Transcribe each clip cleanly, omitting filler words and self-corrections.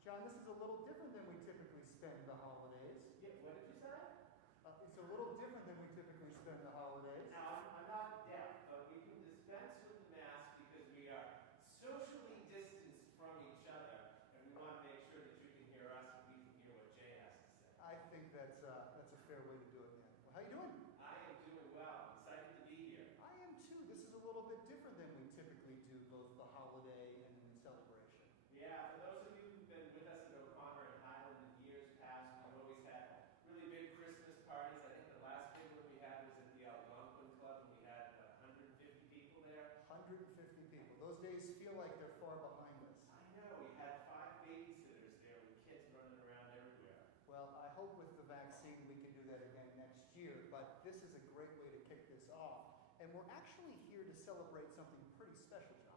John, this is a little different than we typically spend the holidays. Yeah, what did you say? It's a little different than we typically spend the holidays. Now, I'm not deaf, but we can dispense with the mask because we are socially distanced from each other, and we want to make sure that you can hear us and we can hear what Jay has to say. I think that's a fair way to do it, man. Well, how you doing? I am doing well. Excited to be here. I am too. This is a little bit different than we typically do, both the holiday and the celebration. Yeah, for those of you who've been with us at O'Connor and Highland in years past, we've always had really big Christmas parties. I think the last big one we had was at the Algonquin Club, and we had 150 people there. 150 people. Those days feel like they're far behind us. I know. We had 5 babysitters there with kids running around everywhere. Well, I hope with the vaccine we can do that again next year, but this is a great way to kick this off. And we're actually here to celebrate something pretty special, John.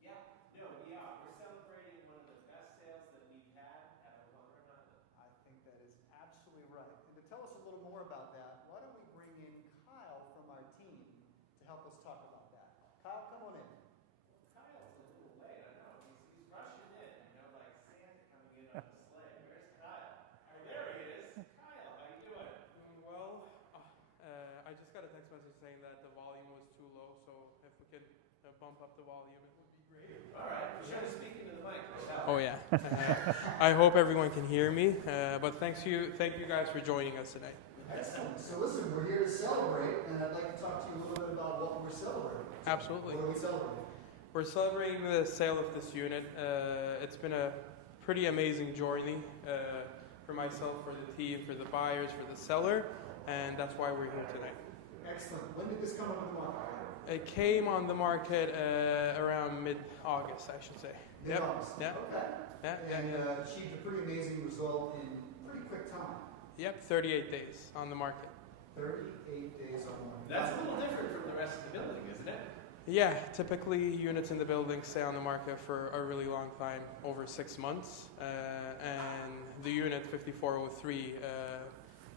Yeah, no, we are. We're celebrating one of the best sales that we've had at O'Connor and Highland. I think that is absolutely right. And to tell us a little more about that, why don't we bring in Kyle from our team to help us talk about that. Kyle, come on in. Well, Kyle's a little late. I know. He's rushing in, like Santa coming in on the sleigh. Where's Kyle? Oh, there he is. Kyle, how you doing? Well, I just got a text message saying that the volume was too low, so if we could bump up the volume, it would be great. All right. We're trying to speak into the mic. Oh yeah. I hope everyone can hear me. But thank you guys for joining us today. Excellent. So listen, we're here to celebrate, and I'd like to talk to you a little bit about what we're celebrating. Absolutely. What are we celebrating? We're celebrating the sale of this unit. It's been a pretty amazing journey for myself, for the team, for the buyers, for the seller, and that's why we're here tonight. Excellent. When did this come on the market? It came on the market around mid-August, I should say. Mid-August. Yep. Okay. Yeah. And achieved a pretty amazing result in pretty quick time. Yep, 38 days on the market. 38 days on the market. That's a little different from the rest of the building, isn't it? Yeah, typically units in the building stay on the market for a really long time, over 6 months. And the unit 5403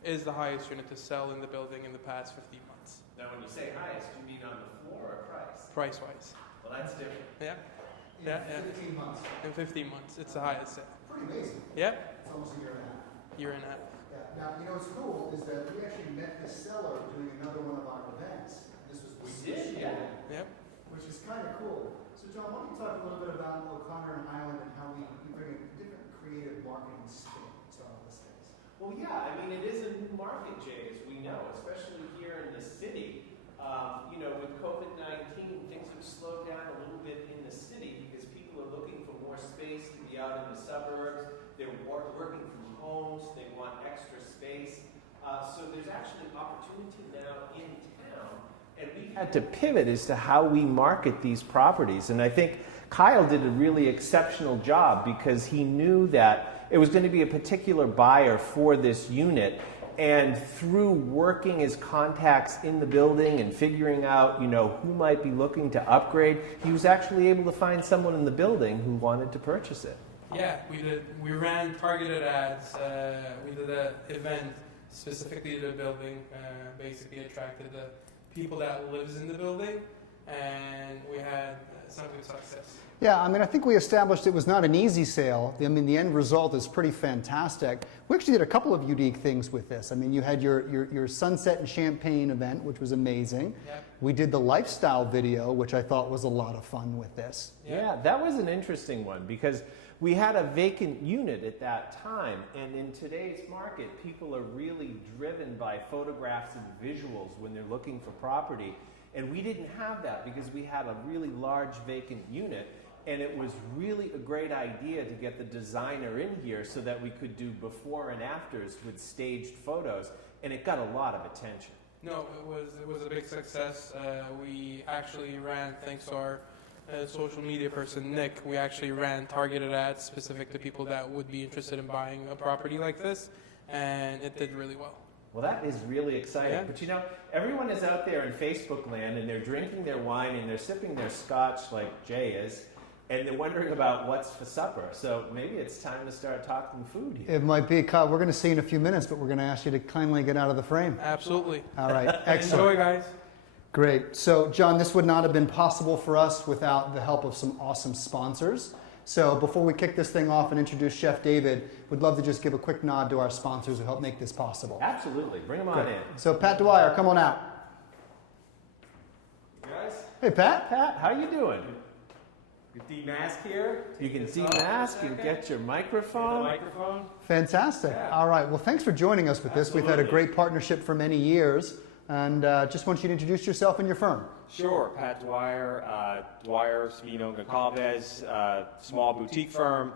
is the highest unit to sell in the building in the past 15 months. Now, when you say highest, you mean on the floor or price? Price-wise. Well, that's different. Yeah. In 15 months. In 15 months, it's the highest sale. Pretty amazing. Yep. It's almost a year and a half. Year and a half. Yeah. Now, what's cool is that we actually met the seller doing another one of our events. This was the did, yeah. Yep. Which is kind of cool. So, John, why don't you talk a little bit about O'Connor and Highland and how we bring a different creative marketing spin to all this things? Well, yeah, I mean, it is a new market, Jay, as we know, especially here in the city. With COVID-19, things have slowed down a little bit in the city because people are looking for more space to be out in the suburbs. They're working from homes. They want extra space. So there's actually opportunity now in town. And we had to pivot as to how we market these properties. And I think Kyle did a really exceptional job because he knew that it was going to be a particular buyer for this unit. And through working his contacts in the building and figuring out, who might be looking to upgrade, he was actually able to find someone in the building who wanted to purchase it. Yeah, we ran targeted ads. We did an event specifically to the building, basically attracted the people that lives in the building, and we had some good success. Yeah, I think we established it was not an easy sale. The end result is pretty fantastic. We actually did a couple of unique things with this. You had your Sunset and Champagne event, which was amazing. Yep. We did the lifestyle video, which I thought was a lot of fun with this. Yeah, that was an interesting one because we had a vacant unit at that time, and in today's market, people are really driven by photographs and visuals when they're looking for property, and we didn't have that because we had a really large vacant unit, and it was really a great idea to get the designer in here so that we could do before and afters with staged photos, and it got a lot of attention. No, it was a big success. We actually ran, thanks to our social media person, Nick, we actually ran targeted ads specific to people that would be interested in buying a property like this, and it did really well. Well, that is really exciting. Yeah. But everyone is out there in Facebook land, and they're drinking their wine, and they're sipping their scotch like Jay is, and they're wondering about what's for supper. So maybe it's time to start talking food here. It might be, Kyle. We're going to see you in a few minutes, but we're going to ask you to kindly get out of the frame. Absolutely. All right. Excellent. Enjoy, guys. Great. So, John, this would not have been possible for us without the help of some awesome sponsors. So before we kick this thing off and introduce Chef David, we'd love to just give a quick nod to our sponsors who help make this possible. Absolutely. Bring them on in. So Pat Dwyer, come on out. Guys? Hey, Pat. Pat, how you doing? Your D-mask here. You can D-mask and get your microphone. Fantastic. Yeah. All right. Well, thanks for joining us with this. We've had a Absolutely. great partnership for many years. And just want you to introduce yourself and your firm. Sure, Pat Dwyer, Dwyer, Spino, and Goncalves, small boutique firm.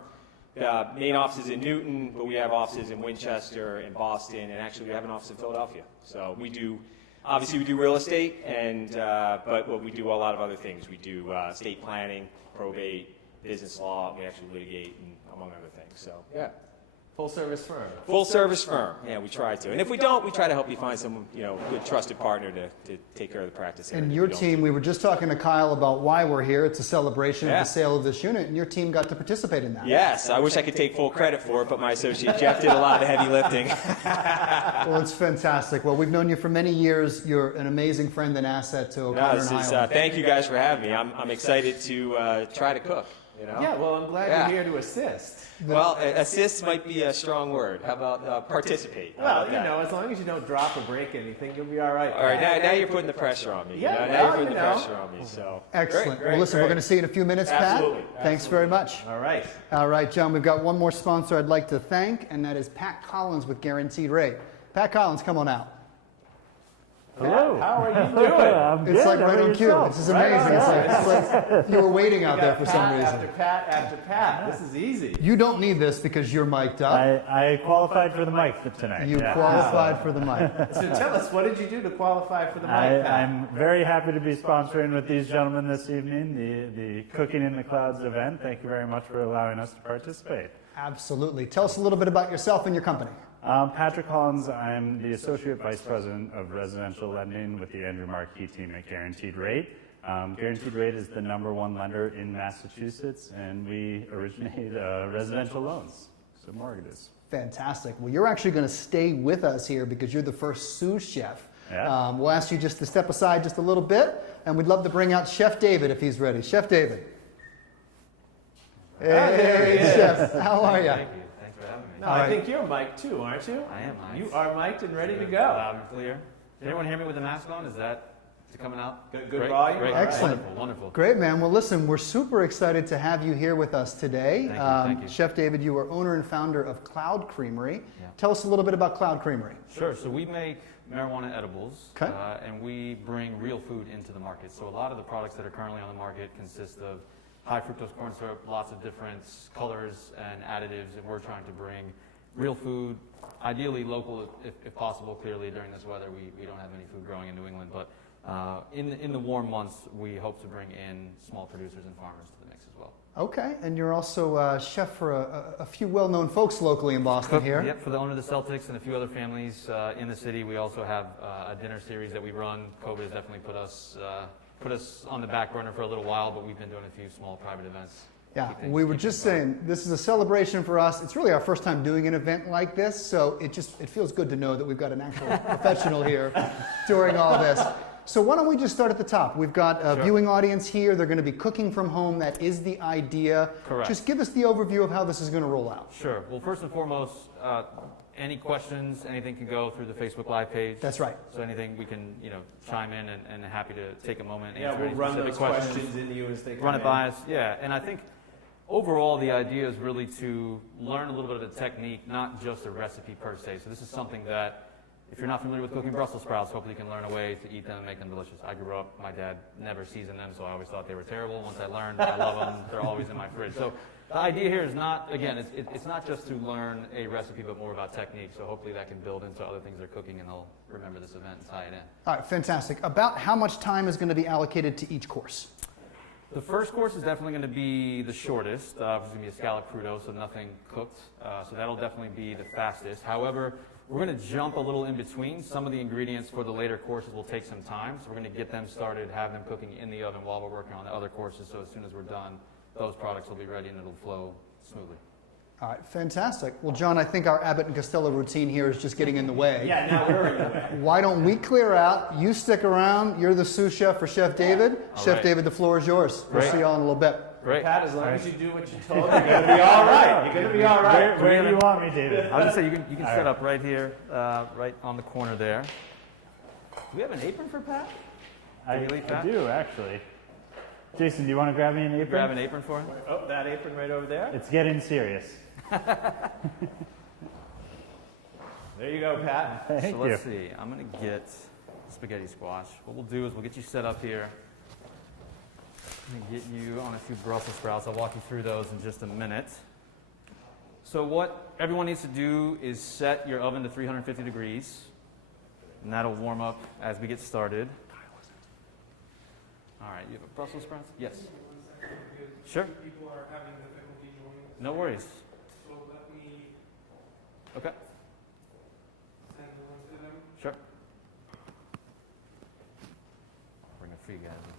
Main office is in Newton, but we have offices in Winchester, in Boston, and actually we have an office in Philadelphia. So we do, obviously we do real estate, and but we do a lot of other things. We do estate planning, probate, business law, and we actually litigate, and among other things. So yeah. Full service firm. Full service firm. Yeah, we try to. And if we don't, we try to help you find some, good trusted partner to take care of the practice area. And if your we don't. team, we were just talking to Kyle about why we're here. It's a celebration of Yeah. the sale of this unit, and your team got to participate in that. Yes, I wish I could take full credit for it, but my associate Jeff did a lot of the heavy lifting. Well, it's fantastic. Well, we've known you for many years. You're an amazing friend and asset to O'Connor and Highland. Thank you guys for having me. I'm excited to try to cook. Yeah, well, I'm glad Yeah. you're here to assist. Well, assist might be a strong word. How about participate? How Well, about that? as long as you don't drop or break anything, you'll be all right. All right, now you're putting the pressure on me. Yeah, now you're well, putting the you know. pressure on me. So Excellent. Great, Well, listen, we're going to see you in a few minutes, Absolutely. Pat. Thanks very much. All right. All right, John, we've got one more sponsor I'd like to thank, and that is Pat Collins with Guaranteed Rate. Pat Collins, come on out. Hello. How are you doing? I'm It's good. like How right about on cue. yourself? This is amazing. It's like you were waiting out there for some Pat reason. after Pat after Pat. This is easy. You don't need this because you're mic'd up. I qualified for the mic tonight. You yeah. qualified for the mic. So tell us, what did you do to qualify for the mic, Pat? I'm very happy to be sponsoring with these gentlemen this evening, the Cooking in the Clouds event. Thank you very much for allowing us to participate. Absolutely. Tell us a little bit about yourself and your company. Patrick Collins, I'm the Associate Vice President of Residential Lending with the Andrew Marquis team at Guaranteed Rate. Guaranteed Rate is the #1 lender in Massachusetts, and we originate residential loans, so mortgages. Fantastic. Well, you're actually going to stay with us here because you're the first sous chef. Yeah. We'll ask you just to step aside just a little bit, and we'd love to bring out Chef David if he's ready. Chef David. Hey, Chef. How are you? Thank you. Thanks for having me. No, I think you're mic'd too, aren't you? I am mic'd. You are mic'd and ready to go. Loud and clear. Did everyone hear me with the mask on? Is it coming out? Good Great, volume? Great. Excellent. Wonderful. Wonderful. Great, man. Well, listen, we're super excited to have you here with us today. Thank you. Chef David, you are owner and founder of Cloud Creamery. Yeah. Tell us a little bit about Cloud Creamery. Sure. So we make marijuana edibles, Okay. and we bring real food into the market. So a lot of the products that are currently on the market consist of high fructose corn syrup, lots of different colors and additives, and we're trying to bring real food, ideally local if possible. Clearly, during this weather, we don't have any food growing in New England, but in the warm months, we hope to bring in small producers and farmers to the mix as well. Okay, and you're also a chef for a few well-known folks locally in Boston here. Yep, for the owner of the Celtics and a few other families in the city. We also have a dinner series that we run. COVID has definitely put us on the back burner for a little while, but we've been doing a few small private events. Yeah, Keep things- we were keep just things going. saying, this is a celebration for us. It's really our first time doing an event like this, so it feels good to know that we've got an actual professional here during all this. So why don't we just start at the top? We've got a Sure. viewing audience here. They're going to be cooking from home. That is the idea. Correct. Just give us the overview of how this is going to roll out. Sure. Well, first and foremost, any questions, anything can go through the Facebook Live page. That's right. So anything we can, chime in and happy to take a moment and Yeah, answer we'll any run specific those questions. questions into you as they come Run it in. by us, yeah. And I think overall the idea is really to learn a little bit of the technique, not just a recipe per se. So this is something that, if you're not familiar with cooking Brussels sprouts, hopefully you can learn a way to eat them and make them delicious. I grew up, my dad never seasoned them, so I always thought they were terrible. Once I learned, I love them. They're always in my fridge. So the idea here is not, again, it's not just to learn a recipe, but more about technique. So hopefully that can build into other things they're cooking, and they'll remember this event and tie it in. All right, fantastic. About how much time is going to be allocated to each course? The first course is definitely going to be the shortest. It's going to be a scallop crudo, so nothing cooked. So that'll definitely be the fastest. However, we're going to jump a little in between. Some of the ingredients for the later courses will take some time, so we're going to get them started, have them cooking in the oven while we're working on the other courses, so as soon as we're done, those products will be ready and it'll flow smoothly. All right, fantastic. Well, John, I think our Abbott and Costello routine here is just getting in the way. Yeah, now we're in the way. Why don't we clear out? You stick around. You're the sous chef for Chef David. All Chef right. David, the floor is yours. We'll Great. see y'all in a little bit. Great. Pat, as long as you do what you told, you're going to be all right. You're going to be all right. Where do you want me, David? I was gonna say you can All set right. up right here, right on the corner there. Do we have an apron for Pat? I Can you leave that? do, actually. Jason, do you want to grab me an apron? Grab an apron for him. Oh, that apron right over there. It's getting serious. There you go, Pat. Thank So you. let's see. I'm gonna get spaghetti squash. What we'll do is we'll get you set up here. I'm gonna get you on a few Brussels sprouts. I'll walk you through those in just a minute. So what everyone needs to do is set your oven to 350 degrees, and that'll warm up as we get started. All right, you have a Brussels sprouts? Yes. Sure. People are having difficulty joining. No worries. So let me Okay. send the link to them. Sure. Bring a few guys with me.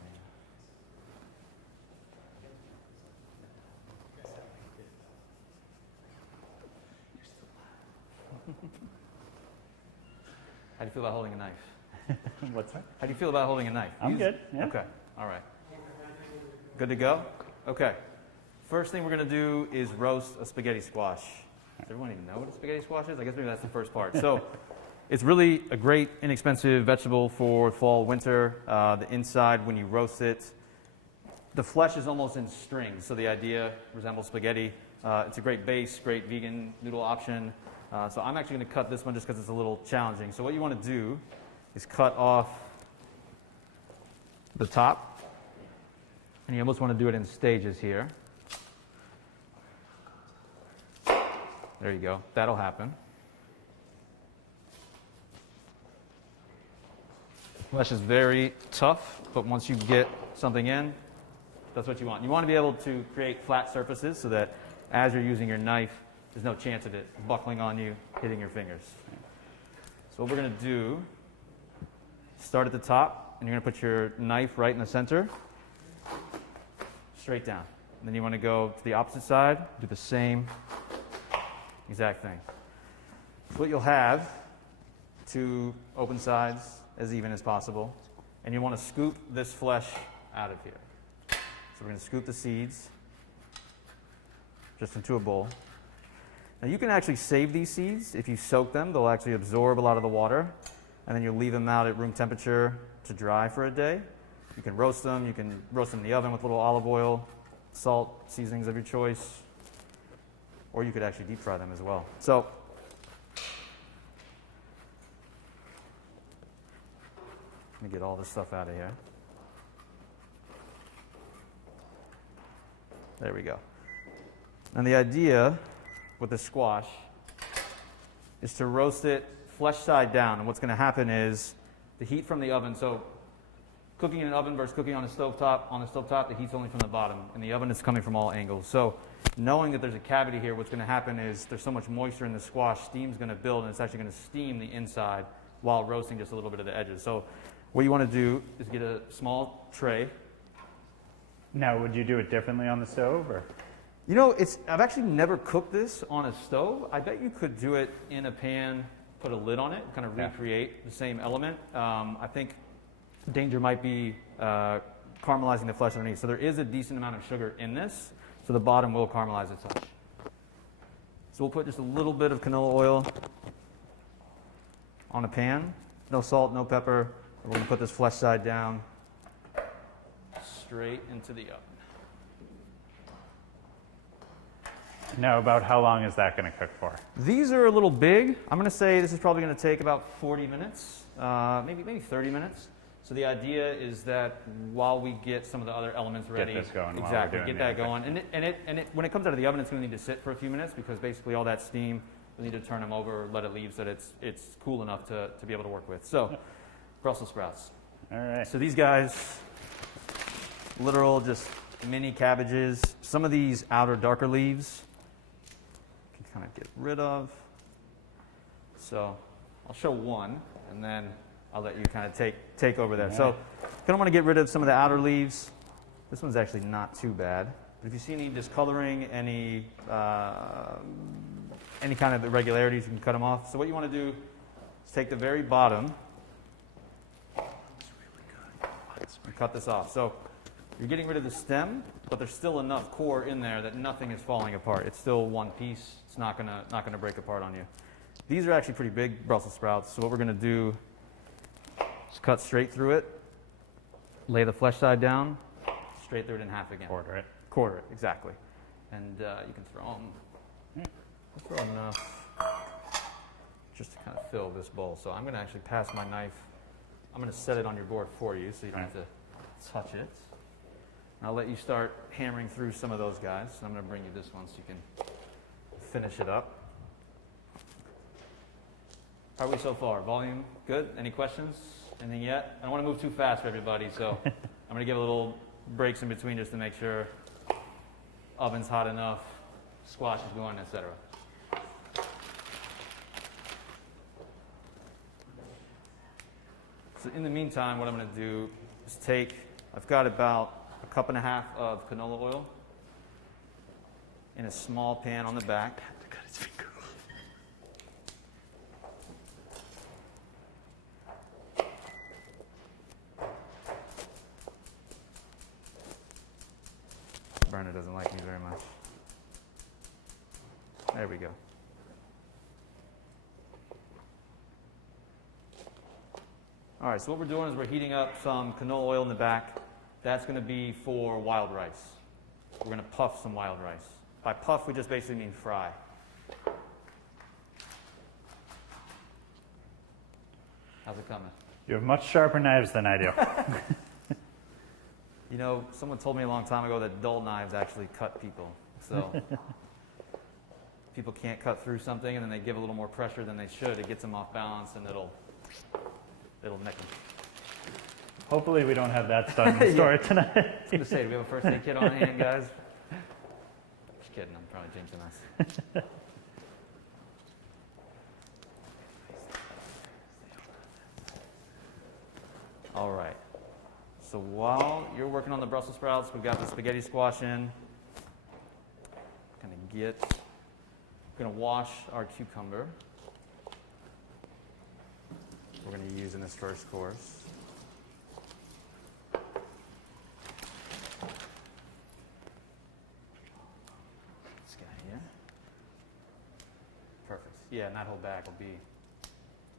How do you feel about holding a knife? What's that? How do you feel about holding a knife? I'm good, yeah. Okay. All right. Good to go? Okay. First thing we're going to do is roast a spaghetti squash. Does everyone even know what a spaghetti squash is? I guess maybe that's the first part. So it's really a great, inexpensive vegetable for fall, winter. The inside, when you roast it, the flesh is almost in strings. So the idea resembles spaghetti. It's a great base, great vegan noodle option. So I'm actually going to cut this one just because it's a little challenging. So what you want to do is cut off the top. And you almost want to do it in stages here. There you go. That'll happen. Flesh is very tough, but once you get something in, that's what you want. You want to be able to create flat surfaces so that as you're using your knife, there's no chance of it buckling on you, hitting your fingers. So what we're going to do, start at the top, and you're going to put your knife right in the center, straight down. And then you want to go to the opposite side, do the same exact thing. So what you'll have, two open sides as even as possible, and you want to scoop this flesh out of here. So we're going to scoop the seeds just into a bowl. Now you can actually save these seeds. If you soak them, they'll actually absorb a lot of the water, and then you'll leave them out at room temperature to dry for a day. You can roast them. You can roast them in the oven with a little olive oil, salt, seasonings of your choice, or you could actually deep fry them as well. So let me get all this stuff out of here. There we go. And the idea with the squash is to roast it flesh side down. And what's going to happen is the heat from the oven, so cooking in an oven versus cooking on a stovetop, the heat's only from the bottom, and the oven is coming from all angles. So knowing that there's a cavity here, what's going to happen is there's so much moisture in the squash, steam's going to build, and it's actually going to steam the inside while roasting just a little bit of the edges. So what you want to do is get a small tray. Now, would you do it differently on the stove, or? You know, I've actually never cooked this on a stove. I bet you could do it in a pan, put a lid on it, kind of recreate the same element. I think danger might be caramelizing the flesh underneath. So there is a decent amount of sugar in this, so the bottom will caramelize a touch. So we'll put just a little bit of canola oil on a pan. No salt, no pepper. We're going to put this flesh side down straight into the oven. Now, about how long is that going to cook for? These are a little big. I'm going to say this is probably going to take about 40 minutes, maybe 30 minutes. So the idea is that while we get some of the other elements ready, this going while we're exactly, doing get the that other going, and when it comes out of the oven, it's going to need to sit for a few minutes because basically all that steam, we need to turn them over, let it leave so that it's cool enough to be able to work with. So, Brussels sprouts. All right. So these guys, literal just mini cabbages. Some of these outer darker leaves you can kind of get rid of. So I'll show one, and then I'll let you kind of take over there. So kind of want to get rid of some of the outer leaves. This one's actually not too bad. But if you see any discoloring, any kind of irregularities, you can cut them off. So what you want to do is take the very bottom and cut this off. So you're getting rid of the stem, but there's still enough core in there that nothing is falling apart. It's still one piece. It's not gonna break apart on you. These are actually pretty big Brussels sprouts, so what we're gonna do is cut straight through it, lay the flesh side down, straight through it in half again. Quarter it. Quarter it, exactly. And you can throw them. Throw enough just to kind of fill this bowl. So I'm going to actually pass my knife. I'm going to set it on your board for you so you don't have to touch it. And I'll let you start hammering through some of those guys. And I'm going to bring you this one so you can finish it up. How are we so far? Volume good? Any questions? Anything yet? I don't want to move too fast for everybody, so I'm going to give a little breaks in between just to make sure oven's hot enough, squash is going, etc. So in the meantime, what I'm going to do is I've got about a cup and a half of canola oil in a small pan on the back. Berna doesn't like me very much. There we go. All right, so what we're doing is we're heating up some canola oil in the back. That's going to be for wild rice. We're going to puff some wild rice. By puff, we just basically mean fry. How's it coming? You have much sharper knives than I do. You know, someone told me a long time ago that dull knives actually cut people. So people can't cut through something and then they give a little more pressure than they should. It gets them off balance and it'll nick them. Hopefully we don't have that stuff in the store tonight. I was going to say, do we have a first aid kit on hand, guys? Just kidding, I'm probably jinxing us. All right. So while you're working on the Brussels sprouts, we've got the spaghetti squash in. Gonna wash our cucumber. We're gonna use in this first course. This guy here. Perfect. Yeah, and that whole bag will be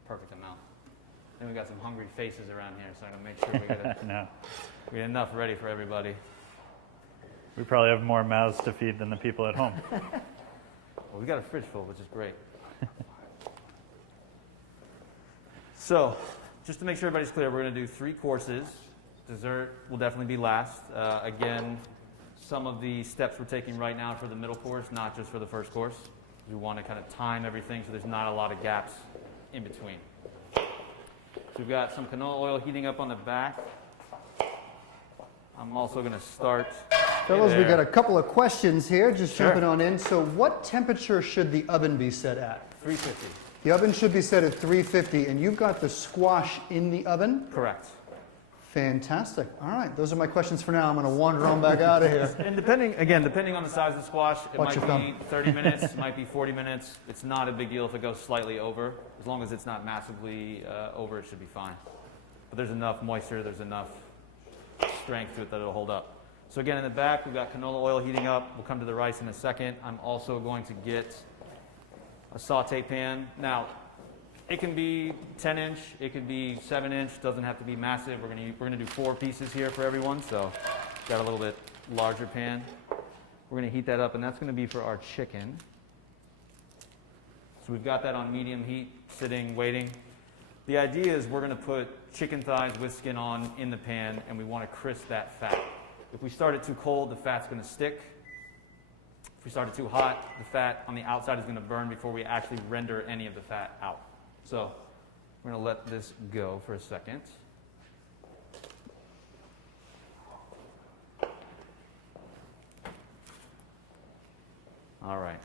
perfect amount. Then we got some hungry faces around here, so I'm gonna make sure we get enough ready for everybody. We probably have more mouths to feed than the people at home. Well, we got a fridge full, which is great. So, just to make sure everybody's clear, we're going to do 3 courses. Dessert will definitely be last. Again, some of the steps we're taking right now for the middle course, not just for the first course. We want to kind of time everything so there's not a lot of gaps in between. So we've got some canola oil heating up on the back. I'm also going to start... Fellows, we got a couple of questions here, just Sure. jumping on in. So what temperature should the oven be set at? 350. The oven should be set at 350, and you've got the squash in the oven? Correct. Fantastic. All right, those are my questions for now. I'm going to wander on back out of here. And depending on the size of the squash, it Watch your might be 30 minutes, it might be 40 minutes. It's not a big deal if it goes slightly over. As long as it's not massively over, it should be fine. But there's enough moisture, there's enough strength to it that it'll hold up. So again, in the back, we've got canola oil heating up. We'll come to the rice in a second. I'm also going to get a saute pan. Now, it can be 10-inch, it could be 7-inch, doesn't have to be massive. We're gonna do 4 pieces here for everyone, so got a little bit larger pan. We're gonna heat that up, and that's gonna be for our chicken. So we've got that on medium heat, sitting, waiting. The idea is we're gonna put chicken thighs with skin on in the pan, and we wanna crisp that fat. If we start it too cold, the fat's gonna stick. If we start it too hot, the fat on the outside is gonna burn before we actually render any of the fat out. So we're going to let this go for a second. All right.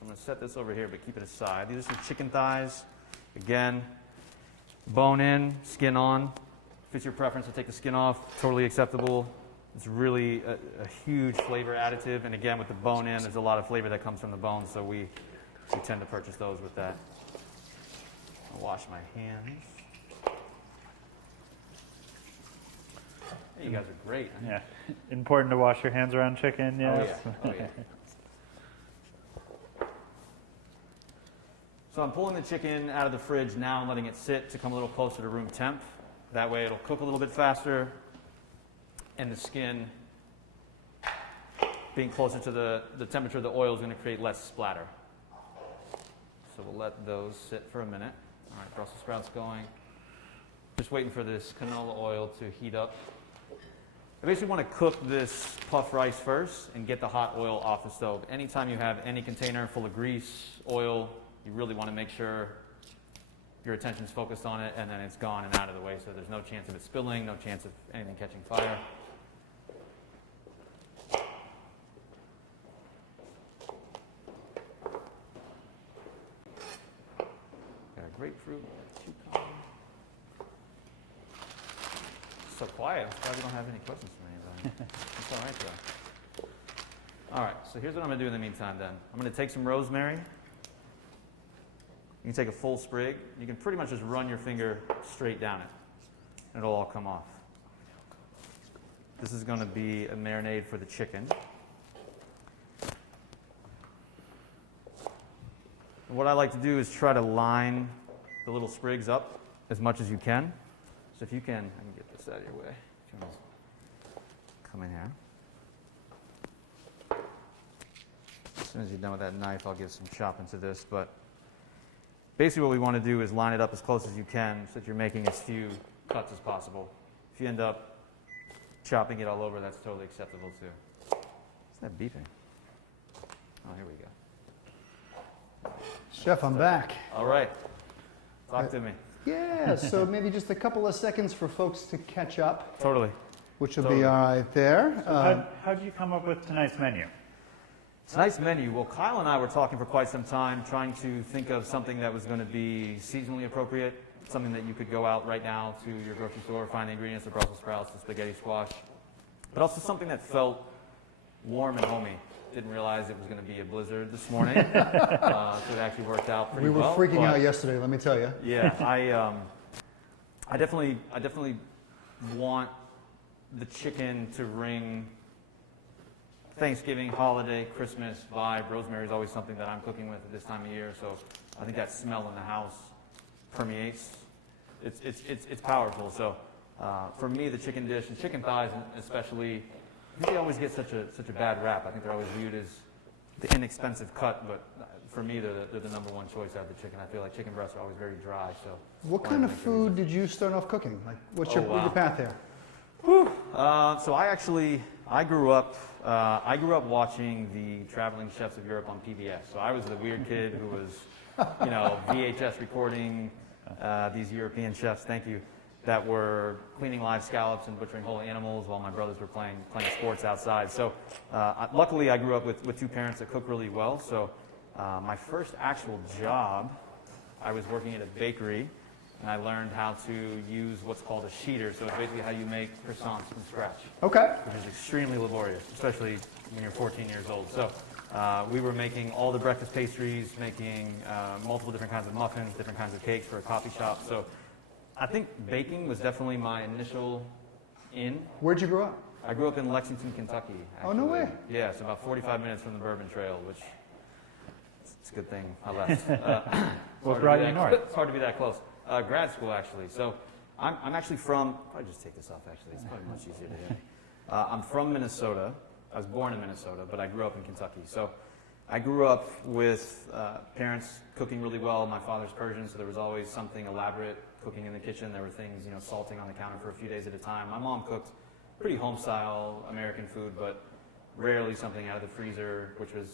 I'm going to set this over here, but keep it aside. These are some chicken thighs. Again, bone in, skin on. If it's your preference to take the skin off, totally acceptable. It's really a huge flavor additive. And again, with the bone in, there's a lot of flavor that comes from the bone, so we tend to purchase those with that. I'll wash my hands. You guys are great. Yeah. Important to wash your hands around chicken, yes. Oh, yeah. So I'm pulling the chicken out of the fridge now and letting it sit to come a little closer to room temp. That way it'll cook a little bit faster, and the skin being closer to the temperature of the oil is going to create less splatter. So we'll let those sit for a minute. All right, Brussels sprouts going. Just waiting for this canola oil to heat up. I basically want to cook this puff rice first and get the hot oil off the stove. Anytime you have any container full of grease, oil, you really want to make sure your attention's focused on it and then it's gone and out of the way, so there's no chance of it spilling, no chance of anything catching fire. Got a grapefruit, cucumber. So quiet. I'm surprised you don't have any questions for me. It's all right though. All right, so here's what I'm going to do in the meantime then. I'm going to take some rosemary. You can take a full sprig. You can pretty much just run your finger straight down it, and it'll all come off. This is going to be a marinade for the chicken. And what I like to do is try to line the little sprigs up as much as you can. So if you can, I can get this out of your way. If you want to come in here. As soon as you're done with that knife, I'll give some chopping to this. But basically what we want to do is line it up as close as you can so that you're making as few cuts as possible. If you end up chopping it all over, that's totally acceptable too. What's that beeping? Oh, here we go. Chef, I'm back. All right. Talk to me. Yeah, so maybe just a couple of seconds for folks to catch up, Totally. which will be all right there. How did you come up with tonight's menu? Tonight's menu. Well, Kyle and I were talking for quite some time, trying to think of something that was going to be seasonally appropriate, something that you could go out right now to your grocery store, find the ingredients, the Brussels sprouts, the spaghetti squash, but also something that felt warm and homey. Didn't realize it was going to be a blizzard this morning, so it actually worked out pretty We were well. freaking out yesterday, let me tell you. Yeah, I definitely want the chicken to ring Thanksgiving, holiday, Christmas vibe. Rosemary is always something that I'm cooking with at this time of year, so I think that smell in the house permeates. It's powerful. So for me, the chicken dish and chicken thighs, especially, I think they always get such a bad rap. I think they're always viewed as the inexpensive cut, but for me, they're the number one choice out of the chicken. I feel like chicken breasts are always very dry. So What kind of food did you start off cooking? Like, what's your path here? So I grew up watching the Traveling Chefs of Europe on PBS. So I was the weird kid who was, VHS recording these European chefs. Thank you. That were cleaning live scallops and butchering whole animals while my brothers were playing sports outside. So luckily I grew up with two parents that cook really well. So my first actual job, I was working at a bakery, and I learned how to use what's called a sheeter. So it's basically how you make croissants from scratch. Okay. Which is extremely laborious, especially when you're 14 years old. So we were making all the breakfast pastries, making multiple different kinds of muffins, different kinds of cakes for a coffee shop. So I think baking was definitely my initial in. Where'd you grow up? I grew up in Lexington, Kentucky. Actually. Oh, no way. Yeah, it's about 45 minutes from the Bourbon Trail, which it's a good thing I left. What brought you north? It's hard to be that close. Grad school, actually. So I'm actually from, probably just take this off, actually. It's probably much easier to hear. I'm from Minnesota. I was born in Minnesota, but I grew up in Kentucky. So I grew up with parents cooking really well. My father's Persian, so there was always something elaborate cooking in the kitchen. There were things, salting on the counter for a few days at a time. My mom cooked pretty home-style American food, but rarely something out of the freezer, which was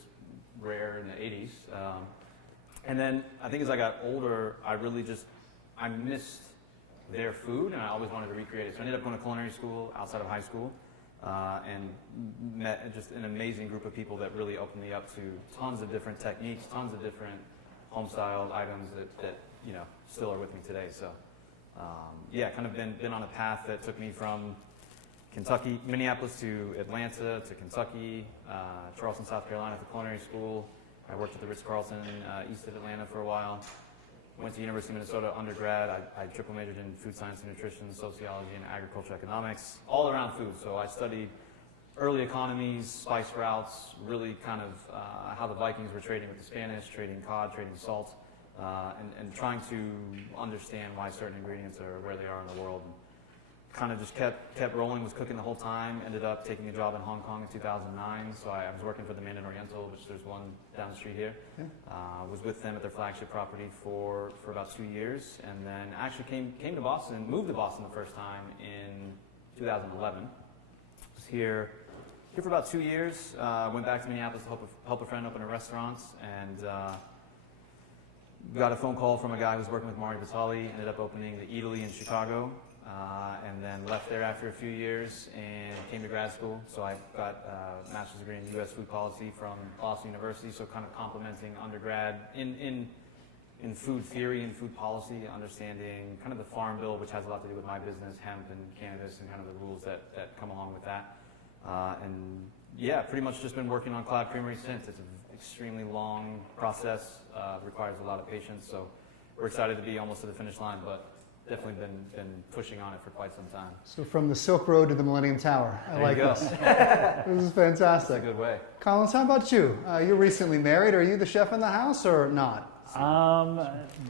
rare in the 80s. And then I think as I got older, I missed their food, and I always wanted to recreate it. So I ended up going to culinary school outside of high school, and met just an amazing group of people that really opened me up to tons of different techniques, tons of different home-style items that still are with me today. So kind of been on a path that took me from Kentucky, Minneapolis to Atlanta to Kentucky, Charleston, South Carolina for culinary school. I worked at the Ritz-Carlton east of Atlanta for a while. Went to University of Minnesota undergrad. I triple majored in food science and nutrition, sociology, and agricultural economics, all around food. So I studied early economies, spice routes, really kind of how the Vikings were trading with the Spanish, trading cod, trading salt, and trying to understand why certain ingredients are where they are in the world. And kind of just kept rolling, was cooking the whole time, ended up taking a job in Hong Kong in 2009. So I was working for the Mandarin Oriental, which there's one down the street here. Yeah. Was with them at their flagship property for about 2 years, and then actually came to Boston, moved to Boston the first time in 2011. Was here for about 2 years. Went back to Minneapolis to help a friend open a restaurant, and got a phone call from a guy who was working with Mario Batali. Ended up opening the Eataly in Chicago, and then left there after a few years and came to grad school. So I got a master's degree in U.S. food policy from Boston University. So kind of complementing undergrad in food theory and food policy, understanding kind of the Farm Bill, which has a lot to do with my business, hemp and cannabis, and kind of the rules that come along with that. And yeah, pretty much just been working on Cloud Creamery since. It's an extremely long process, requires a lot of patience. So we're excited to be almost to the finish line, but definitely been pushing on it for quite some time. So from the Silk Road to the Millennium Tower. I There like you go. this. This is That's a fantastic. good way. Collins, how about you? You're recently married. Are you the chef in the house or not?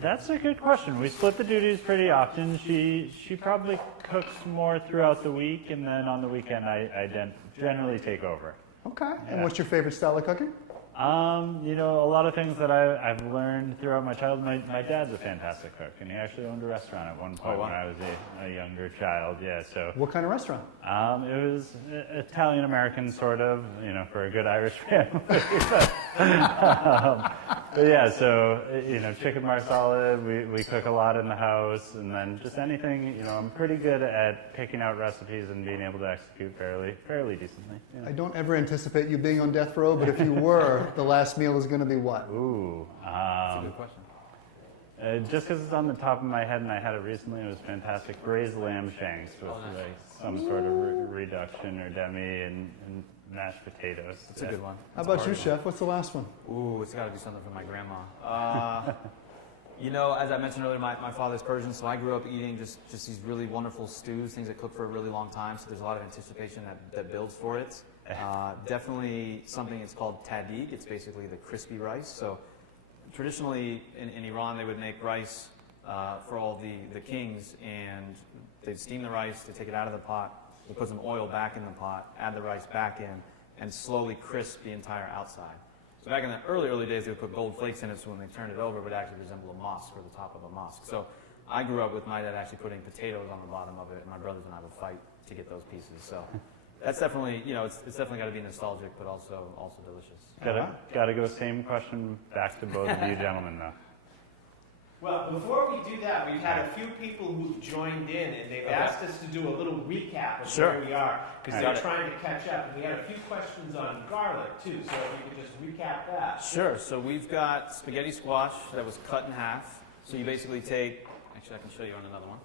That's a good question. We split the duties pretty often. She probably cooks more throughout the week, and then on the weekend I generally take over. Okay. And Yeah. what's your favorite style of cooking? A lot of things that I've learned throughout my childhood. My dad's a fantastic cook, and he actually owned a restaurant at one point Oh, wow. when I was a younger child. Yeah, so What kind of restaurant? it was Italian American, sort of, for a good Irish family. But yeah, so chicken marsala. We cook a lot in the house, and then just anything. I'm pretty good at picking out recipes and being able to execute fairly decently. I don't ever anticipate you being on death row, but if you were, the last meal is going to be what? Ooh. That's a good question. Just because it's on the top of my head and I had it recently, it was fantastic. Braised lamb shanks with nice. like some sort of reduction or demi and mashed potatoes. That's a good one. How That's a about you, hard chef? What's the last one? one. Ooh, it's got to be something from my grandma. As I mentioned earlier, my father's Persian, so I grew up eating just these really wonderful stews, things that cook for a really long time, so there's a lot of anticipation that builds for it. Definitely something, it's called tadig. It's basically the crispy rice. So traditionally in Iran, they would make rice for all the kings, and they'd steam the rice, they take it out of the pot, they put some oil back in the pot, add the rice back in, and slowly crisp the entire outside. So back in the early days, they would put gold flakes in it, so when they turned it over, it would actually resemble a mosque, or the top of a mosque. So I grew up with my dad actually putting potatoes on the bottom of it, and my brothers and I would fight to get those pieces. So that's definitely, it's definitely got to be nostalgic, but also delicious. Gotta go same question back to both of you gentlemen though. Well, before we do that, we've had a few people who've joined in, and they've asked us to do a little recap of Sure. where we are, because Got they're it. trying to catch up. And we had a few questions on garlic, too, so if you could just recap that. Sure. So we've got spaghetti squash that was cut in half. So you basically take, actually I can show you on another one.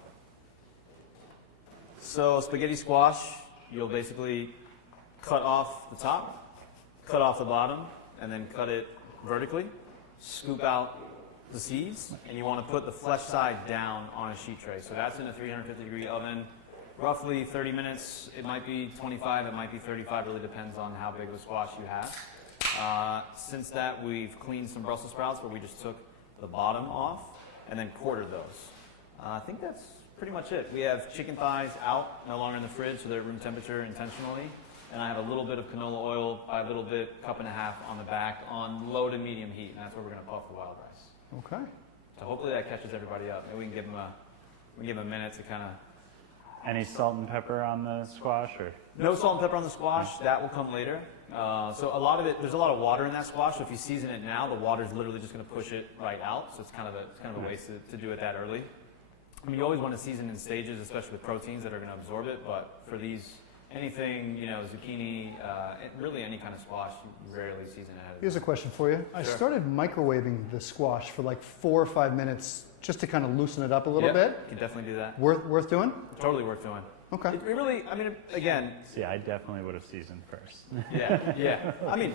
So spaghetti squash, you'll basically cut off the top, cut off the bottom, and then cut it vertically. Scoop out the seeds, and you want to put the flesh side down on a sheet tray. So that's in a 350-degree oven, roughly 30 minutes. It might be 25, it might be 35, really depends on how big of a squash you have. Since that, we've cleaned some Brussels sprouts where we just took the bottom off and then quartered those. I think that's pretty much it. We have chicken thighs out, no longer in the fridge, so they're room temperature intentionally. And I have a little bit of canola oil, by a little bit, cup and a half on the back on low to medium heat, and that's where we're going to puff the wild rice. Okay. So hopefully that catches everybody up. Maybe we can give them a minute to kind of. Any salt and pepper on the squash or? No salt and pepper on the squash. That will come later. So a lot of it, there's a lot of water in that squash. So if you season it now, the water is literally just going to push it right out. So it's kind of a waste to do it that early. I mean, you always want to season in stages, especially with proteins that are going to absorb it. But for these, anything, zucchini, really any kind of squash, you rarely season ahead of Here's a question for you. I Sure. started microwaving the squash for like 4 or 5 minutes just to kind of loosen it up a little bit. You can definitely do that. Worth doing? Totally worth doing. Okay. It really, I mean, again, See, I definitely would have seasoned first. yeah. I mean,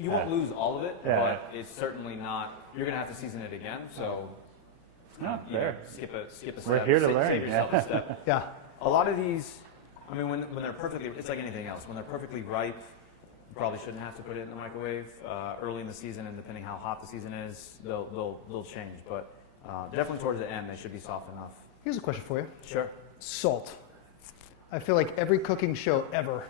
you won't lose all of it, Yeah. but it's certainly not. You're gonna have to season it again. So Fair. Skip a step. We're here to Save learn, yourself yeah. a step. Yeah. A lot of these, I mean, when they're perfectly, it's like anything else. When they're perfectly ripe, you probably shouldn't have to put it in the microwave early in the season, and depending how hot the season is, they'll change. But definitely towards the end, they should be soft enough. Here's a question for you. Sure. Salt. I feel like every cooking show ever,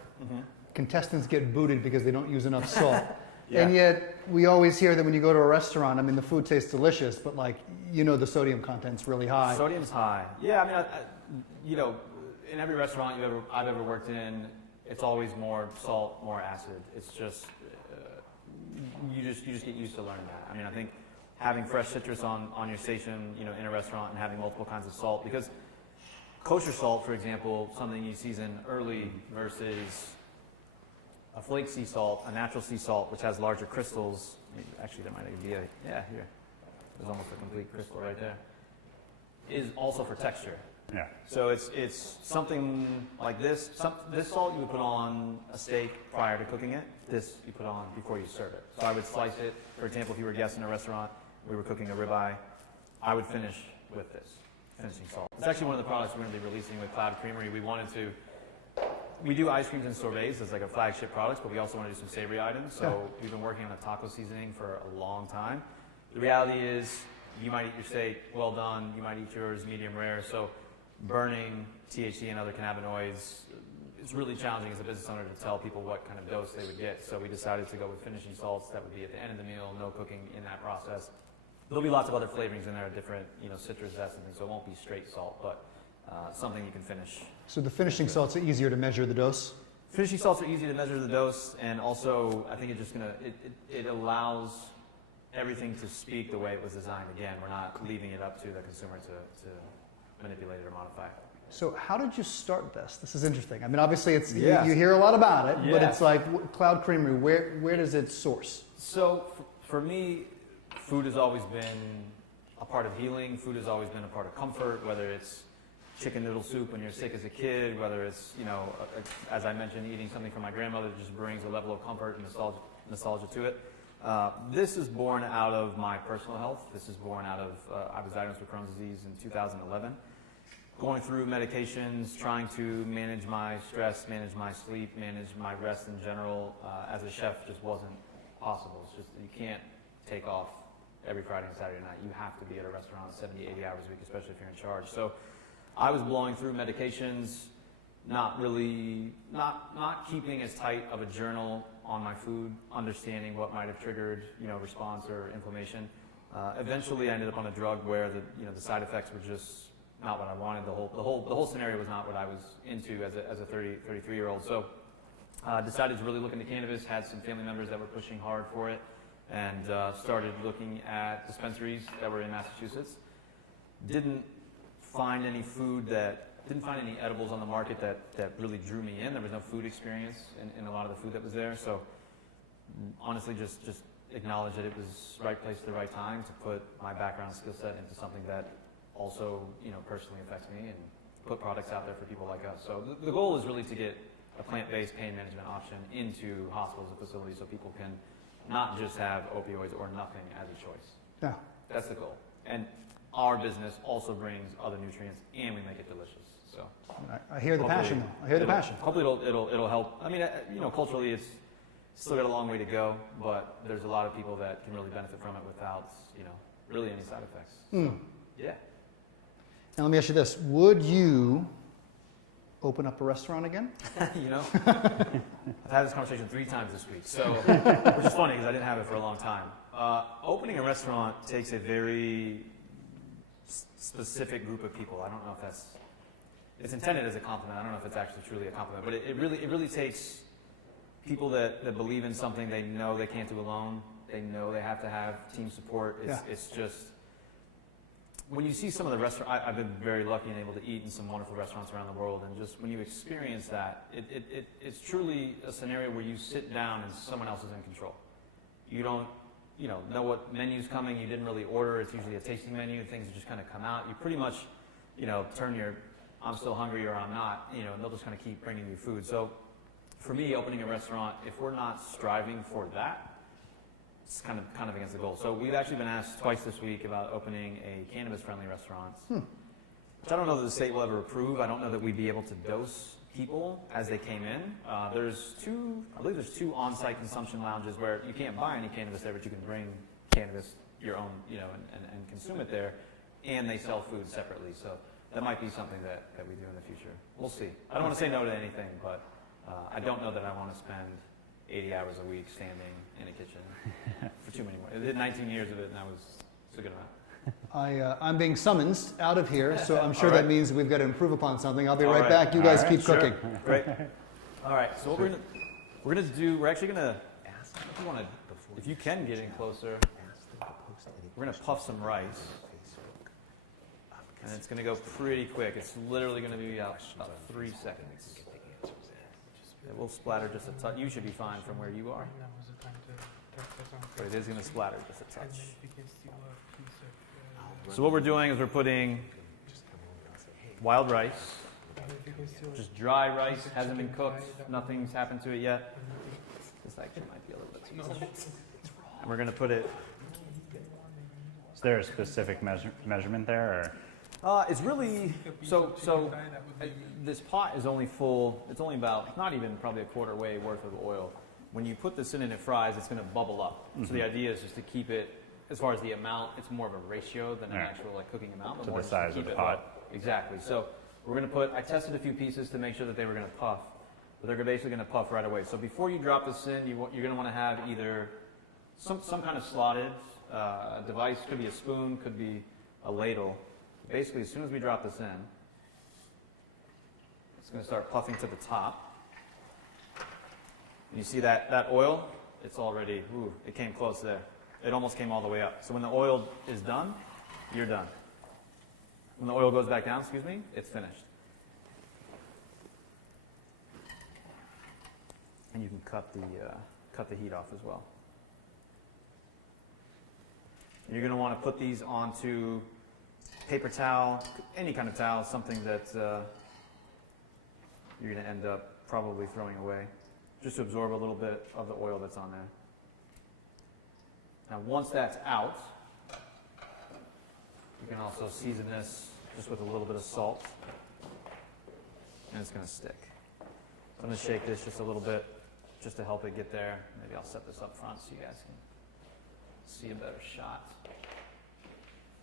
contestants get booted because they don't use enough salt. Yeah. And yet, we always hear that when you go to a restaurant, I mean, the food tastes delicious, but like, you know, the sodium content's really high. Sodium's high. Yeah, I mean, you know, in every restaurant I've ever worked in, it's always more salt, more acid. It's just you just get used to learning that. I mean, I think having fresh citrus on your station, you know, in a restaurant, and having multiple kinds of salt, because kosher salt, for example, something you season early versus a flake sea salt, a natural sea salt, which has larger crystals. Actually, there might even be here. There's almost a complete crystal right there. Is also for texture. Yeah. So it's something like this. This salt you would put on a steak prior to cooking it. This you put on before you serve it. So I would slice it. For example, if you were a guest in a restaurant, we were cooking a ribeye, I would finish with this, finishing salt. It's actually one of the products we're going to be releasing with Cloud Creamery. We do ice creams and sorbets as like a flagship product, but we also want to do some savory items. So we've been working on a taco seasoning for a long time. The reality is, you might eat your steak well done, you might eat yours medium rare. So burning THC and other cannabinoids, it's really challenging as a business owner to tell people what kind of dose they would get. So we decided to go with finishing salts that would be at the end of the meal, no cooking in that process. There'll be lots of other flavorings in there, different, you know, citrus zest and things, so it won't be straight salt, but something you can finish. So the finishing salts are easier to measure the dose? Finishing salts are easy to measure the dose, and also I think it allows everything to speak the way it was designed. Again, we're not leaving it up to the consumer to manipulate it or modify it. So how did you start this? This is interesting. I mean, obviously, it's Yes. you hear a lot about it, but Yes. it's like Cloud Creamery. Where does it source? So for me, food has always been a part of healing. Food has always been a part of comfort, whether it's chicken noodle soup when you're sick as a kid, whether it's, you know, as I mentioned, eating something from my grandmother just brings a level of comfort and nostalgia to it. This is born out of my personal health. This is born out of, I was diagnosed with Crohn's disease in 2011. Going through medications, trying to manage my stress, manage my sleep, manage my rest in general, as a chef just wasn't possible. It's just, you can't take off every Friday and Saturday night. You have to be at a restaurant 70, 80 hours a week, especially if you're in charge. So I was blowing through medications, not keeping as tight of a journal on my food, understanding what might have triggered, you know, response or inflammation. Eventually, I ended up on a drug where the side effects were just not what I wanted. The whole scenario was not what I was into as a 33-year-old. So decided to really look into cannabis. Had some family members that were pushing hard for it, and started looking at dispensaries that were in Massachusetts. Didn't find any edibles on the market that really drew me in. There was no food experience in a lot of the food that was there. So honestly, just acknowledge that it was right place at the right time to put my background skill set into something that also, you know, personally affects me, and put products out there for people like us. So the goal is really to get a plant-based pain management option into hospitals and facilities so people can not just have opioids or nothing as a choice. Yeah. That's the goal. And our business also brings other nutrients, and we make it delicious. So I hear the passion, though. I hear the passion. Hopefully it'll help. I mean, you know, culturally it's still got a long way to go, but there's a lot of people that can really benefit from it without, you know, really any side effects. So, yeah. Now let me ask you this: would you open up a restaurant again? You know, I've had this conversation 3 times this week, so which is funny because I didn't have it for a long time. Opening a restaurant takes a very specific group of people. I don't know if it's intended as a compliment. I don't know if it's actually truly a compliment, but it really takes people that believe in something they know they can't do alone. They know they have to have team support. It's just, when you see some of the restaurants, I've been very lucky and able to eat in some wonderful restaurants around the world, and just when you experience that, it's truly a scenario where you sit down and someone else is in control. You don't, you know what menu's coming, you didn't really order, it's usually a tasting menu, things just kind of come out. You pretty much, you know, turn your, I'm still hungry or I'm not, you know, and they'll just kind of keep bringing you food. So for me, opening a restaurant, if we're not striving for that, it's kind of against the goal. So we've actually been asked twice this week about opening a cannabis-friendly restaurant, which I don't know that the state will ever approve. I don't know that we'd be able to dose people as they came in. I believe there's two on-site consumption lounges where you can't buy any cannabis there, but you can bring cannabis your own, and consume it there, and they sell food separately. So that might be something that we do in the future. We'll see. I don't want to say no to anything, but I don't know that I want to spend 80 hours a week standing in a kitchen for too many more. I did 19 years of it, and it's a good amount. I'm being summoned out of here, so I'm sure that means we've got to improve upon something. I'll be right right. back. You guys keep cooking. Great. All right. So what we're actually gonna ask if you can get in closer. We're gonna puff some rice, and it's gonna go pretty quick. It's literally gonna be about 3 seconds. It will splatter just a touch. You should be fine from where you are. But it is going to splatter just a touch. So what we're doing is we're putting wild rice, just dry rice, hasn't been cooked, nothing's happened to it yet. This actually might be a little bit too much. And we're going to put it... Is there a specific measurement there? It's really, this pot is only full, it's only about, not even probably a quarter way worth of oil. When you put this in and it fries, it's going to bubble up. So the idea is just to keep it, as far as the amount, it's more of a ratio than an actual cooking amount. But To more the just to size of keep the it pot. up. Exactly. So we're going to put, I tested a few pieces to make sure that they were going to puff. But they're basically going to puff right away. So before you drop this in, you're going to want to have either some kind of slotted device, could be a spoon, could be a ladle. Basically, as soon as we drop this in, it's going to start puffing to the top. And you see that oil? It's already, it came close there. It almost came all the way up. So when the oil is done, you're done. When the oil goes back down, it's finished. And you can cut the heat off as well. And you're going to want to put these onto paper towel, any kind of towel, something that you're going to end up probably throwing away, just to absorb a little bit of the oil that's on there. Now once that's out, you can also season this just with a little bit of salt, and it's going to stick. So I'm going to shake this just a little bit, just to help it get there. Maybe I'll set this up front so you guys can see a better shot.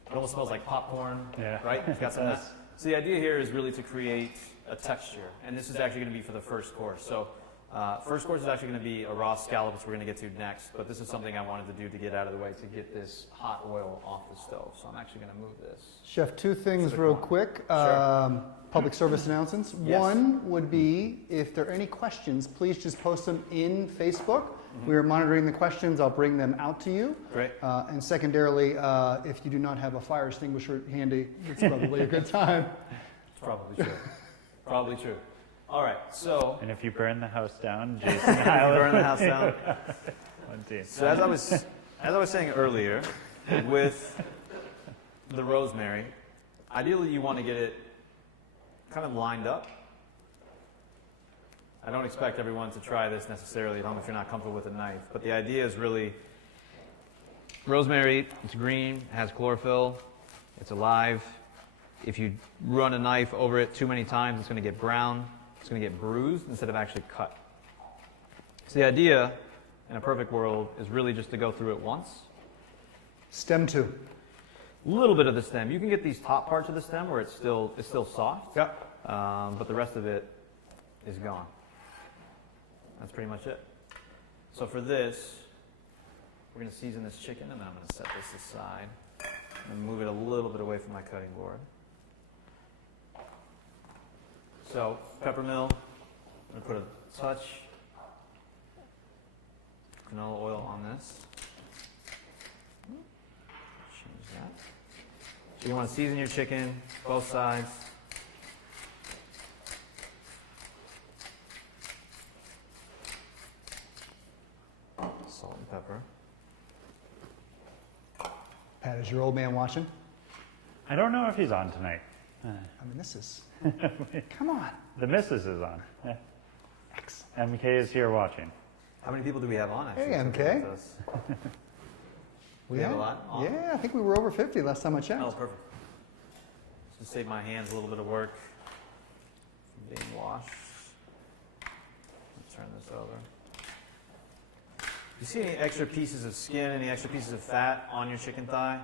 It almost smells like popcorn, right? It's got some of that. So the idea here is really to create a texture, and this is actually going to be for the first course. So first course is actually going to be a raw scallop, which we're going to get to next, but this is something I wanted to do to get out of the way, to get this hot oil off the stove. So I'm actually going to move this. Chef, two things real quick. Sure. Public service announcements. Yes. One would be, if there are any questions, please just post them in Facebook. We are monitoring the questions. I'll bring them out to you. Great. And secondarily, if you do not have a fire extinguisher handy, it's probably a good time. It's probably true. Probably true. All right, so... And if you burn the house down, If you burn the house down. One team. So as I was saying earlier, with the rosemary, ideally you want to get it kind of lined up. I don't expect everyone to try this necessarily at home if you're not comfortable with a knife, but the idea is really, rosemary, it's green, has chlorophyll, it's alive. If you run a knife over it too many times, it's going to get brown, it's going to get bruised instead of actually cut. So the idea, in a perfect world, is really just to go through it once. Stem 2. A little bit of the stem. You can get these top parts of the stem where it's still soft, but the rest of it is gone. That's pretty much it. So for this, we're going to season this chicken, and then I'm going to set this aside and move it a little bit away from my cutting board. So pepper mill, I'm going to put a touch canola oil on this. Change that. So you want to season your chicken, both sides. Salt and pepper. Pat, is your old man watching? I don't know if he's on tonight. I mean, this is... Come on. The missus is on. MK is here watching. How many people do we have on, actually? Hey, MK. With us? We have had- a lot? Awesome. Yeah, I think we were over 50 last time I checked. Oh, perfect. Just save my hands a little bit of work from being washed. Let's turn this over. You see any extra pieces of skin, any extra pieces of fat on your chicken thigh?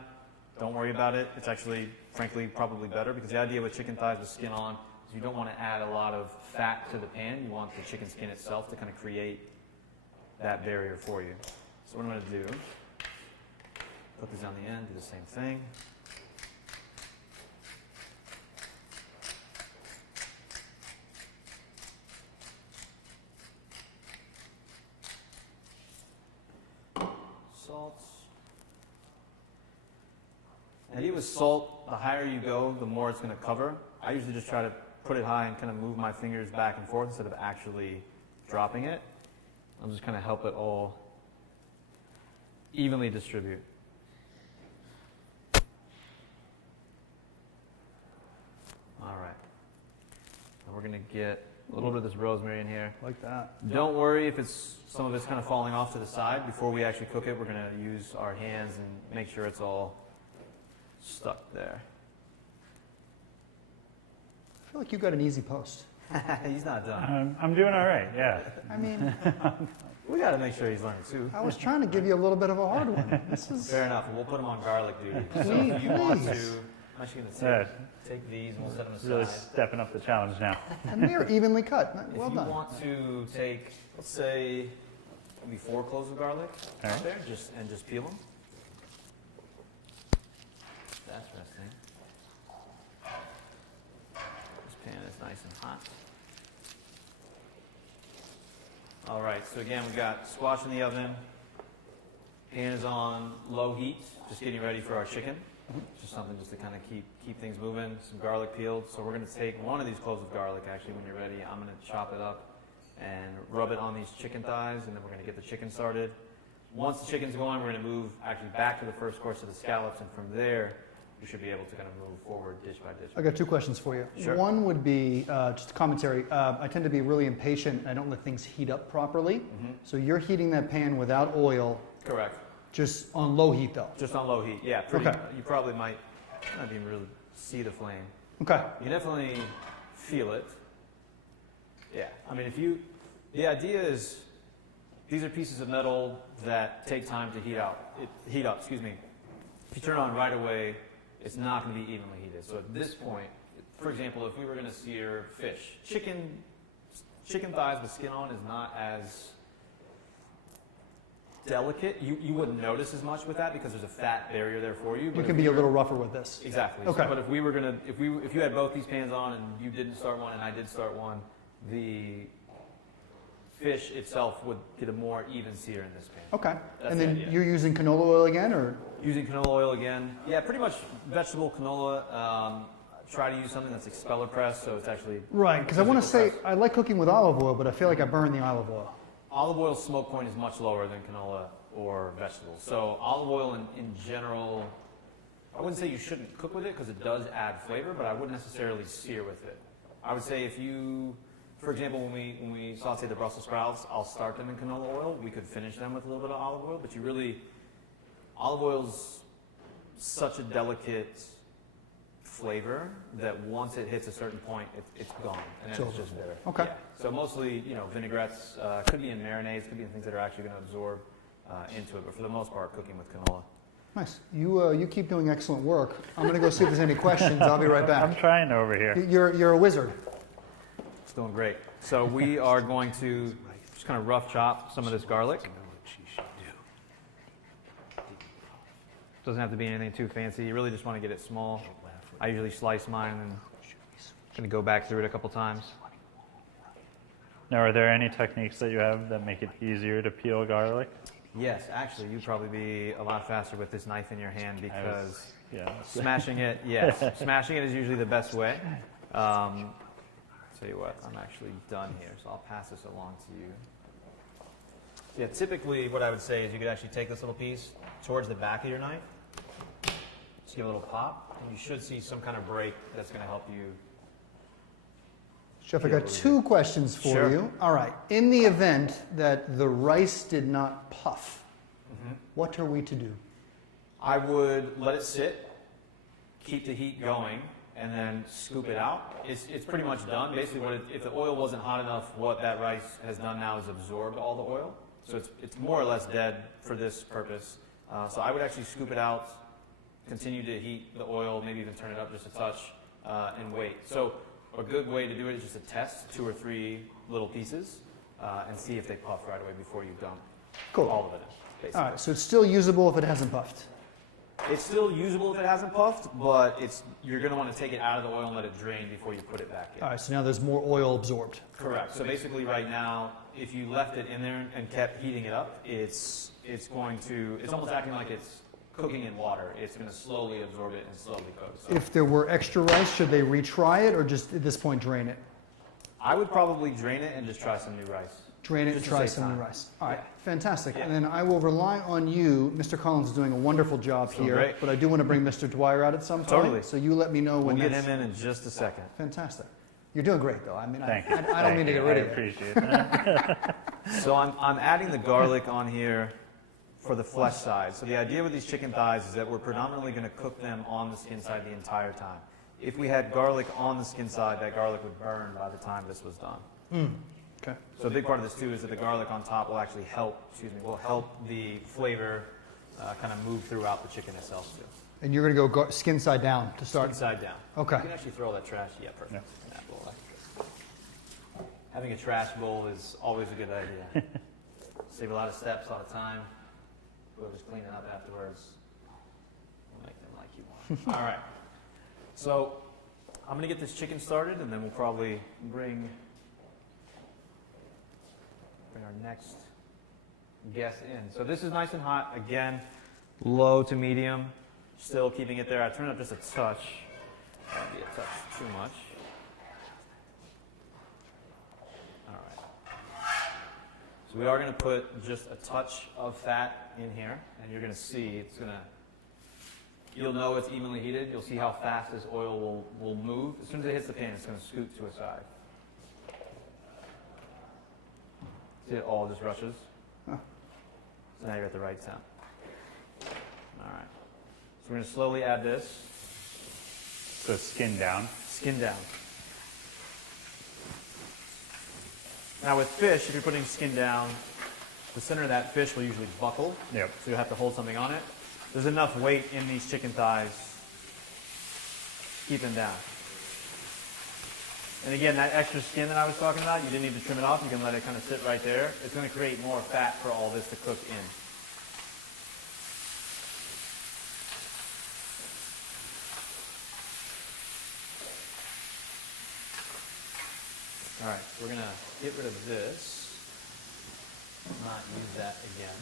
Don't worry about it. It's actually, frankly, probably better because the idea with chicken thighs with skin on is you don't want to add a lot of fat to the pan. You want the chicken skin itself to kind of create that barrier for you. So what I'm going to do, put these on the end, do the same thing. Salt. The idea with salt, the higher you go, the more it's going to cover. I usually just try to put it high and kind of move my fingers back and forth instead of actually dropping it. I'll just kind of help it all evenly distribute. All right. And we're going to get a little bit of this rosemary in here. Like that. Don't worry if some of it's kind of falling off to the side. Before we actually cook it, we're going to use our hands and make sure it's all stuck there. I feel like you got an easy post. He's not done. I'm doing all right, yeah. I mean, We got to make sure he's learning too. I was trying to give you a little bit of a hard one. This is Fair enough. We'll put him on garlic duty. So Please, if you want to, please. I'm actually going Yeah. to take these and we'll set them aside. Really stepping up the challenge now. and they're evenly cut. Well If you done. want to take, let's say, maybe 4 cloves of garlic All right. out there, just peel them. That's resting. This pan is nice and hot. All right, so again, we've got squash in the oven. Pan is on low heat, just getting ready for our chicken. Just something just to kind of keep things moving. Some garlic peeled. So we're going to take one of these cloves of garlic, actually, when you're ready. I'm going to chop it up and rub it on these chicken thighs, and then we're going to get the chicken started. Once the chicken's going, we're going to move actually back to the first course of the scallops, and from there, we should be able to kind of move forward dish by dish. I got 2 questions for you. Sure. One would be just a commentary. I tend to be really impatient. I don't let things heat up properly. So you're heating that pan without oil, Correct. just on low heat though. Just on low heat. Yeah, pretty. Okay. You probably might not even really see the flame. Okay. You definitely feel it. Yeah. I mean, the idea is, these are pieces of metal that take time to heat up. If you turn it on right away, it's not going to be evenly heated. So at this point, for example, if we were going to sear fish, chicken thighs with skin on is not as delicate. You wouldn't notice as much with that because there's a fat barrier there for you. You But can be a little rougher with this. Exactly. Okay. But if you had both these pans on and you didn't start one and I did start one, the fish itself would get a more even sear in this pan. Okay. That's And the then idea. you're using canola oil again, or? Using canola oil again. Yeah, pretty much vegetable canola. Try to use something that's expeller pressed, so it's actually Right, because I want to physical say, press. I like cooking with olive oil, but I feel like I burn the olive oil. Olive oil's smoke point is much lower than canola or vegetables. So olive oil in general, I wouldn't say you shouldn't cook with it because it does add flavor, but I wouldn't necessarily sear with it. I would say if you, for example, when we saute the Brussels sprouts, I'll start them in canola oil. We could finish them with a little bit of olive oil, but olive oil's such a delicate flavor that once it hits a certain point, it's gone, and then So- it's just bitter. Okay. Yeah. So mostly, vinaigrettes, could be in marinades, could be in things that are actually going to absorb into it, but for the most part, cooking with canola. Nice. You keep doing excellent work. I'm going to go see if there's any questions. I'll be right I'm back. trying over here. You're a wizard. It's doing great. So we are going to just kind of rough chop some of this garlic. Doesn't have to be anything too fancy. You really just want to get it small. I usually slice mine and going to go back through it a couple times. Now, are there any techniques that you have that make it easier to peel garlic? Yes, actually, you'd probably be a lot faster with this knife in your hand because Yeah. smashing it is usually the best way. Tell you what, I'm actually done here, so I'll pass this along to you. Yeah, typically what I would say is you could actually take this little piece towards the back of your knife, just give it a little pop, and you should see some kind of break that's going to help you. Chef, I got 2 questions for Sure. you. All right. In the event that the rice did not puff, what are we to do? I would let it sit, keep the heat going, and then scoop it out. It's pretty much done. Basically, if the oil wasn't hot enough, what that rice has done now is absorbed all the oil. So it's more or less dead for this purpose. So I would actually scoop it out, continue to heat the oil, maybe even turn it up just a touch, and wait. So a good way to do it is just to test 2 or 3 little pieces and see if they puff right away before you dump all of it in, basically. All right, so it's still usable if it hasn't puffed. It's still usable if it hasn't puffed, but you're going to want to take it out of the oil and let it drain before you put it back in. All right, so now there's more oil absorbed. Correct. So basically right now, if you left it in there and kept heating it up, it's almost acting like it's cooking in water. It's going to slowly absorb it and slowly cook. So If there were extra rice, should they retry it or just at this point drain it? I would probably drain it and just try some new rice. Drain it and Just to try save some new time. rice. All right, Yeah. fantastic. Yeah. And then I will rely on you. Mr. Collins is doing a wonderful job So here, great. but I do want to bring Mr. Dwyer out at some point. Totally. So you let me know We'll when get that's him in just a second. fantastic. You're doing great, though. I mean, Thank you. I don't mean to get rid of I you. appreciate that. So I'm adding the garlic on here for the flesh side. So the idea with these chicken thighs is that we're predominantly going to cook them on the skin side the entire time. If we had garlic on the skin side, that garlic would burn by the time this was done. Okay. So a big part of this too is that the garlic on top will actually help the flavor kind of move throughout the chicken itself too. And you're going to go skin side down to start. Skin side down. Okay. You can actually throw all that trash. Yeah, perfect. In that bowl. Having a trash bowl is always a good idea. Save a lot of steps, a lot of time. We'll just clean it up afterwards. We'll make them like you want. All right. So I'm going to get this chicken started, and then we'll probably bring our next guest in. So this is nice and hot. Again, low to medium. Still keeping it there. I turned up just a touch. Might be a touch too much. All right. So we are going to put just a touch of fat in here, and you're going to see you'll know it's evenly heated. You'll see how fast this oil will move. As soon as it hits the pan, it's going to scoot to a side. See, it all just rushes. Huh. So now you're at the right temp. All right. So we're going to slowly add this. So skin down. Skin down. Now with fish, if you're putting skin down, the center of that fish will usually buckle. Yep. So you'll have to hold something on it. There's enough weight in these chicken thighs to keep them down. And again, that extra skin that I was talking about, you didn't need to trim it off. You can let it kind of sit right there. It's going to create more fat for all this to cook in. All right, we're going to get rid of this. Not use that again.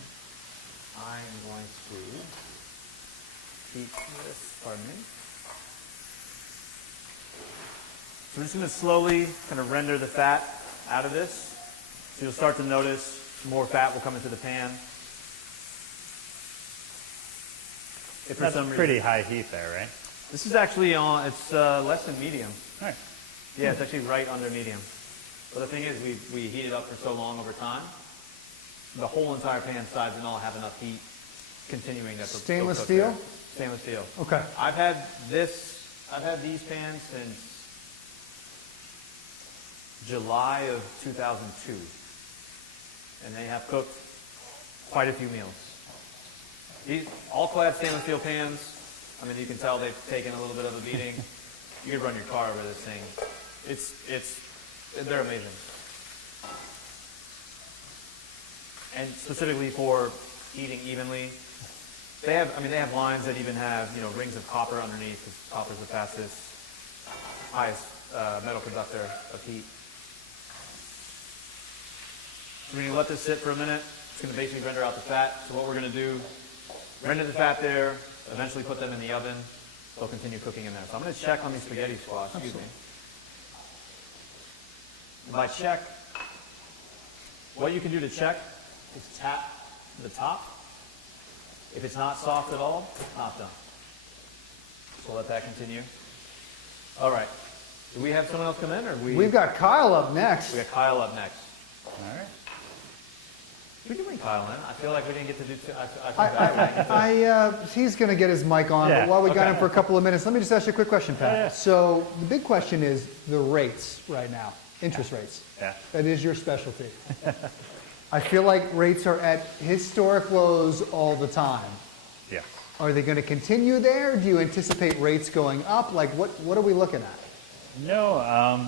I am going to keep this, pardon me. So we're just going to slowly kind of render the fat out of this. So you'll start to notice more fat will come into the pan. If for That's some reason, pretty high heat there, right? this is actually on, it's less than medium. All right. Yeah, it's actually right under medium. But the thing is, we heat it up for so long over time, the whole entire pan sides and all have enough heat continuing that. Stainless steel? Stainless steel. Okay. I've had these pans since July of 2002, and they have cooked quite a few meals. These all-clad stainless steel pans, I mean, you can tell they've taken a little bit of a beating. You could run your car over this thing. They're amazing. And specifically for eating evenly, they have lines that even have, rings of copper underneath, because copper is the fastest, highest metal conductor of heat. So we're going to let this sit for a minute. It's going to basically render out the fat. So what we're going to do, render the fat there, eventually put them in the oven. They'll continue cooking in there. So I'm going to check on these spaghetti squash. Excuse me. And by check, what you can do to check is tap the top. If it's not soft at all, not done. So we'll let that continue. All right. Do we have someone else come in, or We've got Kyle up next. We got Kyle up next. All right. We can bring Kyle in. I feel like we didn't get to do too. I feel bad. He's going to get his mic on, Yeah, but while we got okay. him for a couple of minutes, let me just ask you a quick question, Pat. Yeah. So the big question is the rates right now, interest rates. Yeah. That is your specialty. I feel like rates are at historic lows all the time. Yeah. Are they going to continue there? Do you anticipate rates going up? Like, what are we looking at? No,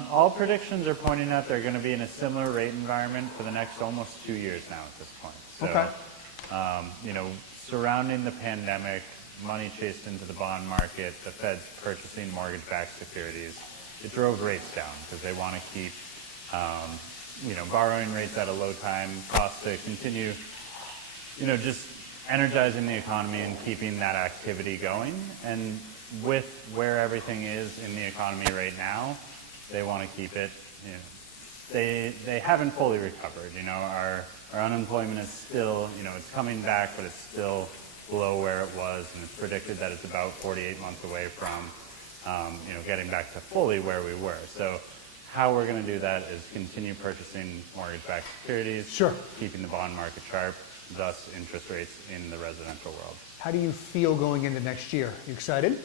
all predictions are pointing out they're going to be in a similar rate environment for the next almost 2 years now at this point. So, Okay. you know, surrounding the pandemic, money chased into the bond market, the Fed's purchasing mortgage-backed securities, it drove rates down because they want to keep, you know, borrowing rates at a low time, costs to continue, you know, just energizing the economy and keeping that activity going. And with where everything is in the economy right now, they want to keep it, you know, they haven't fully recovered. You know, our unemployment is still, you know, it's coming back, but it's still below where it was, and it's predicted that it's about 48 months away from, you know, getting back to fully where we were. So how we're going to do that is continue purchasing mortgage-backed securities, Sure. keeping the bond market sharp, thus interest rates in the residential world. How do you feel going into next year? You excited?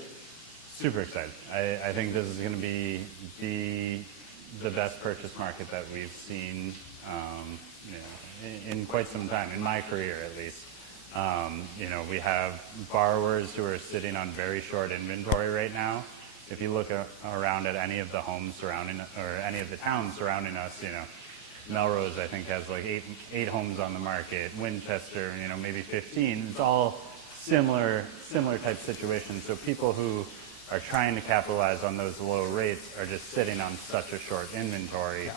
Super excited. I think this is going to be the best purchase market that we've seen, you know, in quite some time, in my career at least. You know, we have borrowers who are sitting on very short inventory right now. If you look around at any of the homes surrounding, or any of the towns surrounding us, you know, Melrose, I think, has like eight homes on the market. Winchester, you know, maybe 15. It's all similar type situations. So people who are trying to capitalize on those low rates are just sitting on such a short inventory,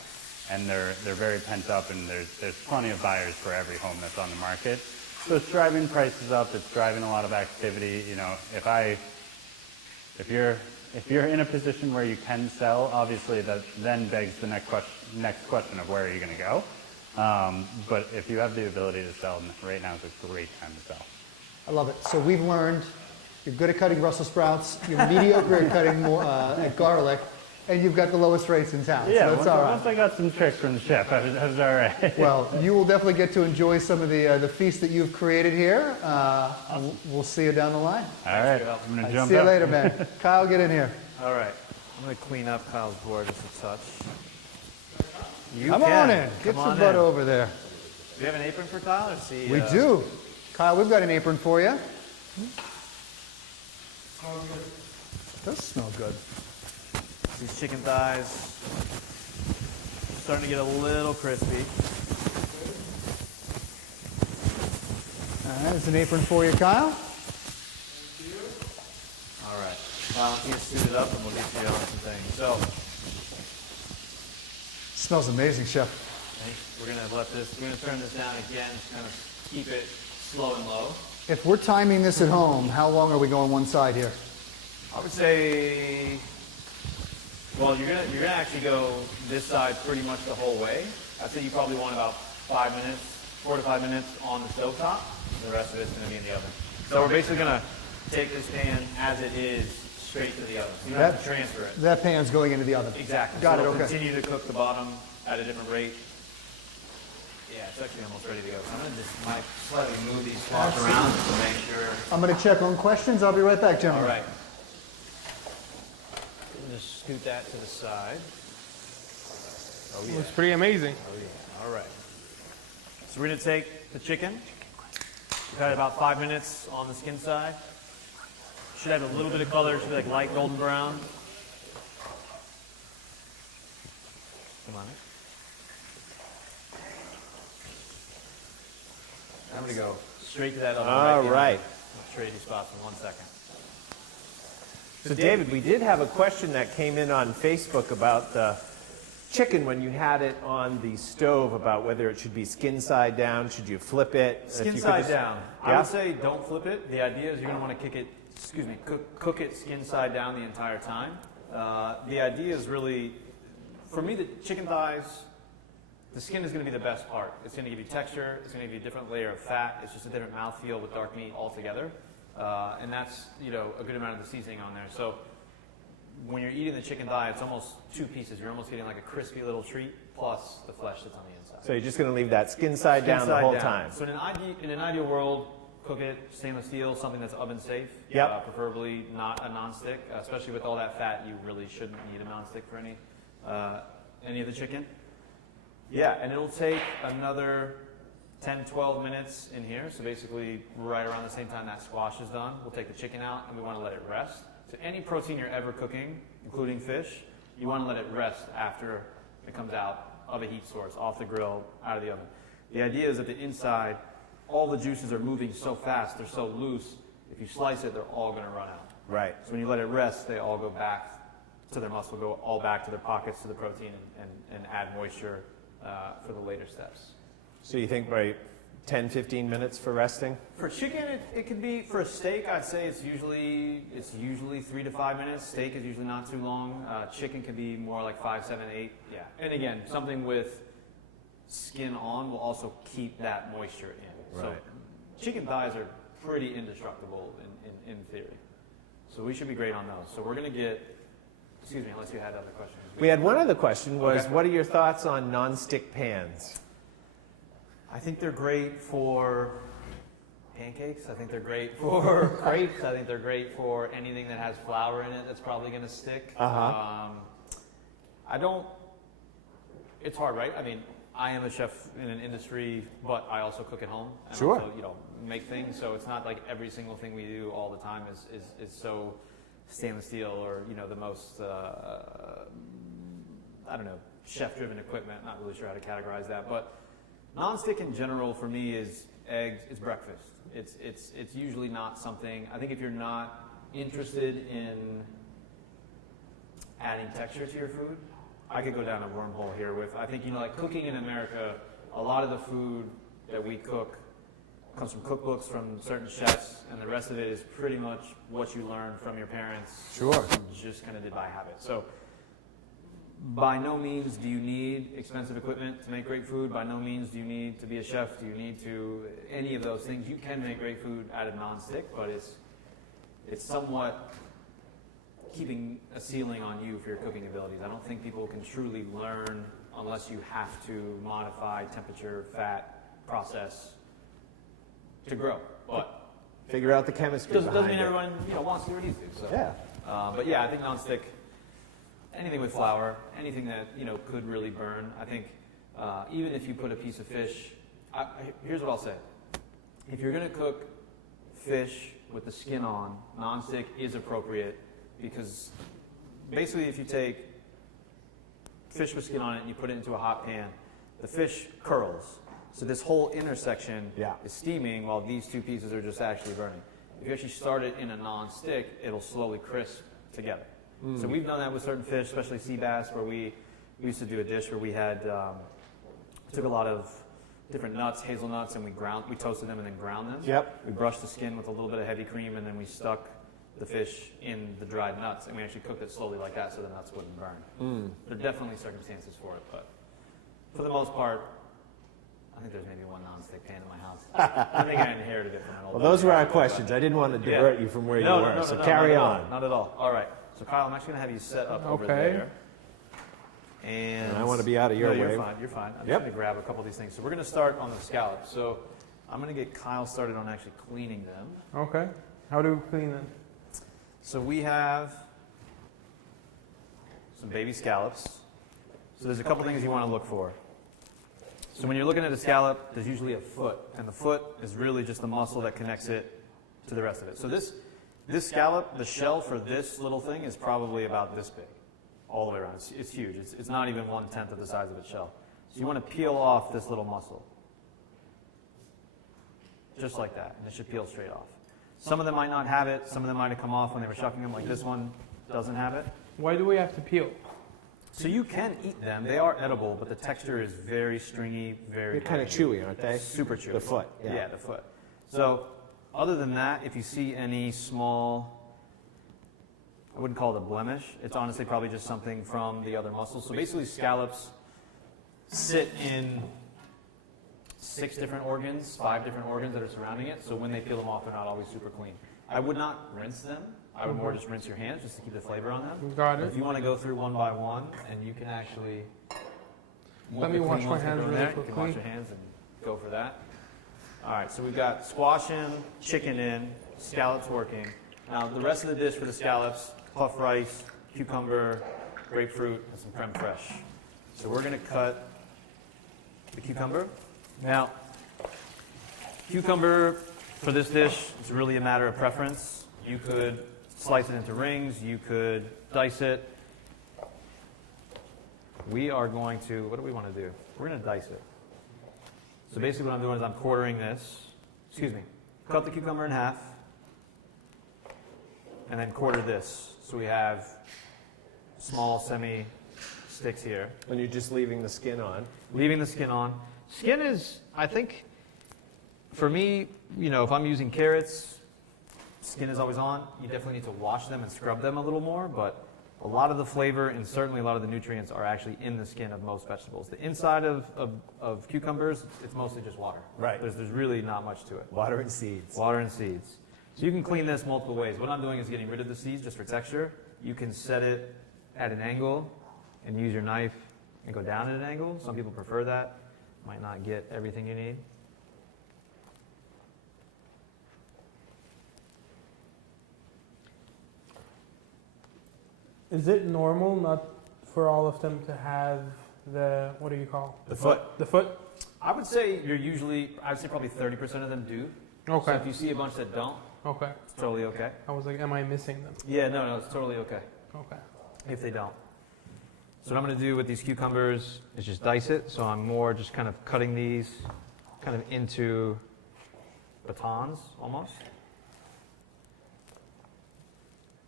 and they're very pent up, and there's plenty of buyers for every home that's on the market. So it's driving prices up. It's driving a lot of activity. You know, if you're in a position where you can sell, obviously that then begs the next question of where are you going to go. But if you have the ability to sell, right now is a great time to sell. I love it. So we've learned you're good at cutting Brussels sprouts, you're mediocre at cutting at garlic, and you've got the lowest rates in town. Yeah, so that's all right. once I got some tricks from the chef, I was all right. Well, you will definitely get to enjoy some of the feast that you've created here. We'll see you down the line. All right, I'm going to jump See you up. later, man. Kyle, get in here. All right. I'm going to clean up Kyle's board just a touch. You Come can. on in. Get Come some on butt in. over there. Do you have an apron for Kyle? Or is he, We do. Kyle, we've got an apron for you. Does smell good. These chicken thighs starting to get a little crispy. All right, there's an apron for you, Kyle. All right. Kyle, you suit it up and we'll get you on some things. So, Smells amazing, Chef. we're going to turn this down again, just kind of keep it slow and low. If we're timing this at home, how long are we going one side here? I would say, well, you're gonna actually go this side pretty much the whole way. I'd say you probably want about 5 minutes, 4 to 5 minutes on the stovetop. The rest of it's going to be in the oven. So we're basically going to take this pan as it is straight to the oven. So you don't have to transfer it. That pan's going into the oven. Exactly. Got so it, it'll okay. continue to cook the bottom at a different rate. Yeah, it's actually almost ready to go. So I'm going to just might slightly move these spots around to make sure. I'm going to check on questions. I'll be right back, All gentlemen. right. Just scoot that to the side. Oh yeah. Looks pretty amazing. Oh yeah. All right. So we're going to take the chicken. We've had about 5 minutes on the skin side. Should have a little bit of color. Should be like light golden brown. Come on. I'm going to go straight to that oven. All there. right. I'll trade these spots in 1 second. So David, we did have a question that came in on Facebook about the chicken when you had it on the stove, about whether it should be skin side down, should you flip it? If Skin you could side just- down. I Yeah? would say don't flip it. The idea is you're going to want to cook it skin side down the entire time. The idea is really, for me, the chicken thighs, the skin is going to be the best part. It's going to give you texture. It's going to give you a different layer of fat. It's just a different mouthfeel with dark meat altogether. And that's, a good amount of the seasoning on there. So when you're eating the chicken thigh, it's almost two pieces. You're almost getting like a crispy little treat, plus the flesh that's on the inside. So you're just going to leave that skin side down the whole time. So in an ideal world, cook it stainless steel, something that's oven safe. Yep. Preferably not a nonstick, especially with all that fat. You really shouldn't need a nonstick for any of the chicken. Yeah, and it'll take another 10, 12 minutes in here. So basically, right around the same time that squash is done, we'll take the chicken out and we want to let it rest. So any protein you're ever cooking, including fish, you want to let it rest after it comes out of a heat source, off the grill, out of the oven. The idea is that the inside, all the juices are moving so fast, they're so loose, if you slice it, they're all going to run out. Right. So when you let it rest, they all go back to their muscle, go all back to their pockets, to the protein, and add moisture for the later steps. So you think by 10, 15 minutes for resting? For chicken, it could be, for a steak, I'd say it's usually 3 to 5 minutes. Steak is usually not too long. Chicken could be more like 5, 7, 8. Yeah. And again, something with skin on will also keep that moisture in. Right. So chicken thighs are pretty indestructible in theory. So we should be great on those. So we're going to get, excuse me, unless you had other questions. We had one other question was, Okay. what are your thoughts on non-stick pans? I think they're great for pancakes. I think they're great for crepes. I think they're great for anything that has flour in it that's probably going to stick. It's hard, right? I mean, I am a chef in an industry, but I also cook at home. And Sure. also, make things. So it's not like every single thing we do all the time is so stainless steel or, the most, chef-driven equipment. Not really sure how to categorize that. But non-stick in general for me is eggs, it's breakfast. It's usually not something, I think if you're not interested in adding texture to your food, I could go down a wormhole here with, I think, like cooking in America, a lot of the food that we cook comes from cookbooks from certain chefs, and the rest of it is pretty much what you learned from your parents. Sure. Just kind of did by habit. So by no means do you need expensive equipment to make great food. By no means do you need to be a chef. Do you need to any of those things? You can make great food out of non-stick, but it's somewhat keeping a ceiling on you for your cooking abilities. I don't think people can truly learn unless you have to modify temperature, fat, process to grow. But Figure out the chemistry doesn't behind mean it. everyone wants to or needs to. So. Yeah. But yeah, I think non-stick, anything with flour, anything that could really burn. I think even if you put a piece of fish, here's what I'll say: if you're going to cook fish with the skin on, non-stick is appropriate because basically, if you take fish with skin on it and you put it into a hot pan, the fish curls. So this whole intersection is steaming while these two pieces are just actually burning. If you actually start it in a non-stick, it'll slowly crisp together. So we've done that with certain fish, especially sea bass, where we used to do a dish where we had took a lot of different nuts, hazelnuts, and we toasted them and then ground them. Yep. We brushed the skin with a little bit of heavy cream, and then we stuck the fish in the dried nuts, and we actually cooked it slowly like that so the nuts wouldn't burn. There are definitely circumstances for it, but for the most part, I think there's maybe one non-stick pan in my house. I think I inherited it from an old. Well, those were our questions. I didn't want to divert you from where you were, so carry on. Not at all. All right. So Kyle, I'm actually going to have you set up over there. And I want to be out of your way. You're fine. I'm just going to grab a couple of these things. So we're going to start on the scallops. So I'm going to get Kyle started on actually cleaning them. Okay. How do we clean them? So we have some baby scallops. So there's a couple things you want to look for. So when you're looking at a scallop, there's usually a foot, and the foot is really just the muscle that connects it to the rest of it. So this scallop, the shell for this little thing is probably about this big, all the way around. It's huge. It's not even 1/10 of the size of its shell. So you want to peel off this little muscle, just like that, and it should peel straight off. Some of them might not have it. Some of them might have come off when they were shucking them, like this one doesn't have it. Why do we have to peel? So you can eat them. They are edible, but the texture is very stringy, very They're kind of chewy, aren't they? super chewy. The foot, yeah. Yeah, the foot. So other than that, if you see any small, I wouldn't call it a blemish. It's honestly probably just something from the other muscles. So basically scallops sit in 5 different organs that are surrounding it. So when they peel them off, they're not always super clean. I would not rinse them. I would more just rinse your hands just to keep the flavor on them. Got But it. if you want to go through one by one, and you can actually Let me the wash clean my ones can hands go in really there. You can quickly. wash your hands and go for that. All right, so we've got squash in, chicken in, scallops working. Now the rest of the dish for the scallops, puff rice, cucumber, grapefruit, and some creme fraiche. So we're going to cut the cucumber. Now, cucumber for this dish, it's really a matter of preference. You could slice it into rings, you could dice it. We are going to, what do we want to do? We're going to dice it. So basically what I'm doing is I'm quartering this, cut the cucumber in half, and then quarter this. So we have small semi-sticks here. And you're just leaving the skin on. Leaving the skin on. Skin is, I think, for me, if I'm using carrots, skin is always on. You definitely need to wash them and scrub them a little more, but a lot of the flavor and certainly a lot of the nutrients are actually in the skin of most vegetables. The inside of cucumbers, it's mostly just water. Right. There's really not much to it. Water and seeds. Water and seeds. So you can clean this multiple ways. What I'm doing is getting rid of the seeds just for texture. You can set it at an angle and use your knife and go down at an angle. Some people prefer that. Might not get everything you need. Is it normal not for all of them to have the, what do you call? The foot. The foot? I would say I'd say probably 30% of them do. Okay. So if you see a bunch that don't, Okay. it's totally okay. I was like, am I missing them? Yeah, no, it's totally okay Okay. if they don't. So what I'm going to do with these cucumbers is just dice it. So I'm more just kind of cutting these kind of into batons almost.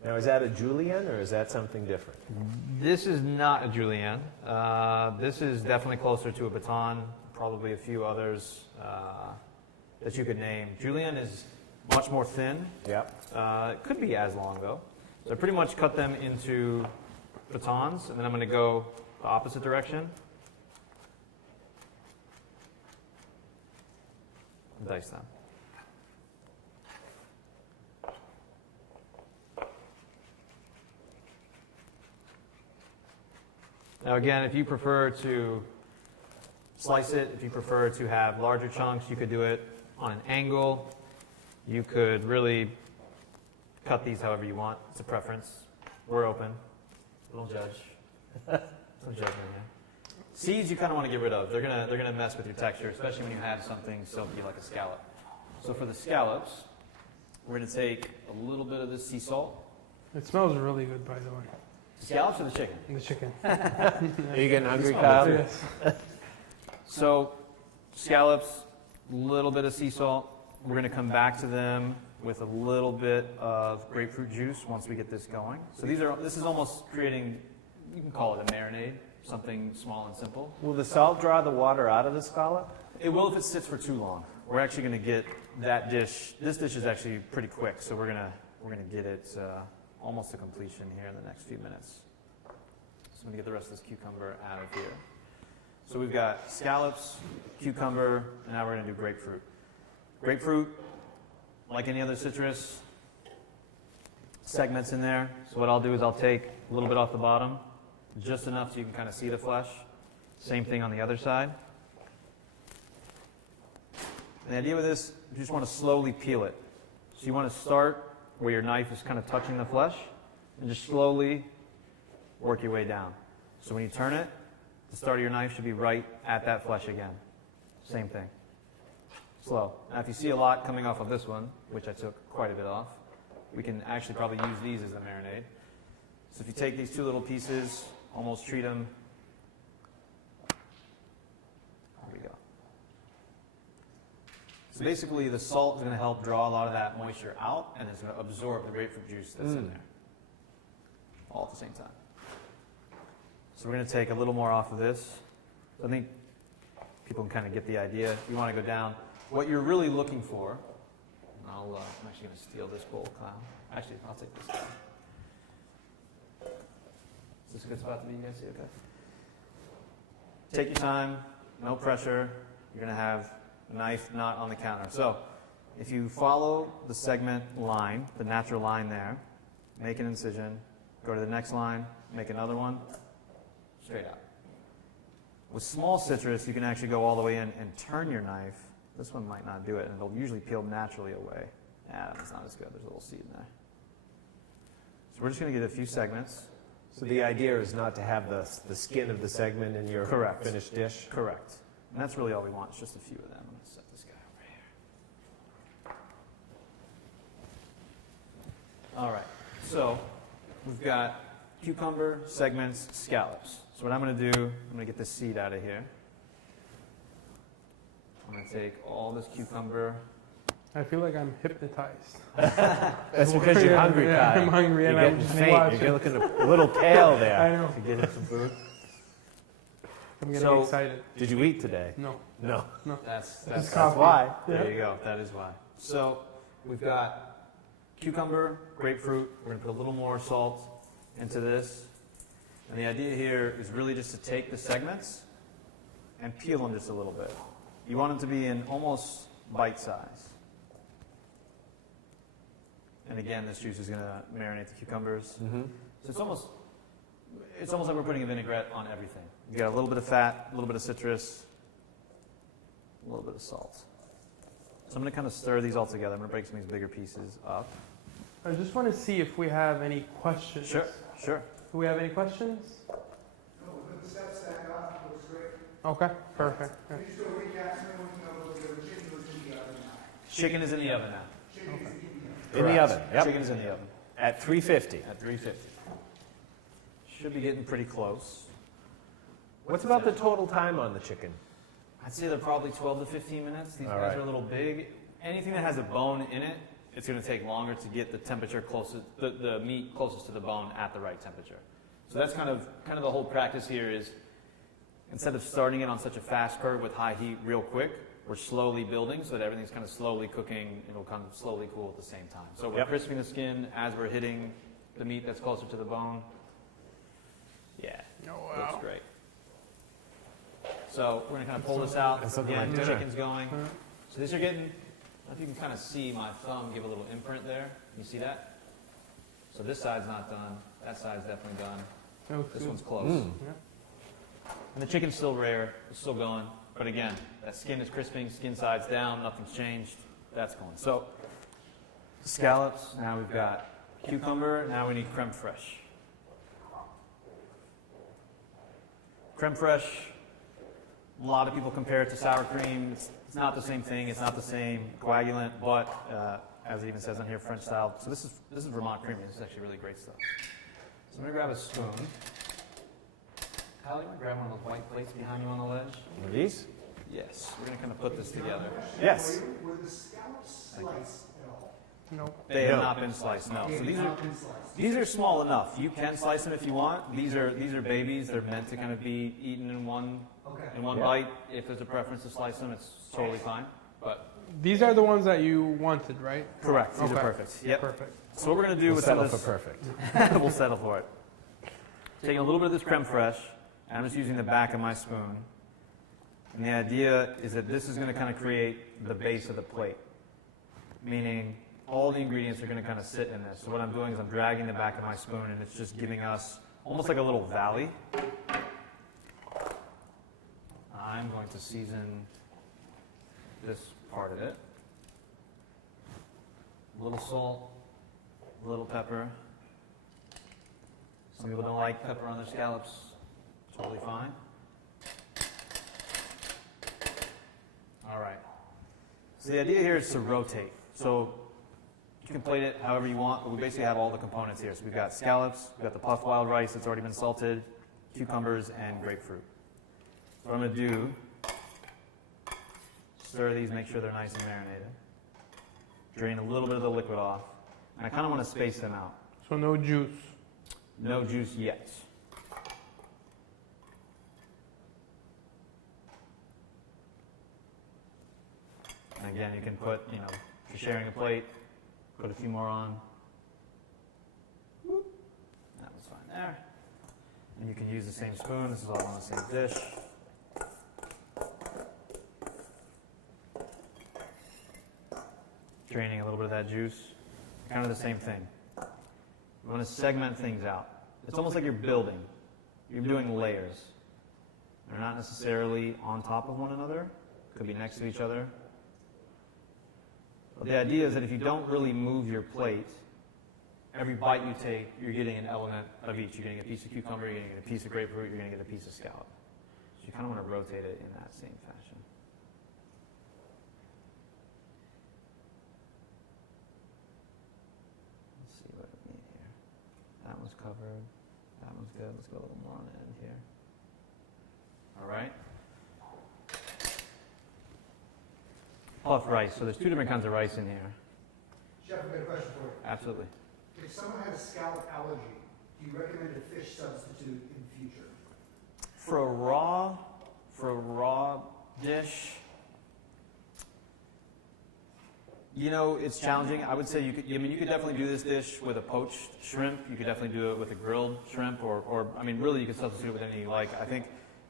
Now, is that a julienne or is that something different? This is not a julienne. This is definitely closer to a baton, probably a few others that you could name. Julienne is much more thin. Yep. It could be as long though. So I pretty much cut them into batons, and then I'm going to go the opposite direction. And dice them. Now again, if you prefer to slice it, if you prefer to have larger chunks, you could do it on an angle. You could really cut these however you want. It's a preference. We're open. Don't judge. Don't judge me, man. Seeds you kind of want to get rid of. They're gonna mess with your texture, especially when you have something silky like a scallop. So for the scallops, we're going to take a little bit of this sea salt. It smells really good, by the way. Scallops or the chicken? The chicken. Are you getting hungry, Kyle? Yes. So scallops, a little bit of sea salt. We're going to come back to them with a little bit of grapefruit juice once we get this going. So this is almost creating, you can call it a marinade, something small and simple. Will the salt draw the water out of the scallop? It will if it sits for too long. We're actually going to get that dish. This dish is actually pretty quick, so we're going to get it almost to completion here in the next few minutes. So I'm going to get the rest of this cucumber out of here. So we've got scallops, cucumber, and now we're going to do grapefruit. Grapefruit, like any other citrus, segments in there. So what I'll do is I'll take a little bit off the bottom, just enough so you can kind of see the flesh. Same thing on the other side. And the idea with this, you just want to slowly peel it. So you want to start where your knife is kind of touching the flesh, and just slowly work your way down. So when you turn it, the start of your knife should be right at that flesh again. Same thing. Slow. Now if you see a lot coming off of this one, which I took quite a bit off, we can actually probably use these as a marinade. So if you take these two little pieces, almost treat them. There we go. So basically the salt is going to help draw a lot of that moisture out, and it's going to absorb the grapefruit juice that's in there. All at the same time. So we're going to take a little more off of this. So I think people can kind of get the idea. You want to go down. What you're really looking for, I'm actually going to steal this bowl, Kyle. Actually, I'll take this down. Is this a good spot to be? You guys see okay? Take your time, no pressure. You're going to have a knife not on the counter. So if you follow the segment line, the natural line there, make an incision, go to the next line, make another one, straight out. With small citrus, you can actually go all the way in and turn your knife. This one might not do it, and it'll usually peel naturally away. Yeah, that's not as good. There's a little seed in there. So we're just going to get a few segments. So the idea is not to have the skin of the segment in your Correct. finished dish? Correct. And that's really all we want, is just a few of them. I'm going to set this guy over here. All right. So we've got cucumber, segments, scallops. So what I'm going to do, I'm going to get this seed out of here. I'm going to take all this cucumber. I feel like I'm hypnotized. That's because you're hungry, Yeah, Kyle. I'm hungry and You're I'm getting just faint. watching. You're looking a little pale there. I know. To get him some food. I'm getting So- excited. Did you eat today? No. No. That's coffee. why. There you go. That is why. So we've got cucumber, grapefruit. We're going to put a little more salt into this. And the idea here is really just to take the segments and peel them just a little bit. You want them to be in almost bite size. And again, this juice is going to marinate the cucumbers. Mm-hmm. So it's almost like we're putting a vinaigrette on everything. You got a little bit of fat, a little bit of citrus, a little bit of salt. So I'm going to kind of stir these all together. I'm going to break some of these bigger pieces up. I just want to see if we have any questions. Sure. Do we have any questions? No, we put the steps stack off, it looks great. Okay, perfect. Yeah. Can you still recap some of the chicken was in the oven now? Chicken is in the oven now. Chicken is in the oven. In the oven. Yep. Chicken is in the oven At 350. at 350. Should be getting pretty close. What's about the total time on the chicken? I'd say they're probably 12 to 15 minutes. These All guys right. are a little big. Anything that has a bone in it, it's going to take longer to get the temperature closest, the meat closest to the bone at the right temperature. So that's kind of the whole practice here is instead of starting it on such a fast curve with high heat real quick, we're slowly building so that everything's kind of slowly cooking. It'll kind of slowly cool at the same time. So we're Yep. crisping the skin as we're hitting the meat that's closer to the bone. Yeah, Oh, looks great. So we're going to kind of pull this out. That's something Again, like the dinner. chicken's going. Alright. So this you're getting, I don't know if you can kind of see my thumb give a little imprint there. You see that? So this side's not done. That side's definitely done. That looks This good. one's close. Yeah. And the chicken's still rare. It's still going. But again, that skin is crisping. Skin side's down. Nothing's changed. That's going. So scallops. Now we've got cucumber. Now we need creme fraiche. Creme fraiche. A lot of people compare it to sour cream. It's not the same thing. It's not the same coagulant, but as it even says on here, French style. So this is Vermont creamy. This is actually really great stuff. So I'm gonna grab a spoon. Kyle, you want to grab one of those white plates behind you on the ledge? One of these? Yes. We're gonna kind of put this together. Yes. Were the scallops sliced at all? No. They have No. not been sliced. No. They So have not been sliced. these are small enough. You can slice them if you want. These are babies. They're meant to kind of be eaten in one Okay. in one Yeah. bite. If there's a preference to slice them, it's totally fine. But These are the ones that you wanted, right? correct. These Okay. are perfect. Yep. Perfect. So what we're gonna do We'll with some settle of for this, perfect. we'll settle for it. Taking a little bit of this creme fraiche, and I'm just using the back of my spoon. And the idea is that this is going to kind of create the base of the plate, meaning all the ingredients are going to kind of sit in this. So what I'm doing is I'm dragging the back of my spoon, and it's just giving us almost like a little valley. I'm going to season this part of it. A little salt, a little pepper. Some people don't like pepper on their scallops. Totally fine. All right. So the idea here is to rotate. So you can plate it however you want, but we basically have all the components here. So we've got scallops, we've got the puffed wild rice that's already been salted, cucumbers, and grapefruit. So what I'm going to do, stir these, make sure they're nice and marinated. Drain a little bit of the liquid off. And I kind of want to space them out. So no juice. No juice yet. And again, you can put, if you're sharing a plate, put a few more on. That was fine there. And you can use the same spoon. This is all on the same dish. Draining a little bit of that juice. Kind of the same thing. You want to segment things out. It's almost like you're building. You're doing layers. They're not necessarily on top of one another. Could be next to each other. But the idea is that if you don't really move your plate, every bite you take, you're getting an element of each. You're getting a piece of cucumber, you're getting a piece of grapefruit, you're going to get a piece of scallop. So you kind of want to rotate it in that same fashion. Let's see what we need here. That one's covered. That one's good. Let's go a little more on the end here. All right. Puff rice. So there's two different kinds of rice in here. Chef, I've got a question for you. Absolutely. If someone had a scallop allergy, do you recommend a fish substitute in future? For a raw dish, you know, it's challenging. I would say you could definitely do this dish with a poached shrimp. You could definitely do it with a grilled shrimp, or I mean, really, you could substitute it with anything you like. I think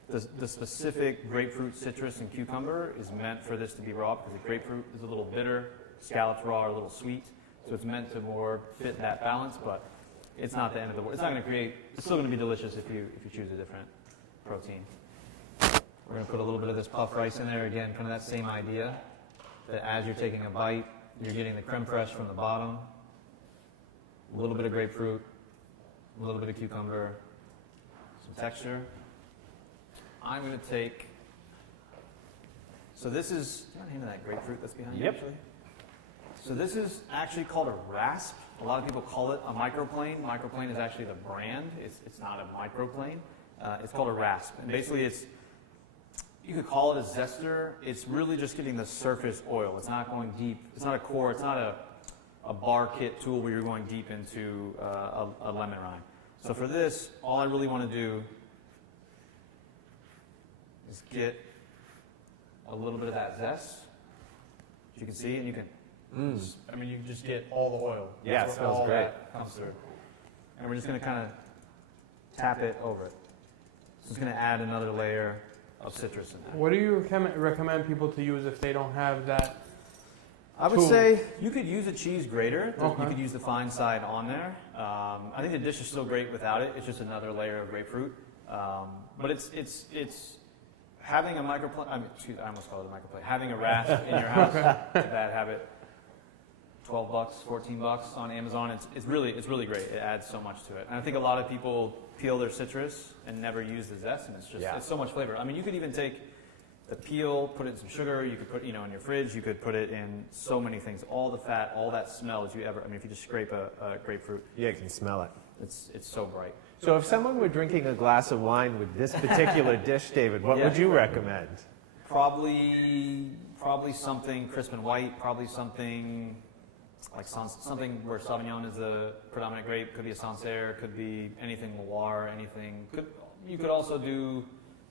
the specific grapefruit, citrus, and cucumber is meant for this to be raw because the grapefruit is a little bitter, scallops raw are a little sweet, so it's meant to more fit that balance. But it's not the end of the world. It's not going to create. It's still going to be delicious if you choose a different protein. We're going to put a little bit of this puff rice in there again, kind of that same idea. That as you're taking a bite, you're getting the creme fraiche from the bottom, a little bit of grapefruit, a little bit of cucumber, some texture. I'm going to take, so this is, do you want to hand me that grapefruit that's behind you? Yep. Actually? So this is actually called a rasp. A lot of people call it a microplane. Microplane is actually the brand. It's not a microplane. It's called a rasp. And basically you could call it a zester. It's really just getting the surface oil. It's not going deep. It's not a core. It's not a bar kit tool where you're going deep into a lemon rind. So for this, all I really want to do is get a little bit of that zest. As you can see, and you can, I mean, you can just get all the oil. Yeah, it That's smells all great. that comes through. And we're just going to kind of tap it over it. So it's going to add another layer of citrus in there. What do you recommend people to use if they don't have that? I would tool? say you could use a cheese grater. Okay. You could use the fine side on there. I think the dish is still great without it. It's just another layer of grapefruit. But it's having a microplane. I almost called it a microplane. Having a rasp in your house, it's a bad habit. $12, $14 on Amazon. It's really great. It adds so much to it. And I think a lot of people peel their citrus and never use the zest, and it's so much flavor. I mean, you could even take the peel, put it in some sugar. You could put, in your fridge. You could put it in so many things. All the fat, all that smell that you ever. I mean, if you just scrape a grapefruit, Yeah, you can smell it. it's so bright. So if someone were drinking a glass of wine with this particular dish, David, what Yeah. would you recommend? Probably something crisp and white. Probably something like something where Sauvignon is the predominant grape. Could be a Sancerre. Could be anything Loire. Anything. You could also do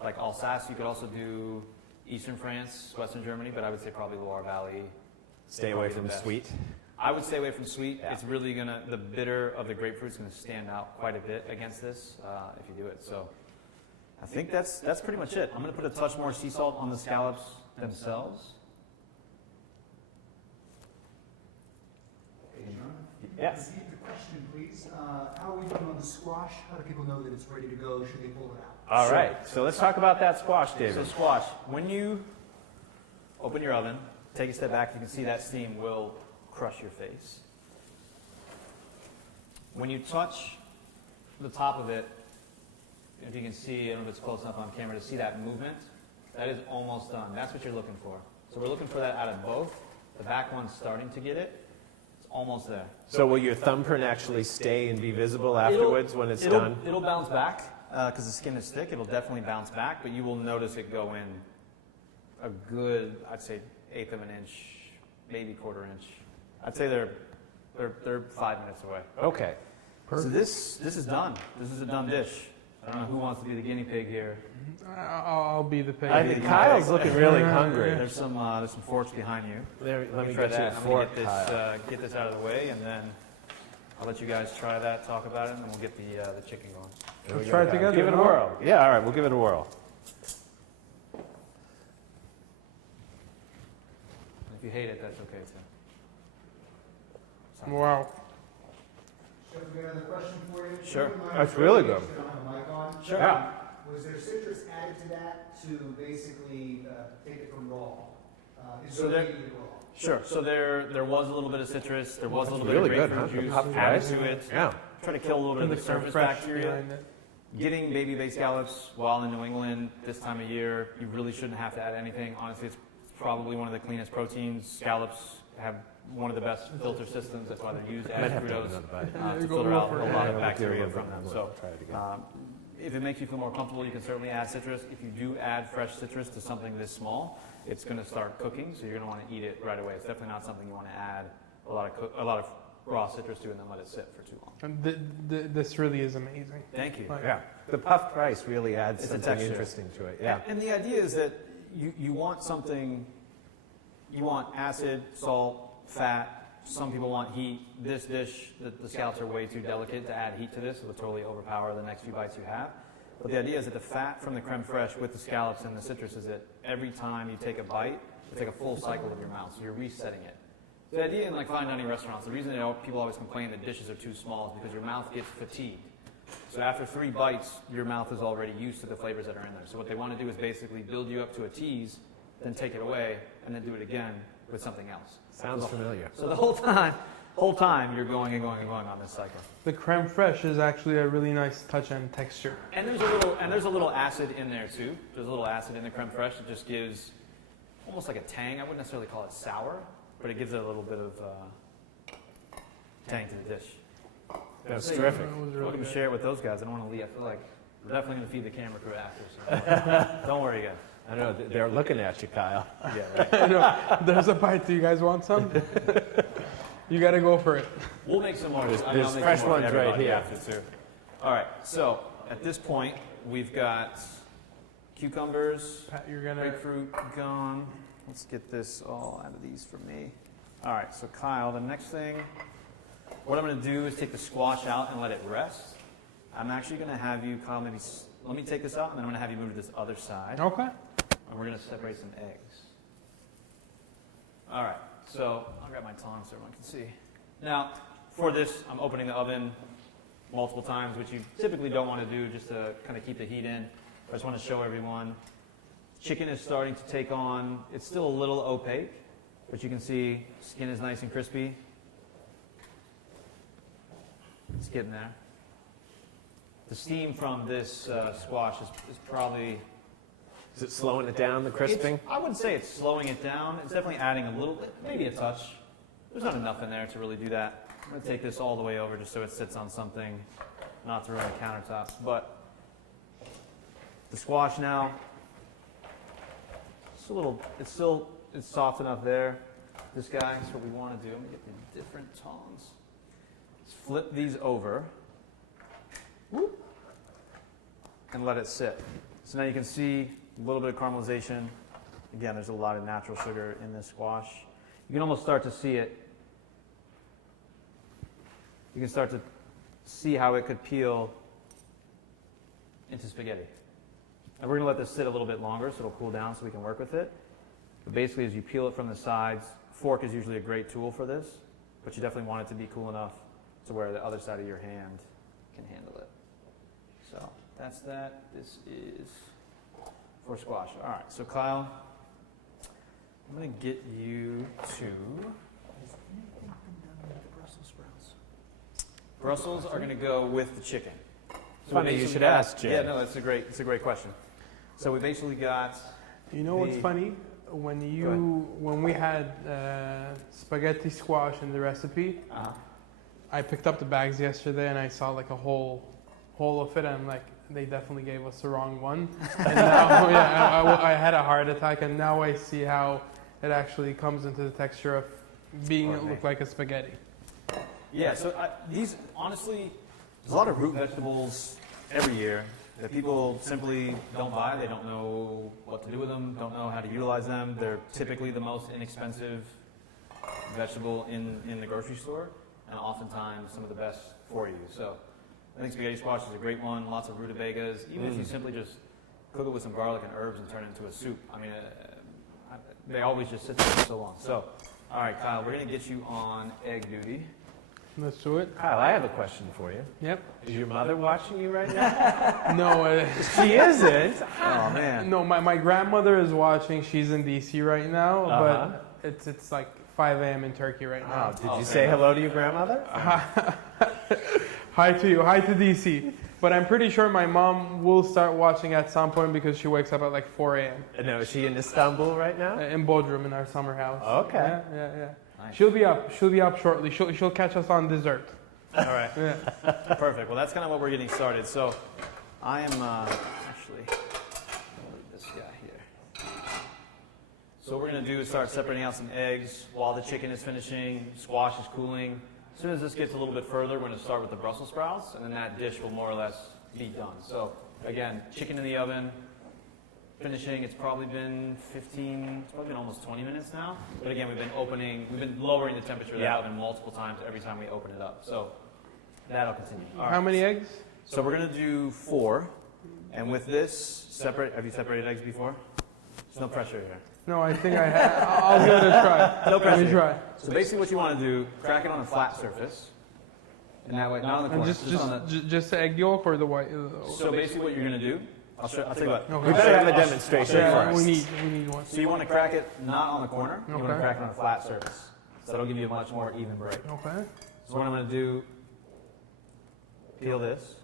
like Alsace. You could also do Eastern France, Western Germany. But I would say probably Loire Valley. Stay away Probably the from best. sweet. I would stay away from sweet. Yeah. It's really the bitter of the grapefruit is gonna stand out quite a bit against this if you do it. So I think that's pretty much it. I'm gonna put a touch more sea salt on the scallops themselves. Yes. Repeat the question, please. How are we doing on the squash? How do people know that it's ready to go? Should they pull it out? All Sure. right. So let's talk about that squash, So David. squash, when you open your oven, take a step back, you can see that steam will crush your face. When you touch the top of it, if you can see, I don't know if it's close enough on camera to see that movement, that is almost done. That's what you're looking for. So we're looking for that out of both. The back one's starting to get it. It's almost there. So will your thumbprint actually stay and be visible afterwards when it's done? It'll bounce back because the skin is thick. It'll definitely bounce back, but you will notice it go in a good, I'd say, 1/8 of an inch, maybe 1/4 inch. I'd say they're 5 minutes away. Okay. So this is done. This is a done dish. I don't know who wants to be the guinea pig here. I'll be the pig. I think Kyle's looking really hungry. There's some forks behind you. Let me Try get you a that. I'm fork, gonna Kyle. get this out of the way, and then I'll let you guys try that, talk about it, and then we'll get the chicken going. There we Let's go, try it Kyle. together, Give it a huh? whirl. Yeah, all right. We'll give it a whirl. If you hate it, that's okay too. Wow. Chef, we got another question for you. Sure. If you wouldn't mind, That's really good. if you don't have a mic on. Sure. Yeah. Was there citrus added to that to basically take it from raw? So there- eat it raw? Sure. So there was a little bit of citrus. There was a little really bit good, of huh? grapefruit The juice puffed added rice? to it. Yeah. Try to kill a little bit And of the the creme surface fraiche bacteria. behind it. Getting baby-based scallops while in New England this time of year, you really shouldn't have to add anything. Honestly, it's probably one of the cleanest proteins. Scallops have one of the best filter systems. That's why they're used Might as have to have crudos another bite. to Go filter out for a it. lot of Yeah, bacteria we'll from them. So try it again. if it makes you feel more comfortable, you can certainly add citrus. If you do add fresh citrus to something this small, it's going to start cooking, so you're going to want to eat it right away. It's definitely not something you want to add a lot of raw citrus to and then let it sit for too long. And this really is amazing. Thank you. Like, Yeah, the puffed rice really adds It's a something texture. interesting to it. Yeah. And the idea is that you want something, you want acid, salt, fat. Some people want heat. This dish, the scallops are way too delicate to add heat to this. It will totally overpower the next few bites you have. But the idea is that the fat from the creme fraiche with the scallops and the citrus is that every time you take a bite, you take a full cycle of your mouth, so you're resetting it. The idea in like fine dining restaurants, the reason people always complain that dishes are too small is because your mouth gets fatigued. So after 3 bites, your mouth is already used to the flavors that are in there. So what they want to do is basically build you up to a tease, then take it away, and then do it again with something else. Sounds familiar. So the whole time you're going and going and going on this cycle. The creme fraiche is actually a really nice touch and texture. And there's a little acid in there too. There's a little acid in the creme fraiche that just gives almost like a tang. I wouldn't necessarily call it sour, but it gives it a little bit of tang to the dish. That's So terrific. It was really Welcome to good. share it with those guys. I don't want to leave. I feel like we're definitely going to feed the camera crew after. So don't worry, guys. I know, they're looking at you, Kyle. Yeah, right. I know. There's a bite. Do you guys want some? You got to go for it. We'll make some more. There's I mean, I'll make fresh some more for ones right everybody here. after, too. All right. So at this point, we've got cucumbers, Pat, you're gonna. grapefruit gone. Let's get this all out of these for me. All right. So Kyle, the next thing, what I'm going to do is take the squash out and let it rest. I'm actually going to have you, Kyle, maybe let me take this out, and then I'm going to have you move to this other side. Okay. And we're going to separate some eggs. All right, so I'll grab my tongs so everyone can see. Now, for this, I'm opening the oven multiple times, which you typically don't want to do just to kind of keep the heat in. I just want to show everyone. Chicken is starting to take on, it's still a little opaque, but you can see skin is nice and crispy. It's getting there. The steam from this squash is probably... Is it slowing it down, the crisping? I wouldn't say it's slowing it down. It's definitely adding a little bit, maybe a touch. There's not enough in there to really do that. I'm going to take this all the way over just so it sits on something, not to ruin the countertops. But the squash now, it's soft enough there. This guy is what we want to do. I'm going to get the different tongs. Let's flip these over. Whoop. And let it sit. So now you can see a little bit of caramelization. Again, there's a lot of natural sugar in this squash. You can almost start to see it. You can start to see how it could peel into spaghetti. And we're going to let this sit a little bit longer so it'll cool down so we can work with it. But basically, as you peel it from the sides, fork is usually a great tool for this, but you definitely want it to be cool enough to where the other side of your hand can handle it. So that's that. This is for squash. All right, so Kyle, I'm going to get you to... Brussels sprouts. Brussels are going to go with the chicken. So Funny we you basically should got- ask, Jay. Yeah, no, it's a great question. So we basically got... You know what's The- funny? When we had spaghetti squash in the recipe, I picked up the bags yesterday and I saw like a whole of it. And I'm like, they definitely gave us the wrong one. And now, I had a heart attack, and now I see how it actually comes into the texture of being it look like a spaghetti. Yeah, so these, honestly, there's a lot of root vegetables every year that people simply don't buy. They don't know what to do with them, don't know how to utilize them. They're typically the most inexpensive vegetable in the grocery store, and oftentimes some of the best for you. So I think spaghetti squash is a great one, lots of rutabagas. Even if you simply just cook it with some garlic and herbs and turn it into a soup, I mean, they always just sit there for so long. So, all right, Kyle, we're going to get you on egg duty. Let's do it. Kyle, I have a question for you. Yep. Is your mother watching you right now? No, She isn't. Oh man. no. My grandmother is watching. She's in DC right now, but it's like 5 a.m. in Turkey right now. Oh, did you say hello to your grandmother? Hi to you. Hi to DC. But I'm pretty sure my mom will start watching at some point because she wakes up at like 4 a.m. No, is she in Istanbul right now? In Bodrum in our summer house. Okay. Yeah. Nice. She'll be up shortly. She'll catch us on dessert. All right. Yeah. Perfect. Well, that's kind of what we're getting started. So, I am actually this guy here. So what we're going to do is start separating out some eggs while the chicken is finishing, squash is cooling. As soon as this gets a little bit further, we're going to start with the Brussels sprouts, and then that dish will more or less be done. So again, chicken in the oven, finishing. It's probably been almost 20 minutes now. But again, we've been lowering the temperature of the oven multiple times every time we open it up. So that'll continue. All right. How many eggs? So we're going to do 4. And with this, have you separated eggs before? There's no pressure here. No, I think I have. I'll give it a try. No pressure. Let me try. So basically what you want to do, crack it on a flat surface. And that way, not on the corner. And just the egg yolk or the white? So basically what you're going to do, I'll tell you what. Okay. We better have a demonstration Yeah, first. we need one. So you want to crack it not on the corner, you want to Okay. crack it on a flat surface. So that'll give you a much more even break. Okay. So what I'm going to do, peel this,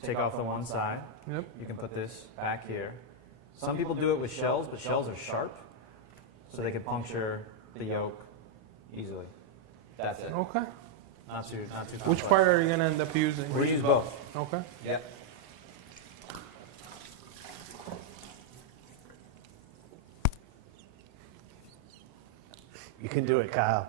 take off the one side. Yep. You can put this back here. Some people do it with shells, but shells are sharp, so they can puncture the yolk easily. That's it. Okay. Not too complex. Which part are you gonna end up using? We'll use both. Okay. Yep. You can do it, Kyle.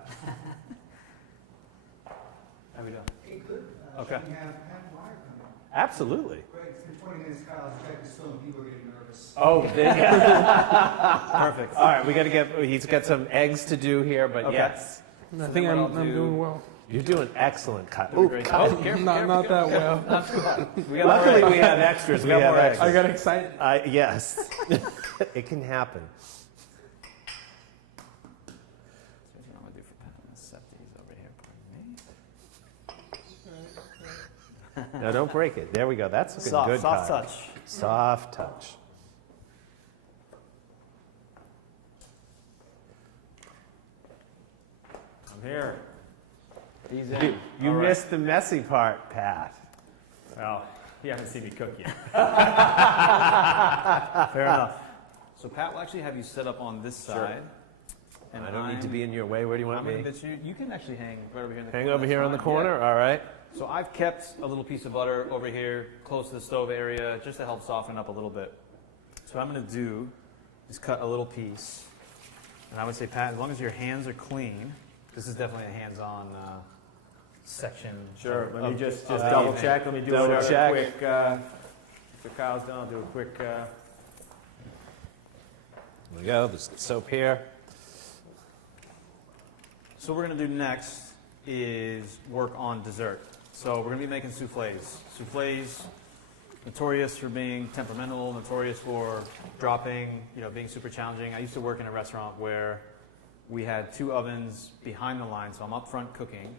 How we doing? Hey, good. Okay. We have Pat Meyer coming. Absolutely. Great. It's been 20 minutes, Kyle. The check is still and people are getting nervous. Oh, Perfect. all right. We got to get. He's got some eggs to do here, but Okay. yes, I think then I'm what I'll do- doing well. you're doing excellent, Kyle. Doing Ooh, great. Kyle. Not that well. We got Luckily, more we eggs. have extras. We got more eggs. I got excited. Yes, it can happen. Here's what I'm gonna do for Pat. I'm gonna set these over here. Pardon me. No, don't break it. There we go. That's looking Soft, good, soft Kyle. touch. Soft touch. I'm here. These You, you missed the messy part, Pat. Well, you haven't seen me cook yet. Fair enough. So Pat will actually have you set up on this side. And I don't need to be in your way. Where do you I'm want gonna me? bitch you. You can actually hang right over here in the Hang corner. over here on the That's fine. corner? All right. Yeah. So I've kept a little piece of butter over here close to the stove area just to help soften up a little bit. So what I'm going to do is cut a little piece. And I would say, Pat, as long as your hands are clean, this is definitely a hands-on section. Sure. Let me just double double check. Let me do Double a check. quick. After Kyle's done, I'll do a quick. There we go. There's soap here. So what we're going to do next is work on dessert. So we're going to be making souffles. Souffles, notorious for being temperamental, notorious for dropping, being super challenging. I used to work in a restaurant where we had 2 ovens behind the line, so I'm up front cooking,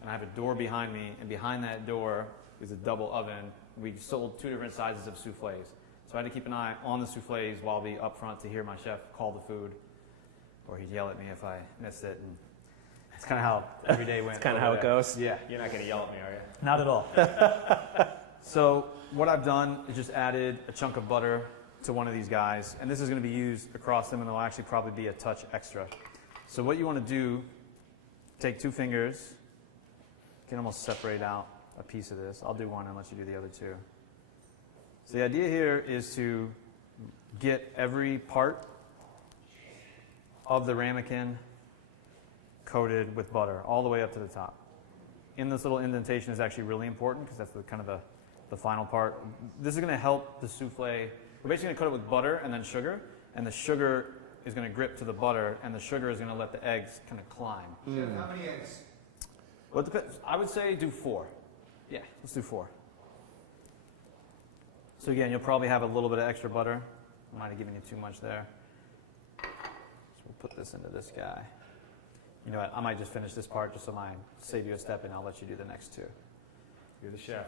and I have a door behind me, and behind that door is a double oven. We sold 2 different sizes of souffles. So I had to keep an eye on the souffles while I'll be up front to hear my chef call the food, or he'd yell at me if I missed it. And it's kind of how every day went. That's kind of how it goes. Yeah. You're not going to yell at me, are you? Not at all. So what I've done is just added a chunk of butter to one of these guys, and this is going to be used across them, and there'll actually probably be a touch extra. So what you want to do, take 2 fingers, you can almost separate out a piece of this. I'll do one and let you do the other 2. So the idea here is to get every part of the ramekin coated with butter all the way up to the top. In this little indentation is actually really important because that's the final part. This is going to help the souffle. We're basically going to coat it with butter and then sugar, and the sugar is going to grip to the butter, and the sugar is going to let the eggs kind of climb. Chef, how many eggs? Well, it depends. I would say do 4. Yeah, let's do 4. So again, you'll probably have a little bit of extra butter. I might have given you too much there. So we'll put this into this guy. You know what, I might just finish this part just so I save you a step and I'll let you do the next two. You're the chef.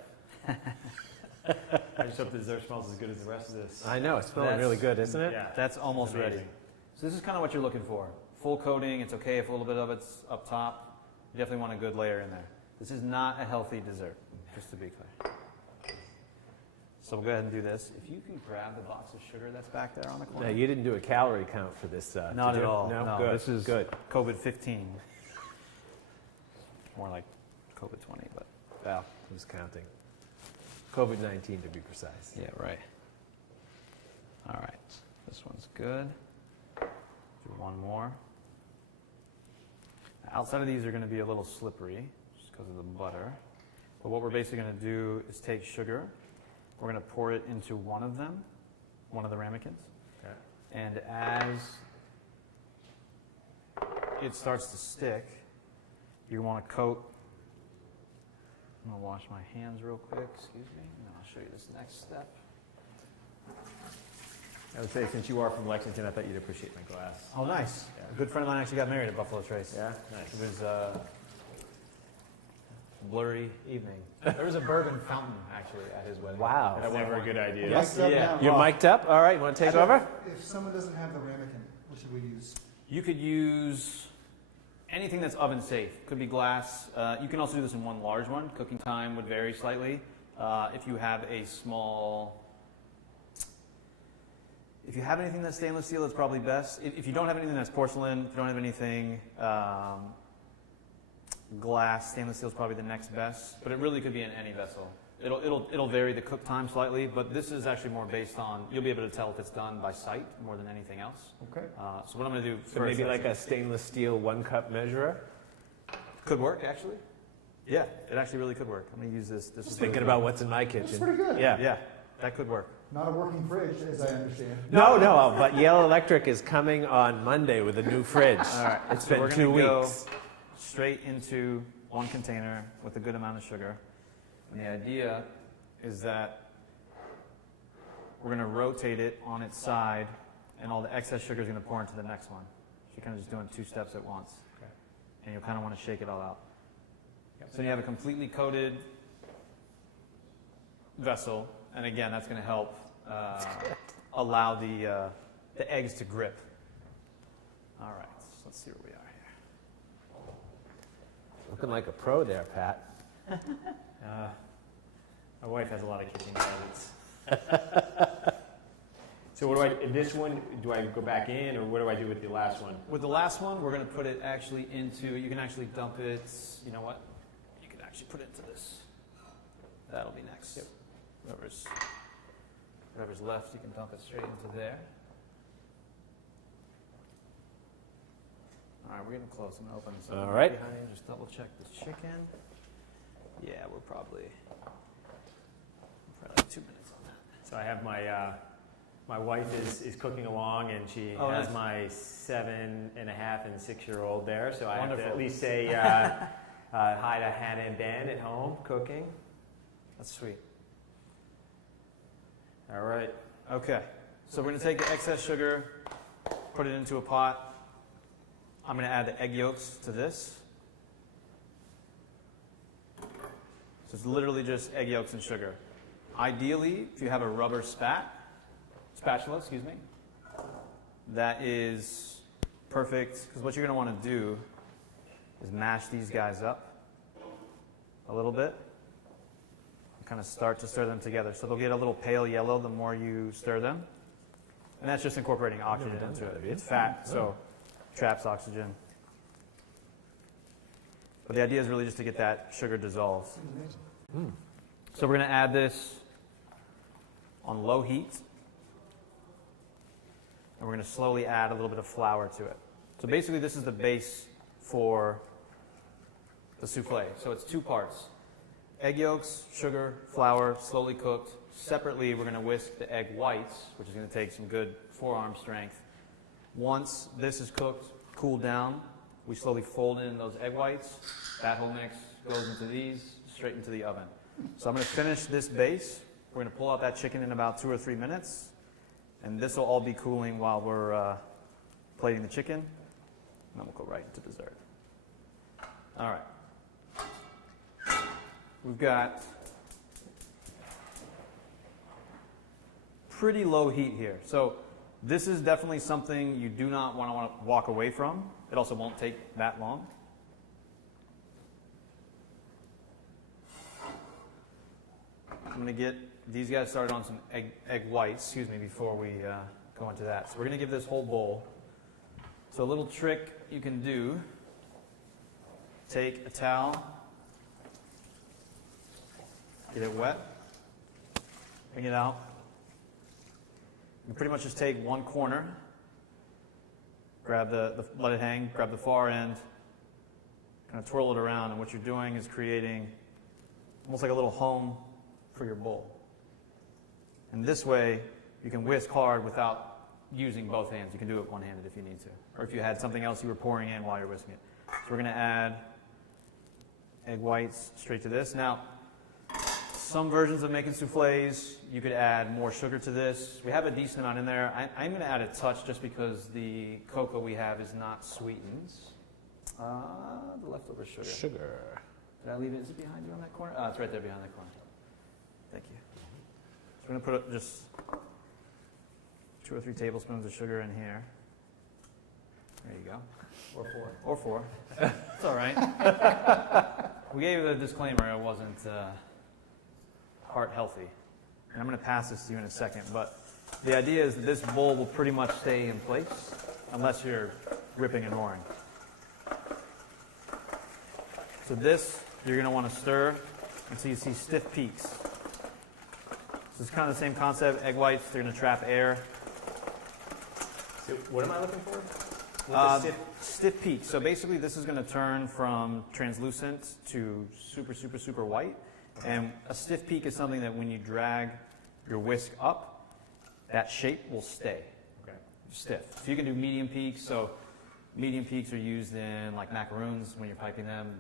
I just hope the dessert smells as good as the rest of this. I know, it's smelling That's- really good, isn't it? Yeah. That's almost ready. amazing. So this is kind of what you're looking for. Full coating, it's okay if a little bit of it's up top. You definitely want a good layer in there. This is not a healthy dessert, just to be clear. So we'll go ahead and do this. If you can grab the box of sugar that's back there on the corner. No, you didn't do a calorie count for this. Not did at you? all. No, No, good. this is good. COVID-15. More like COVID-20, but Well, who's counting? COVID-19 to be precise. yeah, right. All right, this one's good. Do one more. Outside of these are going to be a little slippery just because of the butter. But what we're basically going to do is take sugar. We're going to pour it into one of them, one of the ramekins. Okay. And as it starts to stick, you want to coat. I'm going to wash my hands real quick, excuse me, and then I'll show you this next step. I would say, since you are from Lexington, I thought you'd appreciate my glass. Oh, nice. Yeah. A good friend of mine actually got married at Buffalo Trace. Yeah? Nice. It was a blurry evening. There was a bourbon fountain, actually, at his wedding. Wow. That's never a good idea. Mic'd up now. You're mic'd up? All right, you want to take over? If someone doesn't have the ramekin, what should we use? You could use anything that's oven safe. Could be glass. You can also do this in one large one. Cooking time would vary slightly. If you have a small... If you have anything that's stainless steel, it's probably best. If you don't have anything that's porcelain, if you don't have anything glass, stainless steel is probably the next best. But it really could be in any vessel. It'll vary the cook time slightly, but this is actually more based on, you'll be able to tell if it's done by sight more than anything else. Okay. So what I'm going to do So first... maybe like a stainless steel 1-cup measurer? Could work, actually. Yeah, it actually really could work. I'm going to use this. This is Thinking about what's in my That's kitchen. pretty good. Yeah, that could work. Not a working fridge, as I understand. No, but Yale Electric is coming on Monday with a new fridge. All right, It's so been we're 2 gonna go weeks. straight into one container with a good amount of sugar. And the idea is that we're going to rotate it on its side, and all the excess sugar is going to pour into the next one. So you're kind of just doing 2 steps at once. Okay. And you'll kind of want to shake it all out. So you have a completely coated vessel, and again, that's going to help allow the eggs to grip. All right, so let's see where we are here. Looking like a pro there, Pat. My wife has a lot of kitchen gadgets. So what do I, in this one, do I go back in, or what do I do with the last one? With the last one, we're going to put it actually into, you can actually dump it, you know what? You can actually put it into this. That'll be next. Yep. Whatever's left, you can dump it straight into there. All right, we're getting close. I'm going to open this up. All right. Behind you, just double check the chicken. Yeah, we're probably like 2 minutes on that. So I have my wife is cooking along, and she Oh, has nice. my 7.5 and 6-year-old there. So I have to Wonderful. at least say hi to Hannah and Ben at home cooking. That's sweet. All right. Okay, so we're going to take the excess sugar, put it into a pot. I'm going to add the egg yolks to this. So it's literally just egg yolks and sugar. Ideally, if you have a rubber spatula, excuse me, that is perfect, because what you're going to want to do is mash these guys up a little bit. Kind of start to stir them together. So they'll get a little pale yellow the more you stir them. And that's just incorporating oxygen into it. It's fat, so traps oxygen. But the idea is really just to get that sugar dissolved. So we're going to add this on low heat. And we're going to slowly add a little bit of flour to it. So basically this is the base for the souffle. So it's 2 parts. Egg yolks, sugar, flour, slowly cooked. Separately, we're going to whisk the egg whites, which is going to take some good forearm strength. Once this is cooked, cooled down, we slowly fold in those egg whites. That whole mix goes into these, straight into the oven. So I'm going to finish this base. We're going to pull out that chicken in about 2 or 3 minutes. And this will all be cooling while we're plating the chicken. And then we'll go right into dessert. All right. We've got pretty low heat here. So this is definitely something you do not want to walk away from. It also won't take that long. I'm going to get these guys started on some egg whites, before we go into that. So we're going to give this whole bowl. So a little trick you can do, take a towel, get it wet, bring it out. You pretty much just take one corner, grab let it hang, grab the far end, kind of twirl it around, and what you're doing is creating almost like a little home for your bowl. And this way, you can whisk hard without using both hands. You can do it one-handed if you need to, or if you had something else you were pouring in while you're whisking it. So we're going to add egg whites straight to this. Now, some versions of making souffles, you could add more sugar to this. We have a decent amount in there. I'm going to add a touch just because the cocoa we have is not sweetened. The leftover sugar. Did I leave it? Is it behind you on that corner? It's right there behind that corner. Thank you. So we're going to put just 2 or 3 tablespoons of sugar in here. There you go. Or 4. It's all right. We gave a disclaimer. It wasn't heart healthy. And I'm going to pass this to you in a second. But the idea is that this bowl will pretty much stay in place unless you're ripping and roaring. So this, you're going to want to stir until you see stiff peaks. So it's kind of the same concept. Egg whites, they're going to trap air. So what am I looking for? Stiff peaks. So basically this is going to turn from translucent to super, super, super white. And a stiff peak is something that when you drag your whisk up, that shape will stay. Okay. Stiff. So you can do medium peaks. So medium peaks are used in like macaroons when you're piping them,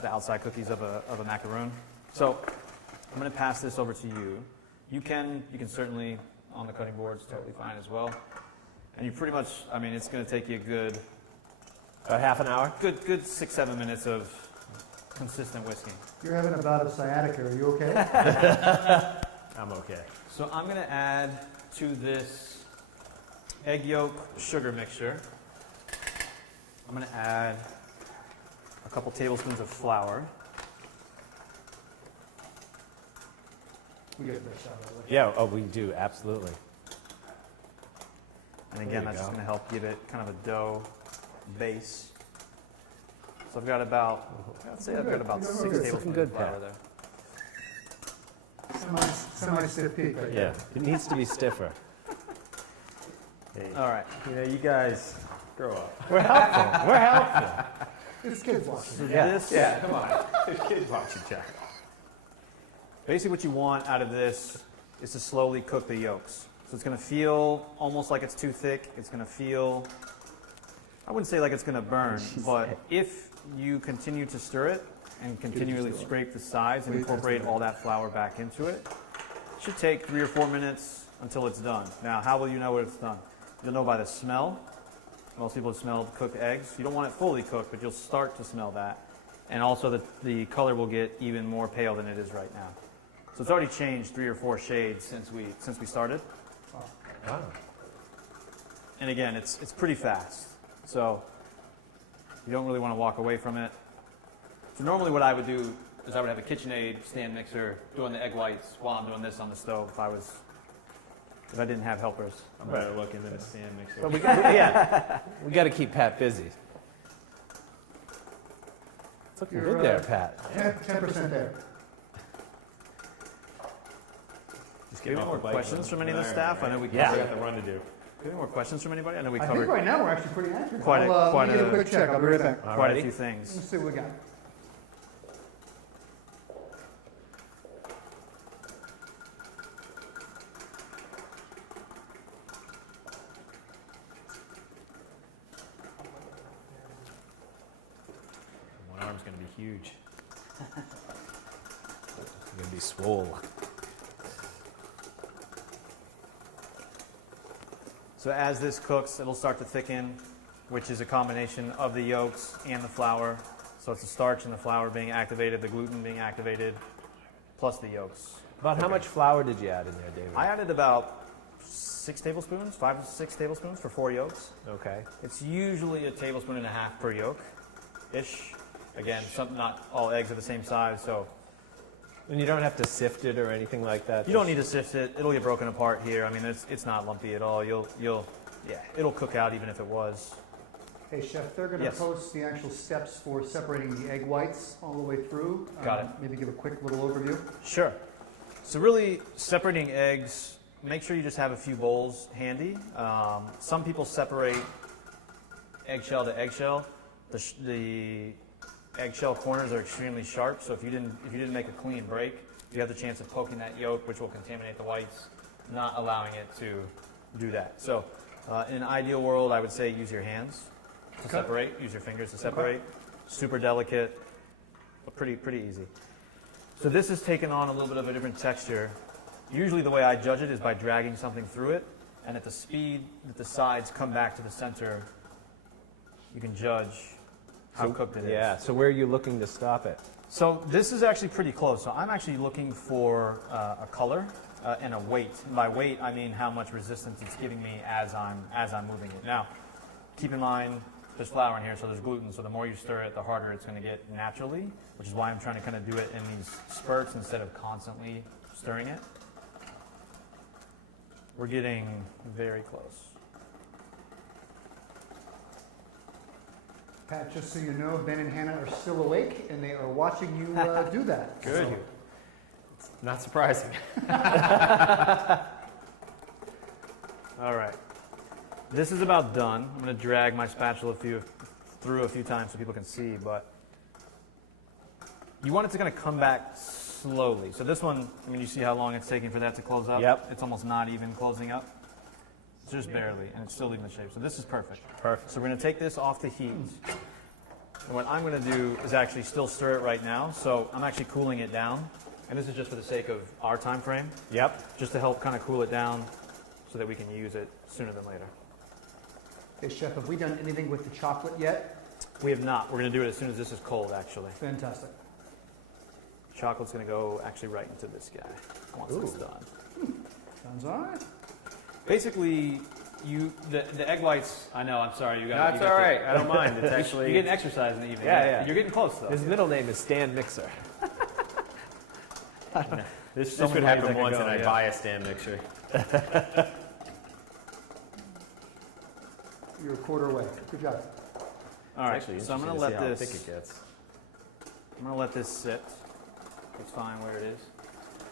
the outside cookies of a macaroon. So I'm going to pass this over to you. You can certainly on the cutting boards, totally fine as well. And you pretty much, it's going to take you a good About half an hour? Good 6-7 minutes of consistent whisking. You're having a bout of sciatica. Are you okay? I'm okay. So I'm going to add to this egg yolk sugar mixture. I'm going to add a couple tablespoons of flour. We get this shot of it. Yeah, we do, absolutely. And There again, you that's just go. going to help give it kind of a dough base. So I've got about, I'd say I've got about 6 Looking good. tablespoons good, of flour Pat. there. Semi-stiff peak right Yeah, it needs to be stiffer. Hey, All right. you guys grow up. We're helpful. It's kids watching. So Yeah. this, Come on. There's kids watching, Jack. basically what you want out of this is to slowly cook the yolks. So it's going to feel almost like it's too thick. It's going to feel, I wouldn't say like it's going to burn, but if you continue to stir it and continually scrape the sides and incorporate all that flour back into it, it should take 3 or 4 minutes until it's done. Now, how will you know when it's done? You'll know by the smell. Most people have smelled cooked eggs. You don't want it fully cooked, but you'll start to smell that. And also the color will get even more pale than it is right now. So it's already changed 3 or 4 shades since we started. Wow. And again, it's pretty fast. So you don't really want to walk away from it. So normally what I would do is I would have a KitchenAid stand mixer doing the egg whites while I'm doing this on the stove if I didn't have helpers. I'm better looking than a stand mixer. But we got to keep Pat busy. It's looking You're, good there, Pat. 10% there. Just give me more questions from any of the staff. I know we I covered. got the run to do. Any more questions from anybody? I know we I think covered right now we're actually pretty accurate. Quite a- I'll, quite let me get a- a quick check. I'll be right back. quite a Alrighty. few things. Let's see what we got. One arm's going to be huge. It's going to be swole. So as this cooks, it'll start to thicken, which is a combination of the yolks and the flour. So it's the starch and the flour being activated, the gluten being activated, plus the yolks. About how much flour did you add in there, David? I added about 6 tablespoons, 5 to 6 tablespoons for 4 yolks. Okay. It's usually a tablespoon and a half per yolk-ish. Again, not all eggs are the same size, so And you don't have to sift it or anything like that? you don't need to sift it. It'll get broken apart here. I mean, it's not lumpy at all. It'll cook out even if it was. Hey, Chef, they're going to Yes. post the actual steps for separating the egg whites all the way through. Got it. Maybe give a quick little overview. Sure. So really, separating eggs, make sure you just have a few bowls handy. Some people separate eggshell to eggshell. The eggshell corners are extremely sharp, so if you didn't make a clean break, you have the chance of poking that yolk, which will contaminate the whites, not allowing it to do that. So in an ideal world, I would say use your hands to separate, use your fingers to separate. Super delicate, but pretty easy. So this has taken on a little bit of a different texture. Usually the way I judge it is by dragging something through it, and at the speed that the sides come back to the center, you can judge how cooked it is. Yeah, so where are you looking to stop it? So this is actually pretty close. So I'm actually looking for a color and a weight. And by weight, I mean how much resistance it's giving me as I'm moving it. Now, keep in mind, there's flour in here, so there's gluten. So the more you stir it, the harder it's going to get naturally, which is why I'm trying to kind of do it in these spurts instead of constantly stirring it. We're getting very close. Pat, just so you know, Ben and Hannah are still awake, and they are watching you do that. Good. So, Not surprising. All right. This is about done. I'm going to drag my spatula through a few times so people can see, but you want it to kind of come back slowly. So this one, I mean, you see how long it's taking for that to close up? Yep. It's almost not even closing up. It's just barely, and it's still leaving the shape. So this is perfect. Perfect. So we're going to take this off the heat. And what I'm going to do is actually still stir it right now. So I'm actually cooling it down. And this is just for the sake of our time frame. Yep. Just to help kind of cool it down so that we can use it sooner than later. hey, Chef, have we done anything with the chocolate yet? We have not. We're going to do it as soon as this is cold, actually. Fantastic. Chocolate's going to go actually right into this guy once it's done. Sounds all right. Basically, the egg whites. I know. I'm sorry. You got. No, it's all right. I don't mind. It's You're actually. getting exercise in the evening. Yeah. You're getting close though. His middle name is Stan Mixer. This So would many ways happen I could once, go, and I yeah. buy a stand mixer. You're a quarter away. Good job. All right. Actually, So I'm going interesting to let see how this. thick it gets. I'm going to let this sit. It's fine where it is.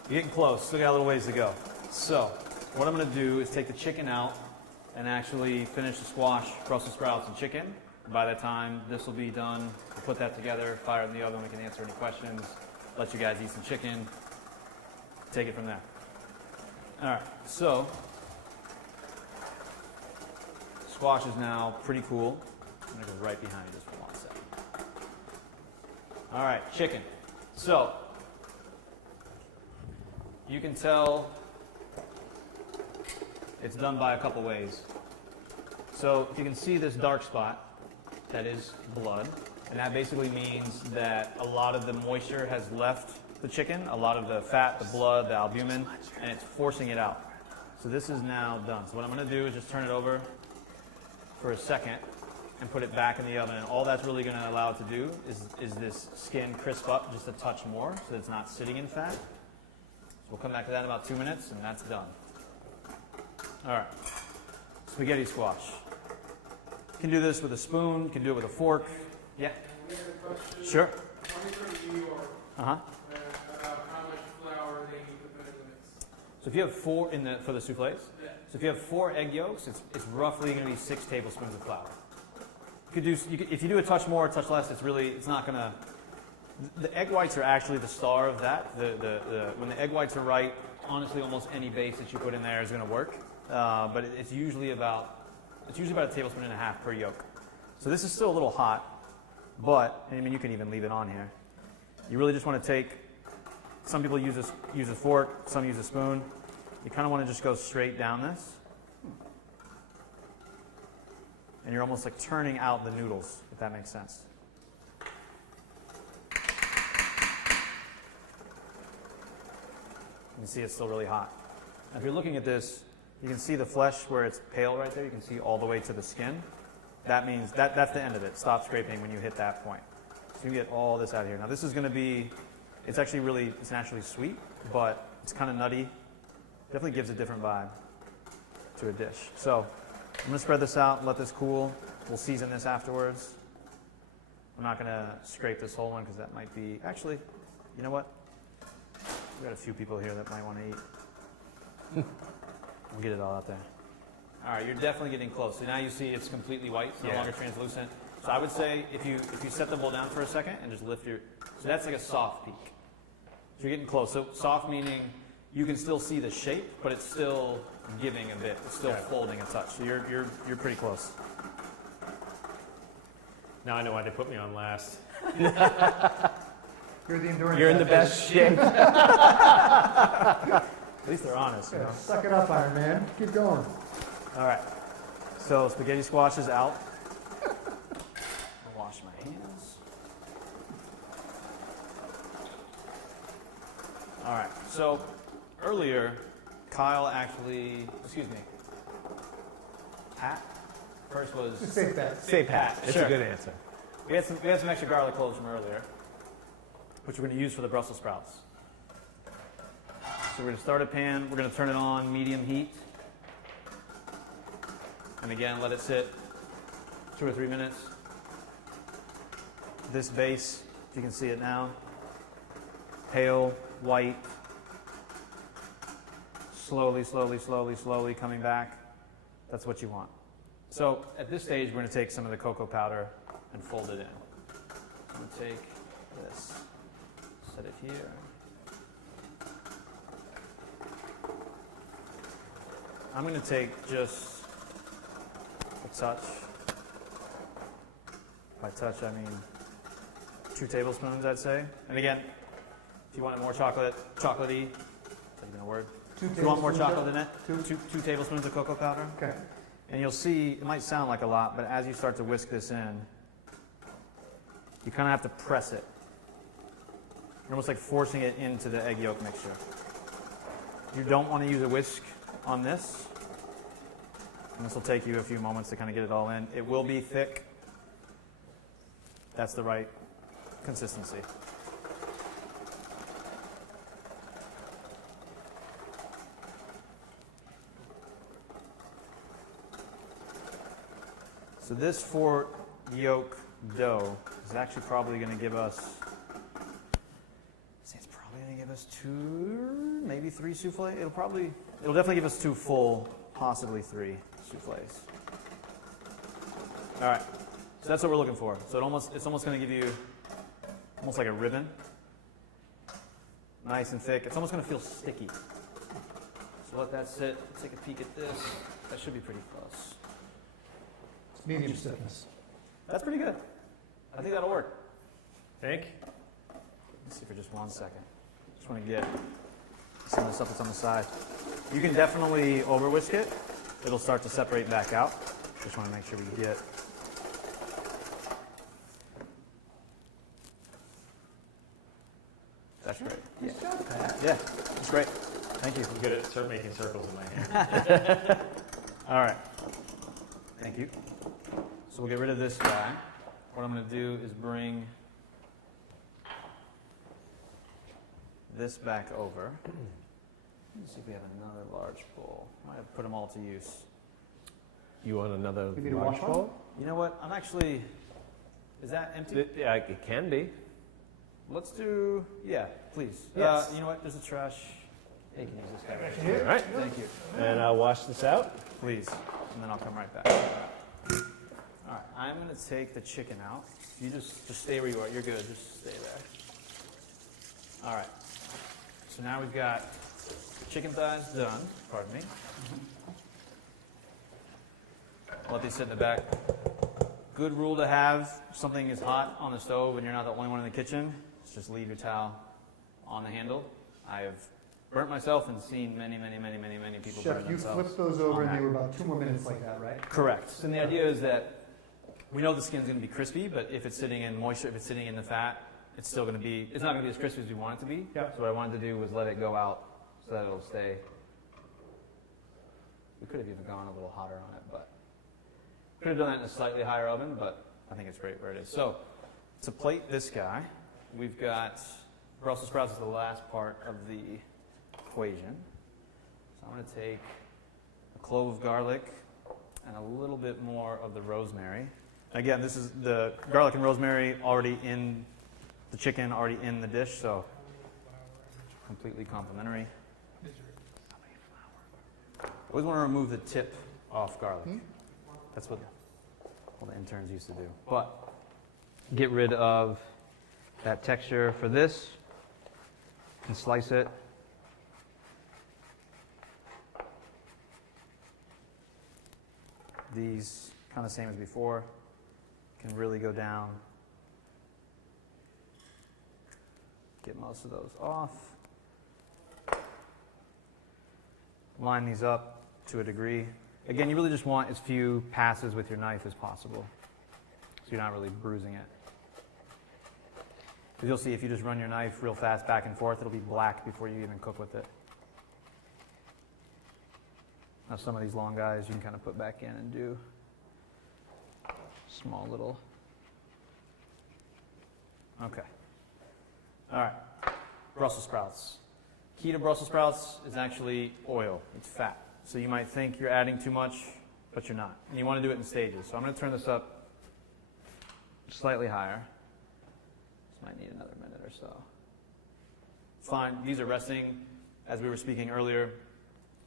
You're getting close. Still got a little ways to go. So what I'm going to do is take the chicken out and actually finish the squash, Brussels sprouts, and chicken. By that time, this will be done. We'll put that together, fire it in the oven. We can answer any questions. Let you guys eat some chicken. Take it from there. All right. So squash is now pretty cool. I'm going to go right behind you just for 1 second. All right, chicken. So you can tell it's done by a couple ways. So you can see this dark spot, that is blood, and that basically means that a lot of the moisture has left the chicken, a lot of the fat, the blood, the albumin, and it's forcing it out. So this is now done. So what I'm going to do is just turn it over for a second and put it back in the oven. And all that's really going to allow it to do is this skin crisp up just a touch more so that it's not sitting in fat. So we'll come back to that in about 2 minutes, and that's done. All right, spaghetti squash. You can do this with a spoon, you can do it with a fork. Yeah? Sure. Uh-huh. About how much flour they need to put in the mix. So if you have four for the souffles, Yeah. so if you have 4 egg yolks, it's roughly going to be 6 tablespoons of flour. If you do a touch more, a touch less, it's not going to. The egg whites are actually the star of that. When the egg whites are right, honestly, almost any base that you put in there is going to work. But it's usually about a tablespoon and a half per yolk. So this is still a little hot, but I mean you can even leave it on here. You really just want to take. Some people use a fork, some use a spoon. You kind of want to just go straight down this, and you're almost like turning out the noodles, if that makes sense. can see it's still really hot. If you're looking at this, you can see the flesh where it's pale right there. You can see all the way to the skin. That means that's the end of it. Stop scraping when you hit that point. So you get all this out of here. Now this is going to be, it's actually really, it's naturally sweet, but it's kind of nutty. Definitely gives a different vibe to a dish. So I'm going to spread this out, let this cool. We'll season this afterwards. I'm not going to scrape this whole one because that might be, actually, you know what? We've got a few people here that might want to eat. We'll get it all out there. All right, you're definitely getting close. So now you see it's completely white, it's no longer translucent. So I would say if you set the bowl down for a second and just lift your, so that's like a soft peak. So you're getting close. So soft meaning you can still see the shape, but it's still giving a bit. It's still folding a touch. So you're pretty close. Now I know why they put me on last. You're the endurance. You're in the best shape. At least they're honest. You know? Suck it up, Iron Man. Keep going. All right. So spaghetti squash is out. I'll wash my hands. All right. So earlier, Kyle actually, excuse me, Pat? First was Say that. Say Pat. It's Sure. a good answer. we had some extra garlic cloves from earlier, which we're going to use for the Brussels sprouts. So we're going to start a pan. We're going to turn it on medium heat. And again, let it sit 2 or 3 minutes. This base, if you can see it now, pale, white, slowly, slowly, slowly, slowly coming back. That's what you want. So at this stage, we're going to take some of the cocoa powder and fold it in. I'm going to take this, set it here. I'm going to take just a touch. By touch, I mean 2 tablespoons, I'd say. And again, if you want it more chocolatey, is that even a word? If you want more chocolate in it, two tablespoons of cocoa powder. Okay. And you'll see, it might sound like a lot, but as you start to whisk this in, you kind of have to press it. You're almost like forcing it into the egg yolk mixture. You don't want to use a whisk on this. And this will take you a few moments to kind of get it all in. It will be thick. That's the right consistency. So this 4 yolk dough is actually probably going to give us, it's probably going to give us 2, maybe 3 souffle. It'll definitely give us 2 full, possibly 3 souffles. All right, so that's what we're looking for. So it's almost going to give you almost like a ribbon, nice and thick. It's almost going to feel sticky. So let that sit. Take a peek at this. That should be pretty close. Medium stiffness. That's pretty good. I think that'll work. Think? Let's see for just 1 second. Just want to get some of the stuff that's on the side. You can definitely over whisk it. It'll start to separate back out. Just want to make sure we get. That's great. Yeah, yeah, that's great. Thank you. I'm good at making circles in my hand. All right. Thank you. So we'll get rid of this guy. What I'm going to do is bring this back over. Let's see if we have another large bowl. Might have put them all to use. You want another You need a large washcloth? bowl? You know what? I'm actually. Is that empty? Yeah, it can be. Let's do. Yeah, please. Yes. You know what? There's a trash. Hey, can you use this guy right here? All right. Thank you. And I'll wash this out. Please. And then I'll come right back. All right. I'm going to take the chicken out. You just stay where you are. You're good. Just stay there. All right. So now we've got chicken thighs done. Pardon me. I'll let these sit in the back. Good rule to have. If something is hot on the stove and you're not the only one in the kitchen, just leave your towel on the handle. I have burnt myself and seen many people burn Chef, you themselves. flipped those over on and they that. were about 2 more minutes like that, right? Correct. And the idea is that we know the skin's going to be crispy, but if it's sitting in moisture, if it's sitting in the fat, it's still going to be, it's not going to be as crispy as we want it to be. Yeah. So what I wanted to do was let it go out so that it'll stay. We could have even gone a little hotter on it, but could have done that in a slightly higher oven, but I think it's great where it is. So to plate this guy, we've got Brussels sprouts is the last part of the equation. So I'm going to take a clove of garlic and a little bit more of the rosemary. Again, this is the garlic and rosemary already in the chicken, already in the dish, so completely complementary. Always want to remove the tip off garlic. That's what all the interns used to do. But get rid of that texture for this and slice it. These, kind of same as before, can really go down. Get most of those off. Line these up to a degree. Again, you really just want as few passes with your knife as possible, so you're not really bruising it. Because you'll see if you just run your knife real fast back and forth, it'll be black before you even cook with it. Now some of these long guys you can kind of put back in and do small little. Okay. All right. Brussels sprouts. Key to Brussels sprouts is actually oil. It's fat. So you might think you're adding too much, but you're not. And you want to do it in stages. So I'm going to turn this up slightly higher. This might need another minute or so. Fine. These are resting. As we were speaking earlier,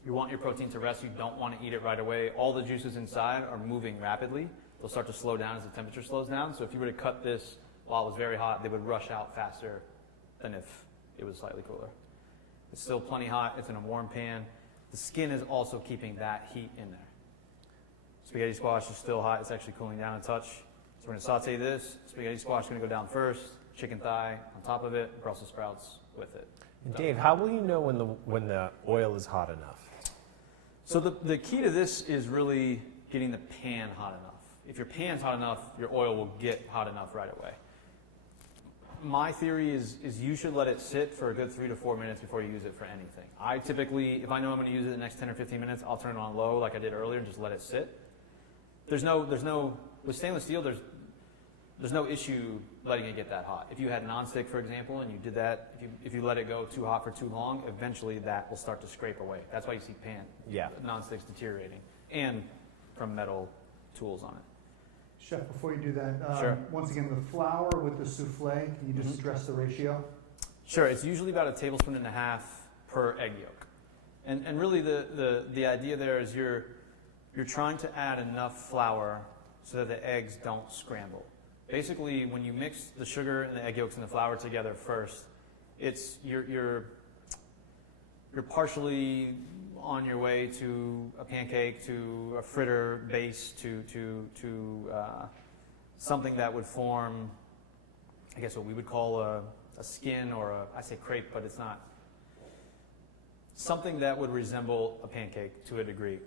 you want your protein to rest. You don't want to eat it right away. All the juices inside are moving rapidly. They'll start to slow down as the temperature slows down. So if you were to cut this while it was very hot, they would rush out faster than if it was slightly cooler. It's still plenty hot. It's in a warm pan. The skin is also keeping that heat in there. Spaghetti squash is still hot. It's actually cooling down a touch. So we're going to saute this. Spaghetti squash is going to go down first. Chicken thigh on top of it. Brussels sprouts with it. Dave, how will you know when the oil is hot enough? So the key to this is really getting the pan hot enough. If your pan's hot enough, your oil will get hot enough right away. My theory is you should let it sit for a good 3 to 4 minutes before you use it for anything. I typically, if I know I'm going to use it the next 10 or 15 minutes, I'll turn it on low like I did earlier and just let it sit. With stainless steel, there's no issue letting it get that hot. If you had nonstick, for example, and you did that, if you let it go too hot for too long, eventually that will start to scrape away. That's why you see nonsticks deteriorating, and from metal tools on it. Chef, before you do that, Sure. Once again, the flour with the souffle, can you just stress the ratio? Sure, it's usually about 1.5 tablespoons per egg yolk. And really the idea there is you're trying to add enough flour so that the eggs don't scramble. Basically, when you mix the sugar and the egg yolks and the flour together first, it's you're partially on your way to a pancake, to a fritter base, to something that would form, I guess what we would call a skin or I say crepe, but it's not. Something that would resemble a pancake to a degree.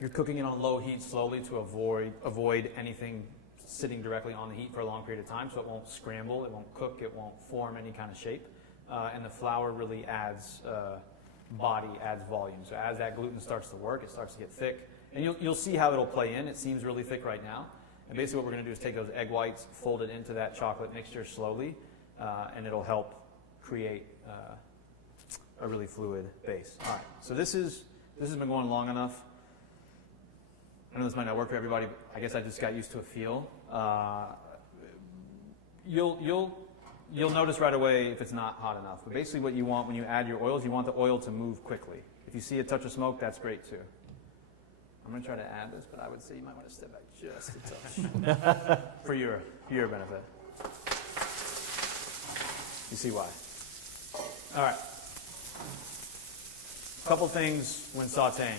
You're cooking it on low heat slowly to avoid anything sitting directly on the heat for a long period of time, so it won't scramble, it won't cook, it won't form any kind of shape. And the flour really adds body, adds volume. So as that gluten starts to work, it starts to get thick. And you'll see how it'll play in. It seems really thick right now. And basically what we're going to do is take those egg whites, fold it into that chocolate mixture slowly, and it'll help create a really fluid base. All right, so this has been going long enough. I know this might not work for everybody, but I guess I just got used to a feel. You'll notice right away if it's not hot enough. But basically what you want when you add your oils, you want the oil to move quickly. If you see a touch of smoke, that's great too. I'm going to try to add this, but I would say you might want to step back just a touch for your benefit. You see why. All right. A couple things when sauteing.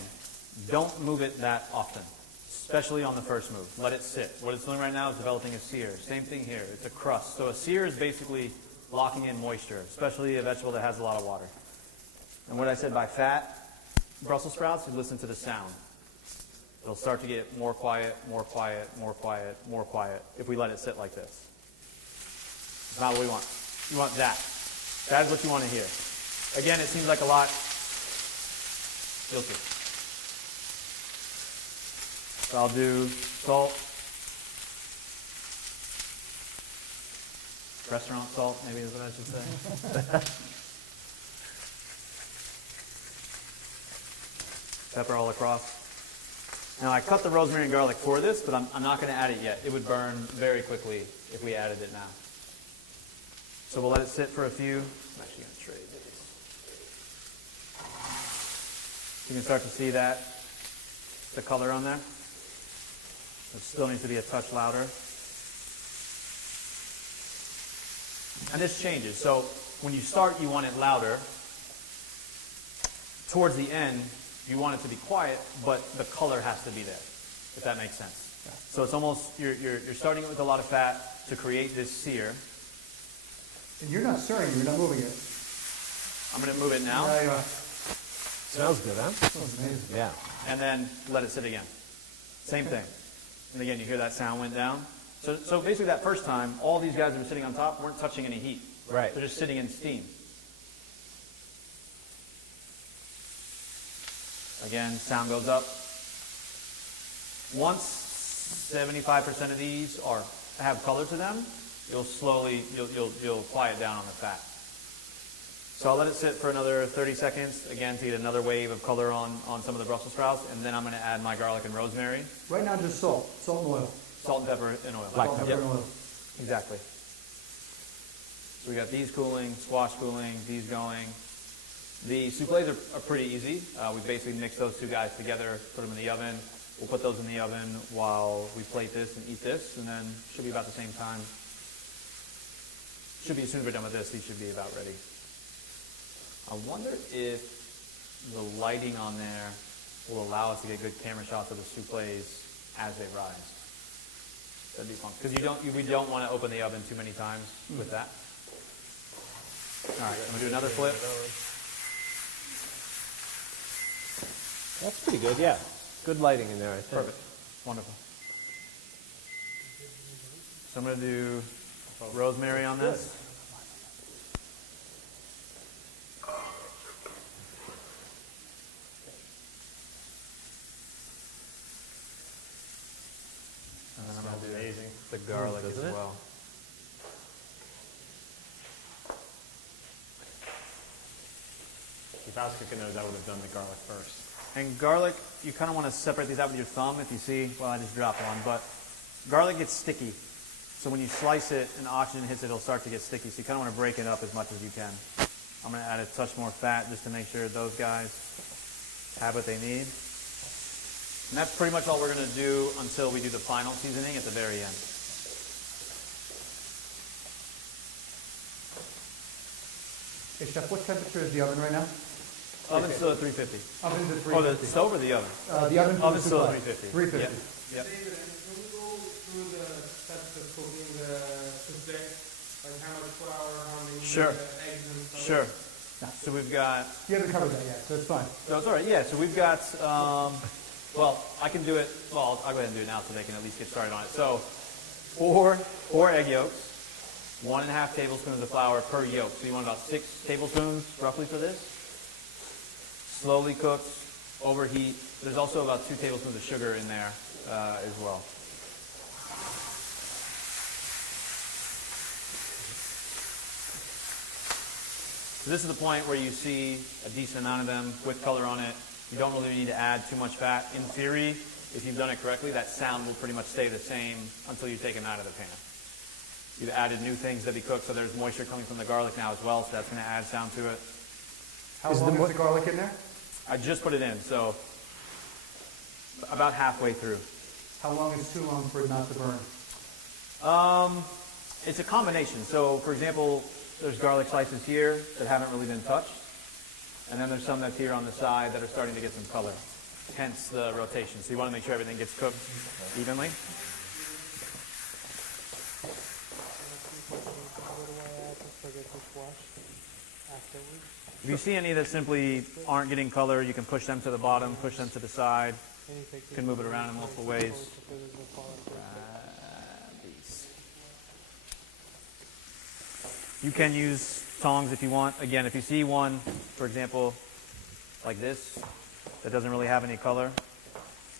Don't move it that often, especially on the first move. Let it sit. What it's doing right now is developing a sear. Same thing here. It's a crust. So a sear is basically locking in moisture, especially a vegetable that has a lot of water. And what I said by fat, Brussels sprouts, you listen to the sound. It'll start to get more quiet, more quiet, more quiet, more quiet if we let it sit like this. It's not what we want. You want that. That is what you want to hear. Again, it seems like a lot. You'll see. So I'll do salt. Restaurant salt, maybe is what I should say. Pepper all across. Now I cut the rosemary and garlic for this, but I'm not going to add it yet. It would burn very quickly if we added it now. So we'll let it sit for a few. I'm actually going to trade these. You can start to see that, the color on there. It still needs to be a touch louder. And this changes. So when you start, you want it louder. Towards the end, you want it to be quiet, but the color has to be there, if that makes sense. Yeah. So it's almost, you're starting it with a lot of fat to create this sear. And you're not stirring, you're not moving it. I'm going to move it now. Yeah, you are. Smells good, huh? Smells amazing. Yeah. And then let it sit again. Same thing. And again, you hear that sound went down. So basically that first time, all these guys that were sitting on top weren't touching any heat. Right. They're just sitting in steam. Again, sound goes up. Once 75% of these have color to them, you'll quiet down on the fat. So I'll let it sit for another 30 seconds, again, to get another wave of color on some of the Brussels sprouts, and then I'm going to add my garlic and rosemary. Right now, just salt and oil. Salt and pepper and oil. Salt, pepper, and oil. Exactly. So we got these cooling, squash cooling, these going. The soufflés are pretty easy. We basically mix those two guys together, put them in the oven. We'll put those in the oven while we plate this and eat this, and then should be about the same time. Should be, as soon as we're done with this, these should be about ready. I wonder if the lighting on there will allow us to get good camera shots of the soufflés as they rise. That'd be fun. Because we don't want to open the oven too many times with that. All right, I'm going to do another flip. That's pretty good, yeah. Good lighting in there, I think. Perfect. Wonderful. So I'm going to do rosemary on this. And then I'm going to do amazing. the garlic as Doesn't it? well. If I was cooking those, I would have done the garlic first. And garlic, you kind of want to separate these out with your thumb. If you see, well, I just dropped one, but garlic gets sticky. So when you slice it and oxygen hits it, it'll start to get sticky. So you kind of want to break it up as much as you can. I'm going to add a touch more fat just to make sure those guys have what they need. And that's pretty much all we're going to do until we do the final seasoning at the very end. Hey, Chef, what temperature is the oven right now? Oven's still at 350. Oven's at 350. Oh, the stove or the oven? The oven. Oven's still at 350. 350. Yep. David, and can we go through the steps of cooking the souffle? Like how much flour, how many Sure. eggs and stuff? Sure. So we've got... You haven't covered that yet, so it's fine. No, it's all right. Yeah, so we've got, well, I can do it. Well, I'll go ahead and do it now so they can at least get started on it. So, four egg yolks, 1.5 tablespoons of flour per yolk. So you want about 6 tablespoons roughly for this. Slowly cooked, overheat. There's also about 2 tablespoons of sugar in there as well. So this is the point where you see a decent amount of them with color on it. You don't really need to add too much fat. In theory, if you've done it correctly, that sound will pretty much stay the same until you take them out of the pan. You've added new things that be cooked, so there's moisture coming from the garlic now as well, so that's going to add sound to it. How long is the garlic in there? I just put it in, so about halfway through. How long is too long for it not to burn? It's a combination. So, for example, there's garlic slices here that haven't really been touched. And then there's some that's here on the side that are starting to get some color. Hence the rotation. So you want to make sure everything gets cooked evenly. If you see any that simply aren't getting color, you can push them to the bottom, push them to the side. You can move it around in multiple ways. These. You can use tongs if you want. Again, if you see one, for example, like this, that doesn't really have any color,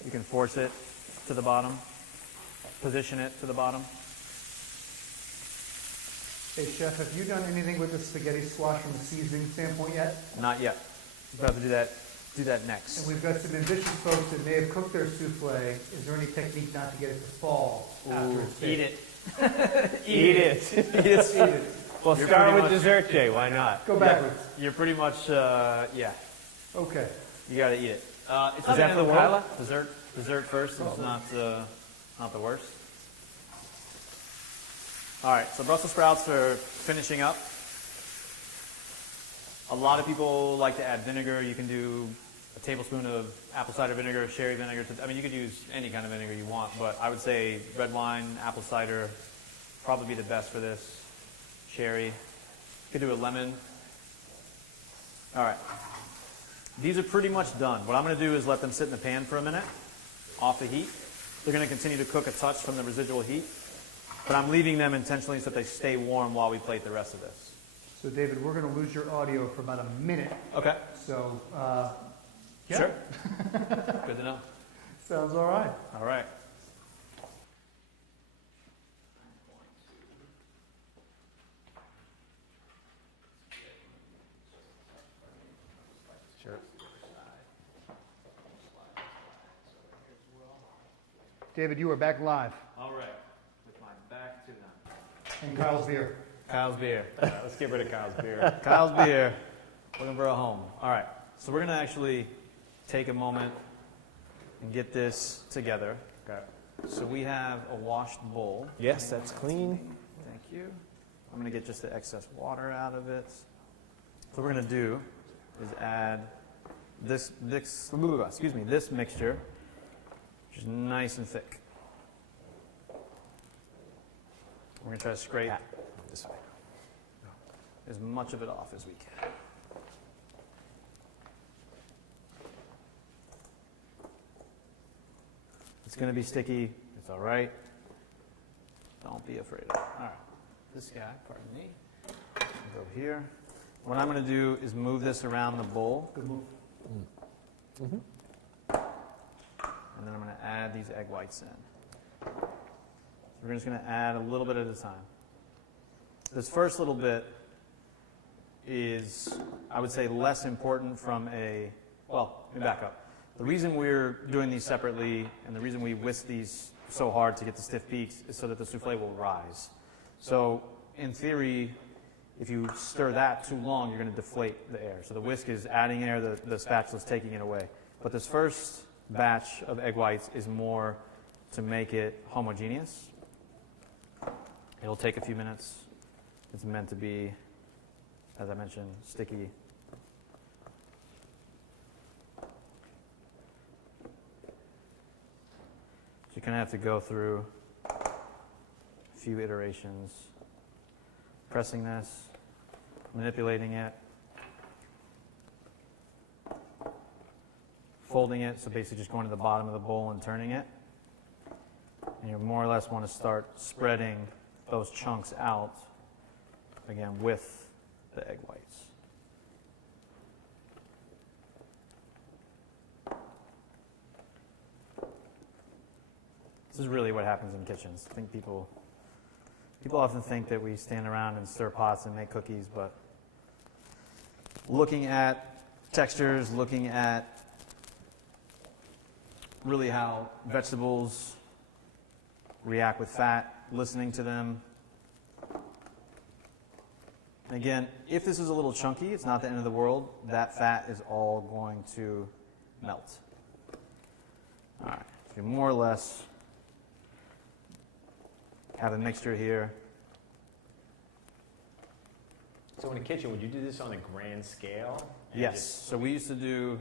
you can force it to the bottom, position it to the bottom. Hey, Chef, have you done anything with the spaghetti squash from a seasoning standpoint yet? Not yet. We'll have to do that next. And we've got some ambitious folks that may have cooked their souffle. Is there any technique not to get it to fall after it's Eat baked? it. Eat it. Eat it. Well, You're start pretty with much- dessert, Jay. Why not? Go backwards. You're pretty much, yeah, Okay. you gotta eat it. It's not Is the that end of for the Kyla? world. Dessert first is not the worst. All right, so Brussels sprouts are finishing up. A lot of people like to add vinegar. You can do a tablespoon of apple cider vinegar, sherry vinegar. I mean, you could use any kind of vinegar you want, but I would say red wine, apple cider, probably be the best for this. Sherry. You could do a lemon. All right. These are pretty much done. What I'm going to do is let them sit in the pan for a minute, off the heat. They're going to continue to cook a touch from the residual heat, but I'm leaving them intentionally so that they stay warm while we plate the rest of this. So, David, we're going to lose your audio for about a minute. Okay. So, yeah. Sure. Good to know. Sounds all right. All right. Sure. David, you are back live. All right. With my back to them. And Kyle's beer. Kyle's beer. Let's get rid of Kyle's beer. Kyle's beer. Looking for a home. All right. So we're going to actually take a moment and get this together. Okay. So we have a washed bowl. Yes, that's clean. Thank you. I'm going to get just the excess water out of it. So what we're going to do is add this mixture, which is nice and thick. We're going to try to scrape This way. as much of it off as we can. It's going to be sticky. It's all right. Don't be afraid of it. All right. This guy, pardon me, go here. What I'm going to do is move this around the bowl. Good move. And then I'm going to add these egg whites in. So we're just going to add a little bit at a time. This first little bit is, I would say, less important from a, well, let me back up. The reason we're doing these separately and the reason we whisk these so hard to get the stiff peaks is so that the souffle will rise. So in theory, if you stir that too long, you're going to deflate the air. So the whisk is adding air, the spatula is taking it away. But this first batch of egg whites is more to make it homogeneous. It'll take a few minutes. It's meant to be, as I mentioned, sticky. So you kind of have to go through a few iterations, pressing this, manipulating it, folding it, so basically just going to the bottom of the bowl and turning it. And you more or less want to start spreading those chunks out, again, with the egg whites. This is really what happens in kitchens. I think people often think that we stand around and stir pots and make cookies, but looking at textures, looking at really how vegetables react with fat, listening to them. Again, if this is a little chunky, it's not the end of the world. That fat is all going to melt. All right, so you more or less have a mixture here. So in a kitchen, would you do this on a grand scale? And Yes. just- So we used to do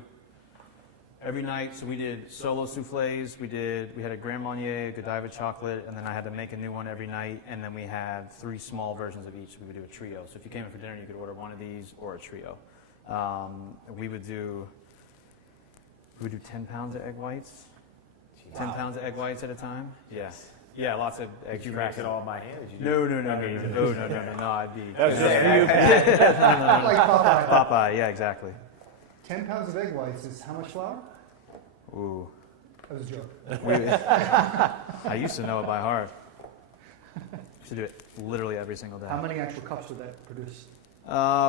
every night. So we did solo souffles. We had a Grand Marnier, Godiva chocolate, and then I had to make a new one every night. And then we had 3 small versions of each. We would do a trio. So if you came in for dinner, you could order one of these or a trio. We would do 10 pounds of egg whites. 10 pounds of egg whites at a time. Yeah. Yeah, lots of eggs. Did you mix it all by hand? Or did you No, I'd be. That's Like Popeye. Popeye, yeah, exactly. 10 pounds of egg whites is how much flour? Ooh. That was a joke. I used to know it by heart. Used to do it literally every single day. How many actual cups would that produce?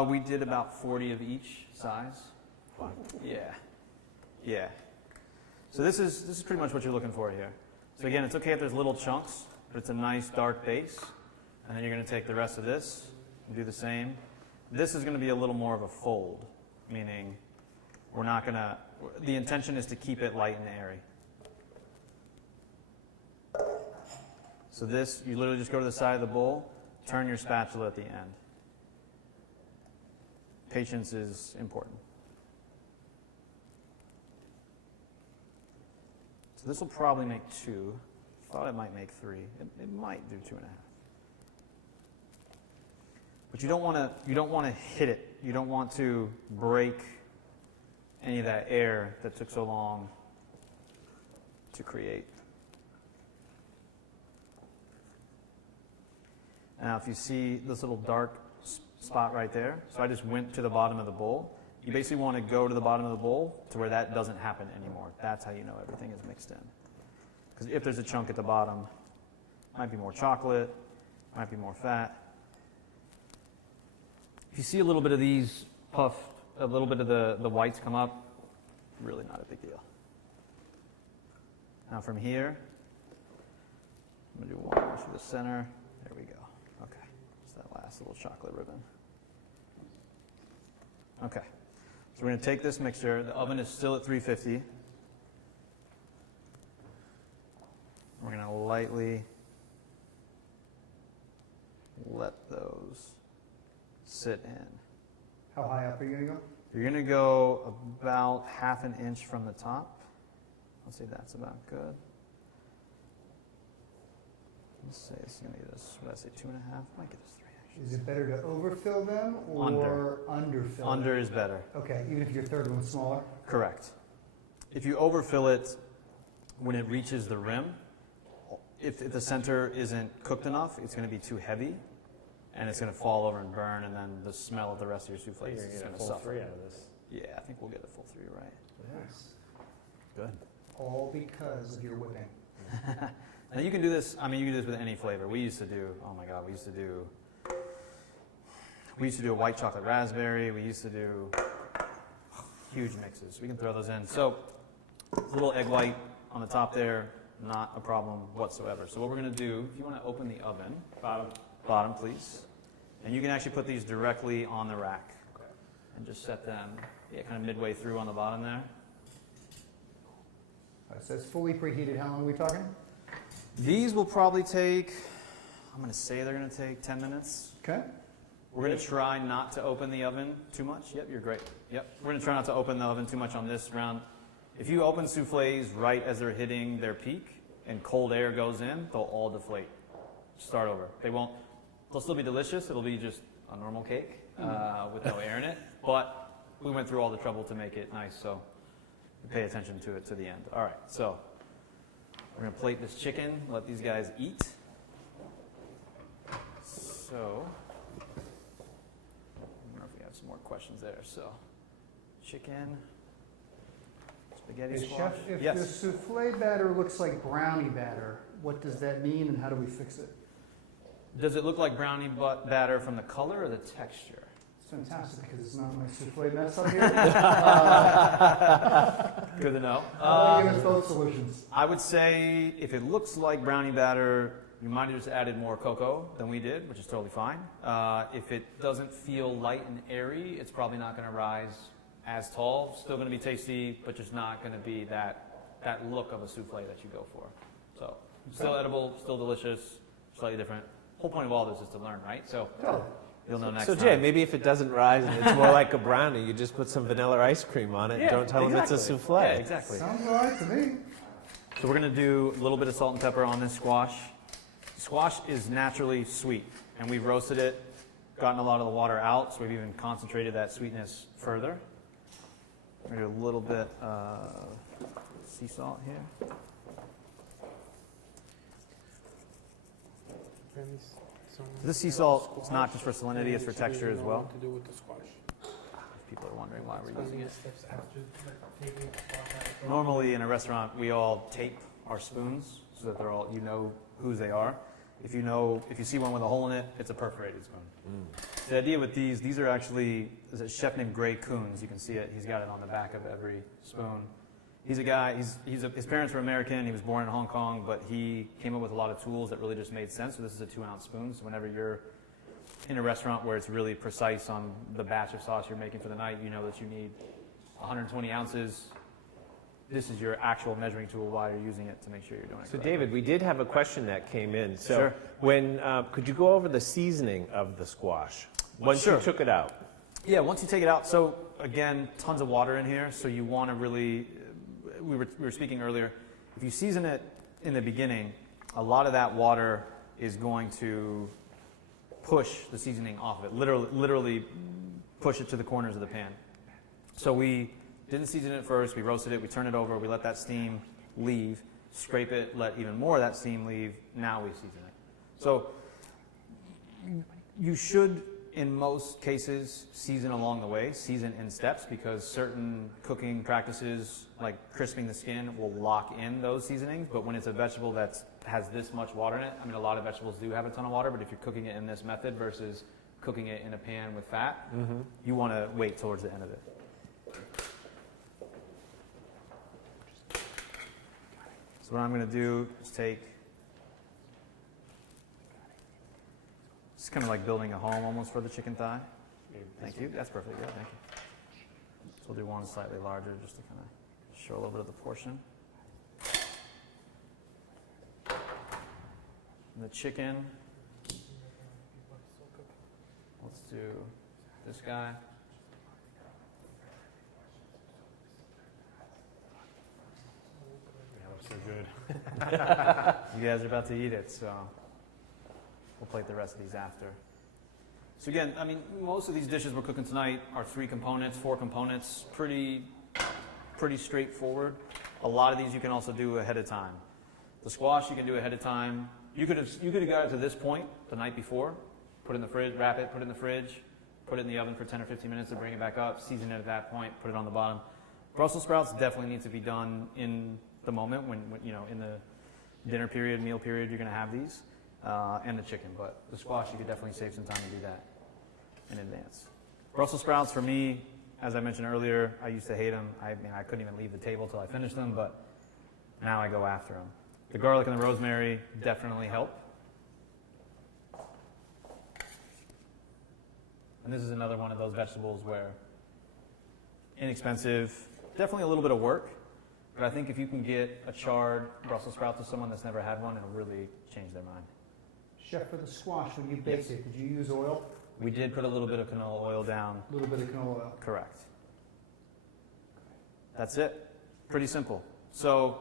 We did about 40 of each size. Yeah. Yeah. So this is pretty much what you're looking for here. So again, it's okay if there's little chunks, but it's a nice dark base. And then you're going to take the rest of this and do the same. This is going to be a little more of a fold, meaning we're not going to, the intention is to keep it light and airy. So this, you literally just go to the side of the bowl, turn your spatula at the end. Patience is important. So this will probably make 2. Thought it might make 3. It might do 2.5. But you don't want to hit it. You don't want to break any of that air that took so long to create. Now, if you see this little dark spot right there, so I just went to the bottom of the bowl. You basically want to go to the bottom of the bowl to where that doesn't happen anymore. That's how you know everything is mixed in. Because if there's a chunk at the bottom, might be more chocolate, might be more fat. If you see a little bit of these puff, a little bit of the whites come up, really not a big deal. Now from here, I'm going to do one more through the center. There we go. Okay, it's that last little chocolate ribbon. Okay, so we're going to take this mixture. The oven is still at 350. We're going to lightly let those sit in. How high up are you going to go? You're going to go about 1/2 inch from the top. Let's see, that's about good. Let's say it's going to get us, what did I say, 2.5? Might get us 3 actually. Is it better to overfill them or underfill them? Under is better. Okay, even if your third one's smaller? Correct. If you overfill it when it reaches the rim, if the center isn't cooked enough, it's going to be too heavy, and it's going to fall over and burn, and then the smell of the rest of your souffle You're is going going to to full suffer. 3 out of this. Yeah, I think we'll get a full 3 right. Nice. Good. All because of your whipping. And you can do this, I mean, you can do this with any flavor. We used to do, oh my God, we used to do a white chocolate raspberry. We used to do huge mixes. We can throw those in. So, a little egg white on the top there, not a problem whatsoever. So what we're going to do, if you want to open the oven, bottom please, and you can actually put these directly on the rack and just set them, kind of midway through on the bottom there. All right, so it's fully preheated. How long are we talking? These will probably take, I'm going to say they're going to take 10 minutes. Okay. We're going to try not to open the oven too much. Yep, you're great. Yep. We're going to try not to open the oven too much on this round. If you open souffles right as they're hitting their peak and cold air goes in, they'll all deflate. Start over. They'll still be delicious. It'll be just a normal cake with no air in it. But we went through all the trouble to make it nice, so pay attention to it to the end. All right, so we're going to plate this chicken, let these guys eat. So, I don't know if we have some more questions there. So, chicken, spaghetti Hey, squash. Chef, if Yes. the souffle batter looks like brownie batter, what does that mean and how do we fix it? Does it look like brownie batter from the color or the texture? It's fantastic because it's not my souffle mess up here. Good to know. I'll give us both solutions. I would say if it looks like brownie batter, you might have just added more cocoa than we did, which is totally fine. If it doesn't feel light and airy, it's probably not going to rise as tall. Still going to be tasty, but just not going to be that look of a souffle that you go for. So still edible, still delicious, slightly different. Whole point of all this is to learn, right? So you'll know next So time. Jay, maybe if it doesn't rise and it's more like a brownie, you just put some vanilla ice cream on it. Yeah, Don't tell them it's a exactly. souffle. Yeah, exactly. Sounds all right to me. So we're going to do a little bit of salt and pepper on this squash. Squash is naturally sweet, and we've roasted it, gotten a lot of the water out, so we've even concentrated that sweetness further. We're going to do a little bit of sea salt here. This sea salt is not just for salinity, it's for texture as well. To do with the squash. If people are wondering why we're using it. Normally in a restaurant, we all tape our spoons so that they're all, you know whose they are. If you see one with a hole in it, it's a perforated spoon. The idea with these are actually, there's a chef named Gray Coons. You can see it. He's got it on the back of every spoon. He's a guy, his parents were American. He was born in Hong Kong, but he came up with a lot of tools that really just made sense. So this is a 2-ounce spoon. So whenever you're in a restaurant where it's really precise on the batch of sauce you're making for the night, you know that you need 120 ounces. This is your actual measuring tool while you're using it to make sure you're doing it So correctly. David, we did have a question that came in. So Sure. when, could you go over the seasoning of the squash once Sure. you took it out? Yeah, once you take it out, so again, tons of water in here, so you want to really, we were speaking earlier, if you season it in the beginning, a lot of that water is going to push the seasoning off of it, literally push it to the corners of the pan. So we didn't season it first, we roasted it, we turned it over, we let that steam leave, scrape it, let even more of that steam leave, now we season it. So you should, in most cases, season along the way, season in steps, because certain cooking practices, like crisping the skin, will lock in those seasonings. But when it's a vegetable that has this much water in it, I mean, a lot of vegetables do have a ton of water, but if you're cooking it in this method versus cooking it in a pan with fat, you want to wait towards the end of it. So what I'm going to do is take, it's kind of like building a home almost for the chicken thigh. Thank you. That's perfect. Yeah, thank you. So we'll do one slightly larger just to kind of show a little bit of the portion. And the chicken, let's do this guy. So good. You guys are about to eat it, so we'll plate the rest of these after. So again, I mean, most of these dishes we're cooking tonight are 3 components, 4 components, pretty straightforward. A lot of these you can also do ahead of time. The squash you can do ahead of time. You could have got it to this point the night before, put it in the fridge, wrap it, put it in the fridge, put it in the oven for 10 or 15 minutes to bring it back up, season it at that point, put it on the bottom. Brussels sprouts definitely need to be done in the moment when you know, in the dinner period, meal period, you're going to have these, and the chicken. But the squash, you could definitely save some time to do that in advance. Brussels sprouts, for me, as I mentioned earlier, I used to hate them. I mean, I couldn't even leave the table till I finished them, but now I go after them. The garlic and the rosemary definitely help. And this is another one of those vegetables where inexpensive, definitely a little bit of work, but I think if you can get a charred Brussels sprout to someone that's never had one, it'll really change their mind. Chef, for the squash, when you baked it, did you use oil? We did put a little bit of canola oil down. A little bit of canola oil. Correct. That's it. Pretty simple. So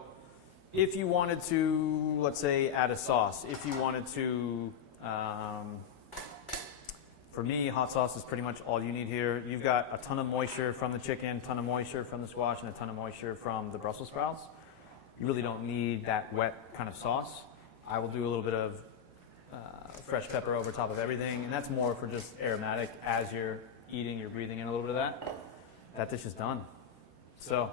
if you wanted to, let's say, add a sauce, if you wanted to, for me, hot sauce is pretty much all you need here. You've got a ton of moisture from the chicken, ton of moisture from the squash, and a ton of moisture from the Brussels sprouts. You really don't need that wet kind of sauce. I will do a little bit of fresh pepper over top of everything, and that's more for just aromatic. As you're eating, you're breathing in a little bit of that. That dish is done. So,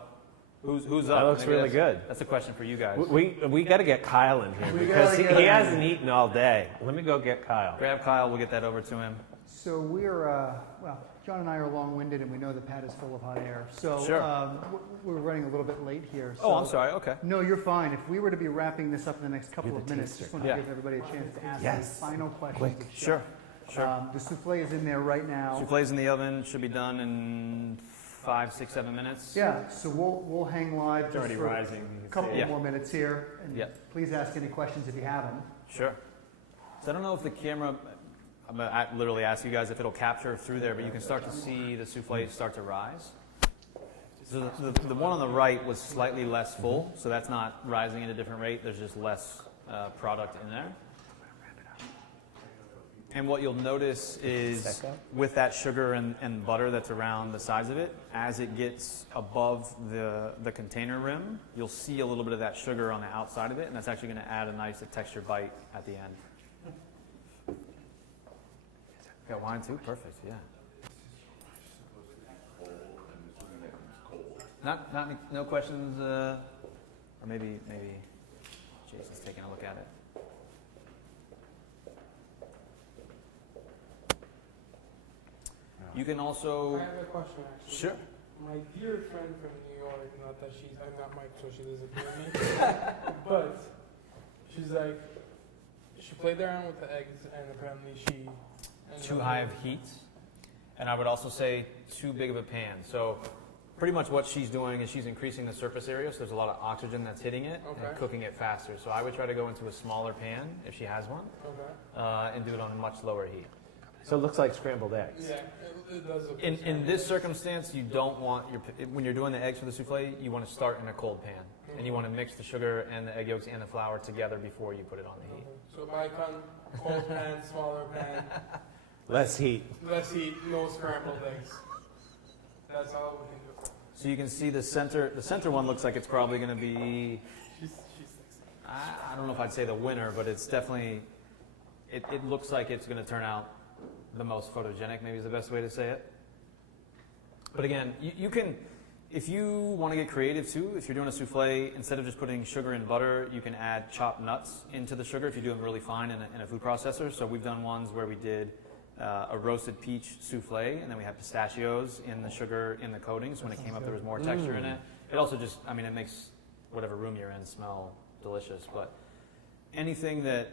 who's up? That looks Maybe really good. That's a question for you guys. We got to get Kyle in here because he hasn't eaten all day. Let me go get Kyle. Grab Kyle, we'll get that over to him. So we're, well, John and I are long-winded, and we know the pad is full of hot air. So Sure. we're running a little bit late here. Oh, So- I'm sorry, okay. No, you're fine. If we were to be wrapping this up in the next couple of minutes, just want to Yeah. give everybody a chance to ask Yes. any final questions. Quick. of Chef. Sure, sure. The souffle is in there right now. Souffle's in the oven, should be done in 5, 6, 7 minutes. Yeah, so we'll hang live It's just already for rising. a couple Yeah. more minutes here. And Yeah. please ask any questions if you have them. Sure. So I don't know if the camera, I'm going to literally ask you guys if it'll capture through there, but you can start to see the souffle start to rise. So the one on the right was slightly less full, so that's not rising at a different rate. There's just less product in there. And what you'll notice is with that sugar and butter that's around the sides of it, as it gets above the container rim, you'll see a little bit of that sugar on the outside of it, and that's actually going to add a nice texture bite at the end. Got wine too? Perfect, yeah. No questions, or maybe Jason's taking a look at it. You can also, I have a question actually. sure. My dear friend from New York, not that she's, I'm not Mike, so she doesn't hear me, but she's like, she played around with the eggs, and apparently she ended Too up high of with- heat, and I would also say too big of a pan. So pretty much what she's doing is she's increasing the surface area, so there's a lot of oxygen that's hitting it Okay. and cooking it faster. So I would try to go into a smaller pan if she has one, Okay. and do it on a much lower heat. So it looks like scrambled eggs. Yeah, it does look In good. this circumstance, you don't want when you're doing the eggs for the souffle, you want to start in a cold pan, and you want to mix the sugar and the egg yolks and the flour together before you put it on the heat. So my cold pan, smaller pan, Less heat. less heat, no scrambled eggs. That's all we can do. So you can see the center. The center one looks like it's probably going to be. She's sexy. I don't know if I'd say the winner, but it's definitely. It looks like it's going to turn out the most photogenic. Maybe is the best way to say it. But again, you can. If you want to get creative too, if you're doing a souffle, instead of just putting sugar and butter, you can add chopped nuts into the sugar if you do them really fine in a food processor. So we've done ones where we did a roasted peach souffle, and then we have pistachios in the sugar in the coatings. When it came up, there was more texture in it. It also just, I mean, it makes whatever room you're in smell delicious. But anything that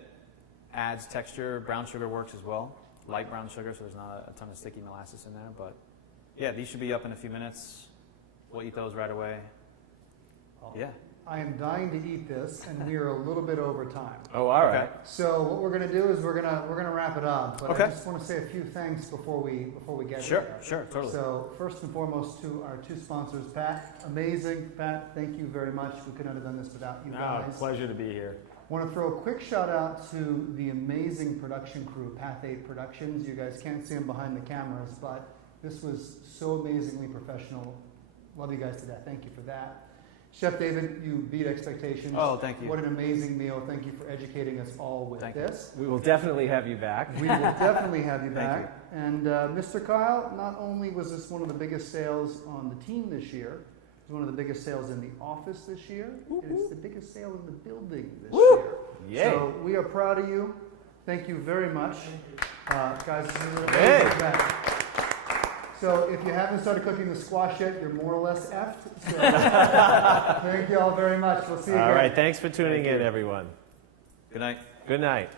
adds texture, brown sugar works as well. Light brown sugar, so there's not a ton of sticky molasses in there. But yeah, these should be up in a few minutes. We'll eat those right away. Yeah. I am dying to eat this, and we are a little bit over time. Oh, all right. So what we're going to do is we're gonna wrap it up. But Okay. I just want to say a few thanks before we get Sure, there. sure, totally. So first and foremost to our two sponsors, Pat. Amazing, Pat. Thank you very much. We could not have done this without you No, guys. pleasure to be here. Want to throw a quick shout out to the amazing production crew, Path 8 Productions. You guys can't see them behind the cameras, but this was so amazingly professional. Love you guys to death. Thank you for that. Chef David, you beat expectations. Oh, thank you. What an amazing meal. Thank you for educating us all with Thank you. this. We will definitely have you back. We will definitely have you Thank back. And Mr. Kyle, not only was this one of the biggest sales on the team this year, it was one of the biggest sales in the office this year, and it's the biggest sale in the building this year. Yay. So we are proud of you. Thank you very much. Guys, this is an amazing Hey. event. So if you haven't started cooking the squash yet, you're more or less effed. So thank you all very much. We'll see you All again. right. Thanks for tuning in, everyone. Good night. Good night.